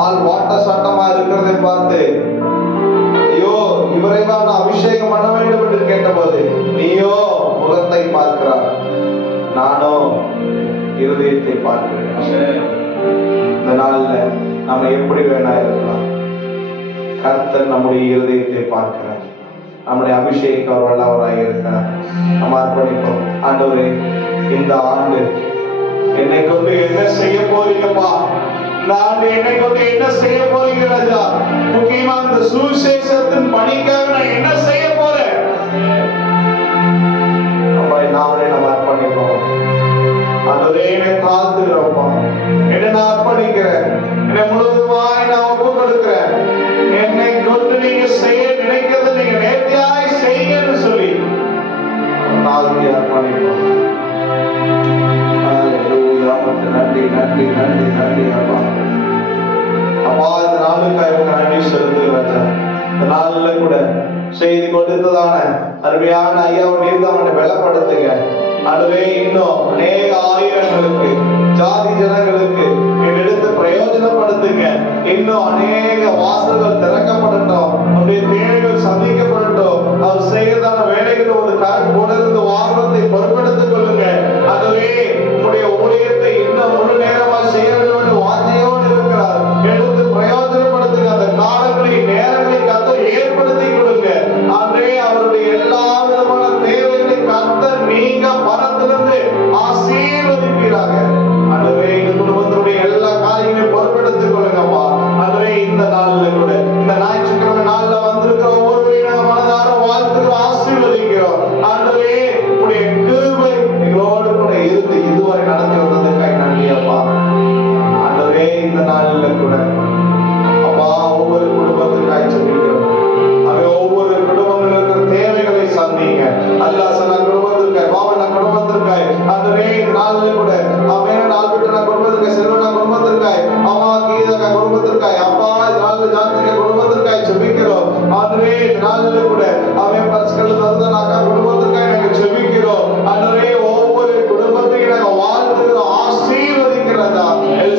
ஆள் வாட்ட சாட்டமா இருக்கிறதை பார்த்து, ஐயோ இவரை தான் நான் அபிஷேகம் பண்ண வேண்டும் என்று கேட்டபோது, நீயோ முகத்தை பார்க்கிறார், நானோ இருதயத்தை பார்க்கிறேன். இந்த நாள்ல நம்ம எப்படி வேணா இருக்கலாம், கர்த்தர் நம்முடைய இருதயத்தை பார்க்கிறார். நம்முடைய அபிஷேகம் அவர் வல்லவராக இருக்கிறார். நம்ம அர்ப்பணிப்போம். ஆண்டவரே இந்த ஆண்டு என்னை கொண்டு என்ன செய்ய போறீங்கப்பா, இந்த ஆண்டு என்னை கொண்டு என்ன செய்ய போறீங்க ராஜா, முக்கியமா இந்த சுவிசேஷத்தின் பணிக்காக நான் என்ன செய்ய போறேன் அப்பா, நாமளே நம்ம அர்ப்பணிப்போம். ஆண்டவரே என்னை தாழ்த்துகிறோம்ப்பா, என்னை நான் அர்ப்பணிக்கிறேன், என்னை முழுவதுமாய் நான் ஒப்பு கொடுக்கிறேன். என்னை கொண்டு நீங்க செய்ய நினைக்கிறத நீங்க நேர்த்தியாய் செய்யுங்கன்னு சொல்லி தாழ்த்தி அர்ப்பணிப்போம். நன்றி நன்றி நன்றி நன்றி அப்பா. அப்பா இந்த நாளுக்காக நன்றி செலுத்துகிறாச்சா. இந்த நாள்ல கூட செய்தி கொடுத்ததான அருமையான ஐயாவை நீர்தாமனை பலப்படுத்துங்க. அதுவே இன்னும் அநேக ஆயிரங்களுக்கு, ஜாதி ஜனங்களுக்கு எடுத்து பிரயோஜனப்படுத்துங்க. இன்னும் அநேக வாசல்கள் திறக்கப்படட்டும், அவருடைய தேவைகள் சந்திக்கப்படட்டும். அவர் செய்யறதான வேலைகள் ஒரு உணர்ந்து வாகனத்தை பொருட்படுத்திக் கொள்ளுங்க. உம்முடைய ஊழியத்தை இன்னும் முழு நேரமா செய்ய வேண்டும் என்று வாஞ்சையோடு இருக்கிறார். எடுத்து பிரயோஜனப்படுத்துங்க. அந்த காலங்களை நேரங்களை கர்த்தர் ஏற்படுத்தி கொடுங்க. அன்றே அவருடைய எல்லா விதமான தேவைகளை கர்த்தர் நீங்க பரத்திலிருந்து ஆசீர்வதிப்பீராக. அதுவே இந்த குடும்பத்தினுடைய எல்லா காரியங்களையும் பொறுப்பெடுத்துக் கொள்ளுங்கப்பா. அதுவே இந்த நாள்ல கூட இந்த ஞாயிற்றுக்கிழமை நாள்ல வந்திருக்கிற ஒவ்வொருவரையும் நாங்கள் மனதார வாழ்த்துக்கிறோம், ஆசீர்வதிக்கிறோம். அதுவே உடைய கிருபை எங்களோடு கூட இருந்து இதுவரை நடத்தி வந்ததுக்காக நன்றி அப்பா. அதுவே இந்த நாள்ல கூட அப்பா ஒவ்வொரு குடும்பத்திற்காக சொல்லிக்கிறோம். அவை ஒவ்வொரு குடும்பத்தில் இருக்கிற தேவைகளை சந்திங்க. அல்லாசன குடும்பத்திற்காய், பாவன குடும்பத்திற்காய், அதுவே நாள்ல கூட அவன் நாள்விட்டு குடும்பத்திற்காய், செல்வன குடும்பத்திற்காய், அம்மா கீதக்க குடும்பத்திற்காய், அப்பா நாலு ஜாத்திக குடும்பத்திற்காய் செபிக்கிறோம். அதுவே நாள்ல கூட அவன் பரிசுகள் தந்தனாக்கா குடும்பத்திற்காய் நாங்கள் செபிக்கிறோம். அதுவே ஒவ்வொரு குடும்பத்தையும் நாங்கள் வாழ்த்துக்கிறோம், ஆசீர்வதிக்கிறதா.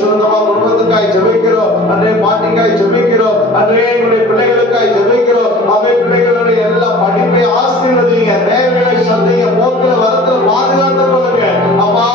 சொந்தமா குடும்பத்துக்காய் ஜெபிக்கிறோம். அன்றே பாட்டிக்காய் ஜெபிக்கிறோம். அன்றே எங்களுடைய பிள்ளைகளுக்காய் ஜெபிக்கிறோம். அவை பிள்ளைகளுடைய எல்லா படிப்பை ஆசீர்வதிங்க. தேவைகளை சந்தைய போக்குல வரத்துல பாதுகாத்துக் கொள்ளுங்க அப்பா.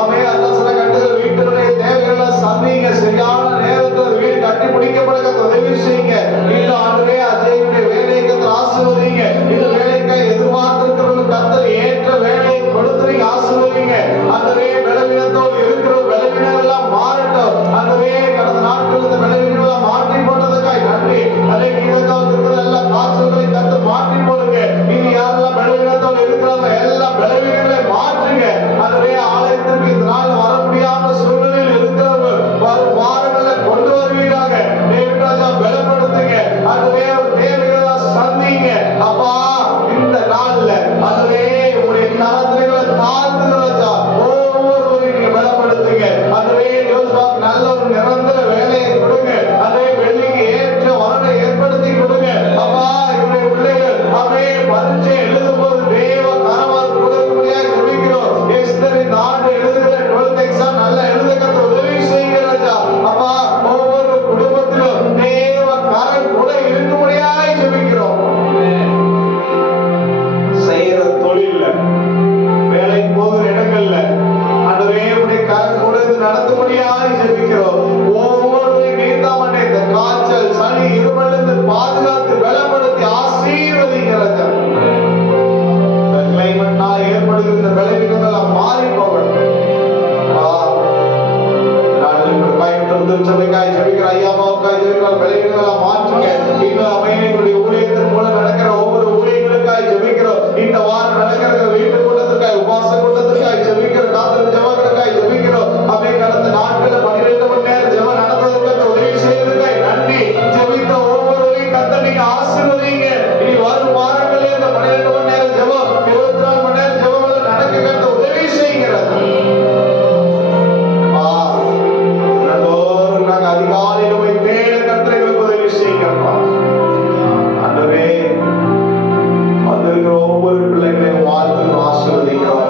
அவை அரசன கட்டுகிற வீட்டுடைய தேவைகளை சந்திங்க. சரியான நேரத்தில் வீடு கட்டி முடிக்கப்படுக உதவி செய்யுங்க. இந்த ஆண்டுமே அஜயுடைய வேலைக்கு ஆசீர்வதிங்க. இந்த வேலைக்காய் எதிர்பார்த்திருக்கிறவர்கள் கர்த்தர் ஏற்ற வேலையை கொடுத்து ஆசீர்வதிங்க. அதுவே பலவீனத்தோடு இருக்கிற பலவீனம் எல்லாம் மாறட்டும். அதுவே கடந்த நாட்கள் இந்த பலவீனம் எல்லாம் மாற்றி போட்டதுக்காய் நன்றி. அதே கீழக்காக இருக்கிற எல்லா காய்ச்சல்களை கர்த்தர் மாற்றி போடுங்க. இனி யாரெல்லாம் பலவீனத்தோடு இருக்கிறாங்க எல்லா பலவீனங்களை மாற்றுங்க. அதுவே ஆலயத்திற்கு இந்த நாள் வர முடியாத சூழ்நிலையில் இருக்கிறவர்கள் வரும் வாரங்களில் கொண்டு வருவீராக. தேவராஜா பலப்படுத்துங்க. அதுவே ஒரு தேவைகளை சந்திங்க அப்பா. இந்த நாள்ல அதுவே உங்களுடைய கரத்திலே தாழ்த்துகிறதா ஒவ்வொருவரையும் நீங்க பலப்படுத்துங்க. அதுவே யோசுவாக்கு நல்ல ஒரு நிரந்தர வேலையை கொடுங்க. அதே வெள்ளிக்கு ஏற்ற வரனை ஏற்படுத்தி கொடுங்க அப்பா. இவருடைய பிள்ளைகள் அவே பரீட்சை எழுதும் போது தேவ கரவால் கொடுக்கும்படியாக ஜெபிக்கிறோம். எஸ்தரின் ஆண்டு எழுதுகிற 12th எக்ஸாம் நல்லா எழுத கத்த உதவி செய்கிறதா அப்பா. ஒவ்வொரு குடும்பத்திலும் தேவ கரம் கூட இருக்கும்படியாக ஜெபிக்கிறோம். செய்யற தொழில்ல வேலைக்கு போகிற இடங்கள்ல அதுவே உடைய கரம் கூட நடத்தும்படியாக ஜெபிக்கிறோம். ஒவ்வொருவரையும் நீர்த்தாமட்டை இந்த காய்ச்சல் சளி இருமலிருந்து பாதுகாத்து பலப்படுத்தி ஆசீர்வதிக்கிறது. இந்த கிளைமேட்னால் ஏற்படுகின்ற விளைவுகள் மாறி போகட்டும். சபைக்காய் ஜெபிக்கிற ஐயாமாவுக்காய் ஜெபிக்கிற விளைவுகளை மாற்றுங்க. இன்னும் அமையனுடைய ஊழியத்தின் மூலம் நடக்கிற ஒவ்வொரு ஊழியர்களுக்காய் ஜெபிக்கிறோம். இந்த வாரம் நடக்கிற வீட்டு கூட்டத்திற்காய் உபாச கூட்டத்திற்காய் ஜெபிக்கிற காதல் ஜெபங்களுக்காய் ஜெபிக்கிறோம். அவை கடந்த நாட்களில் 12 மணி நேரம் ஜெபம் நடப்பதற்கு உதவி செய்வதற்காய் நன்றி. ஜெபித்த ஒவ்வொருவரையும் கர்த்தர் நீங்க ஆசீர்வதிங்க. இனி வரும் வாரங்களில் இந்த 12 மணி நேரம் ஜெபம் 24 மணி நேரம் ஜெபங்கள் நடக்க கர்த்தர் உதவி செய்கிறது. அதிகாலையில் போய் தேட கர்த்தர்களுக்கு உதவி செய்யுங்கப்பா. ஆண்டவரே வந்திருக்கிற ஒவ்வொரு பிள்ளைகளையும் வாழ்த்து ஆசீர்வதிக்கிறோம்.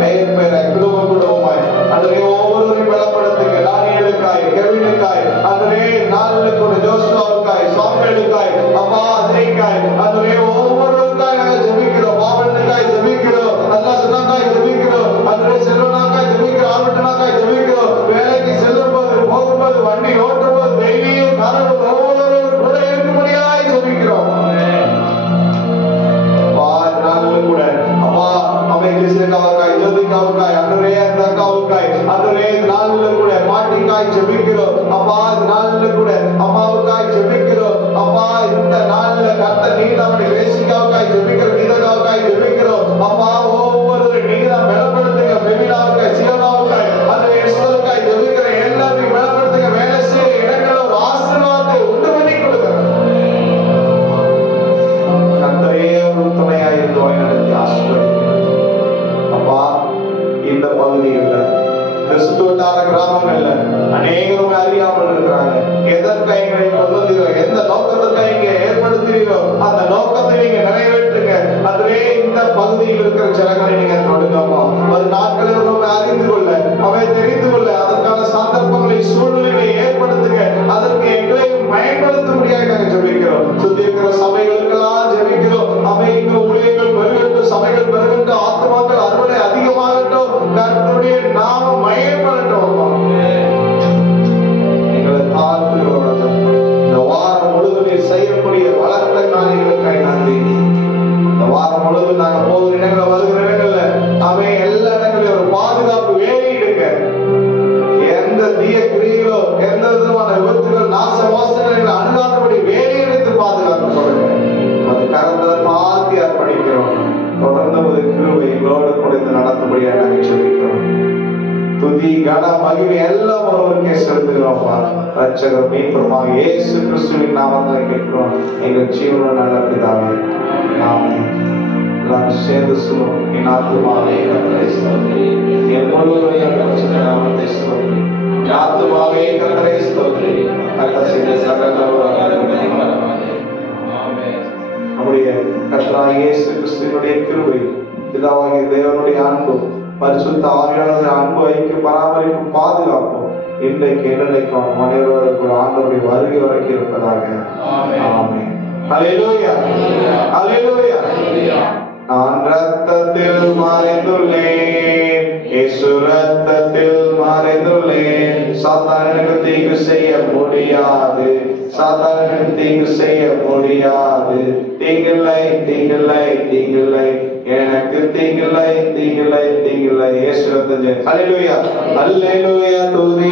பெயர் பெயராய் குடும்பம் குடும்பமாய் அதுவே ஒவ்வொருவரையும் பலப்படுத்துங்க. தானியேலுக்காய், கெவினுக்காய், அதுவே நாளில் கூட ஜோசுவாவுக்காய், சாமுவேலுக்காய், அப்பா அஜய்க்காய், அதுவே ஒவ்வொருவருக்காய் நாங்கள் ஜெபிக்கிறோம். பாவனுக்காய் ஜெபிக்கிறோம். அல்லா சுனாக்காய் ஜெபிக்கிறோம். அதுவே செல்வனாக்காய் ஜெபிக்கிறோம். ஆவிட்டனாக்காய் ஜெபிக்கிறோம். வேலைக்கு செல்லும் போது போகும்போது வண்டி ஓட்டும் போது தெய்வீகம் கரவும் ஒவ்வொருவரும் கூட இருக்கும்படியாய் ஜெபிக்கிறோம். கூட அப்பா அவை கிறிஸ்தகாவுக்காய், ஜோதிகாவுக்காய், அதுவே அந்த அக்காவுக்காய், அதுவே நாளில் கூட பாட்டிக்காய் ஜெபிக்கிறோம். அப்பா நாளில் கூட அம்மாவுக்காய் ஜெபிக்கிறோம். அப்பா இந்த நாளில் கர்த்தர் நீதாவுடைய வேசிகாவுக்காய் ஜெபிக்கிறோம். நீதகாவுக்காய் ஜெபிக்கிறோம். அப்பா ஒவ்வொரு நீதான் பலப்படுத்துங்க. பெமினாவுக்காய், சியோனாவுக்காய், அது எஸ்தருக்காய் ஜெபிக்கிற எல்லாரையும் பலப்படுத்துங்க. வேலை செய்யற இடங்களில் ஒரு ஆசீர்வாதத்தை உண்டு பண்ணி கொடுக்கிறோம். கர்த்தரே ஒரு துணையாய் இருந்து வழிநடத்தி ஆசீர்வதிங்க. அப்பா இந்த பகுதியில் சுற்றுவட்டார கிராமங்கள்ல அநேகரும் அறியாமல் இருக்கிறாங்க. எதற்காக எங்களை கொண்டு வந்தீரோ, எந்த நோக்கத்திற்காக இங்க ஏற்படுத்துறீரோ அந்த நோக்கத்தை நீங்க நிறைவேற்றுங்க. அதுவே இந்த பகுதியில் இருக்கிற ஜனங்களை நீங்க தொடுங்கம்மா. ஒரு நாட்களை அறிந்து கொள்ள, அவை தெரிந்து கொள்ள அதற்கான சந்தர்ப்பங்களை, சூழ்நிலைகளை ஏற்படுத்துங்க. அதற்கு எங்களை பயன்படுத்த முடியாது நாங்கள் ஜெபிக்கிறோம். சுத்தி இருக்கிற சபைகளுக்கெல்லாம் ஜெபிக்கிறோம். அவை ஊழியர்கள் பெருகட்டும், சபைகள் பெருகட்டும், ஆத்மாக்கள் அறுவடை அதிகமாகட்டும். கர்த்தர் தீய கிரியைகளோ எந்த விதமான விபத்துகள் நாச மோசங்களை அணுகாதபடி வேலையெடுத்து பாதுகாக்கப்படுங்க. அது கரங்களை தாழ்த்தி அர்ப்பணிக்கிறோம். தொடர்ந்து ஒரு கிருபை எங்களோடு கொடுத்து நடத்தும்படியாக நாங்கள் சொல்லிக்கிறோம். துதி கன மகிமை எல்லாம் ஒருவருக்கே செலுத்துகிறோம். ரட்சகர் மீட்பருமாக இயேசு கிறிஸ்துவின் நாமத்தை கேட்கிறோம் எங்கள் ஜீவன நல்ல பிதாவே. ஆமென். எல்லாரும் சேர்ந்து சொல்லுவோம். என் ஆத்துமாவே கர்த்தரை ஸ்தோத்திரி, என் முழுவதையும் பரிசுத்த நாமத்தை ஸ்தோத்திரி. என் ஆத்துமாவே கர்த்தரை ஸ்தோத்திரி, கர்த்தர் செய்த சகல உபகாரங்களையும் மறவாதே. ஆமென். நம்முடைய கர்த்தராகிய இயேசு கிறிஸ்துவினுடைய கிருபை, பிதாவாகிய தேவனுடைய அன்பு, பரிசுத்த ஆவியானவருடைய அன்பு, ஐக்கிய பராமரிப்பு, பாதுகாப்போம் இன்றைக்கு என்னைக்கும் மனிதர்களுக்கு ஆண்டவருடைய வருகை வரைக்கும் இருப்பதாக. ஆமென். ஹல்லேலூயா, ஹல்லேலூயா. நான் ரத்தத்தில் மறைந்துள்ளேன், இயேசு ரத்தத்தில் மறைந்துள்ளேன். சாத்தானுக்கு தீங்கு செய்ய முடியாது, சாத்தானுக்கு தீங்கு செய்ய முடியாது. தீங்கில்லை, தீங்கில்லை, தீங்கில்லை, எனக்கு தீங்கில்லை, தீங்கில்லை, தீங்கில்லை. இயேசு ரத்தத்தில். ஹல்லேலூயா, ஹல்லேலூயா. துதி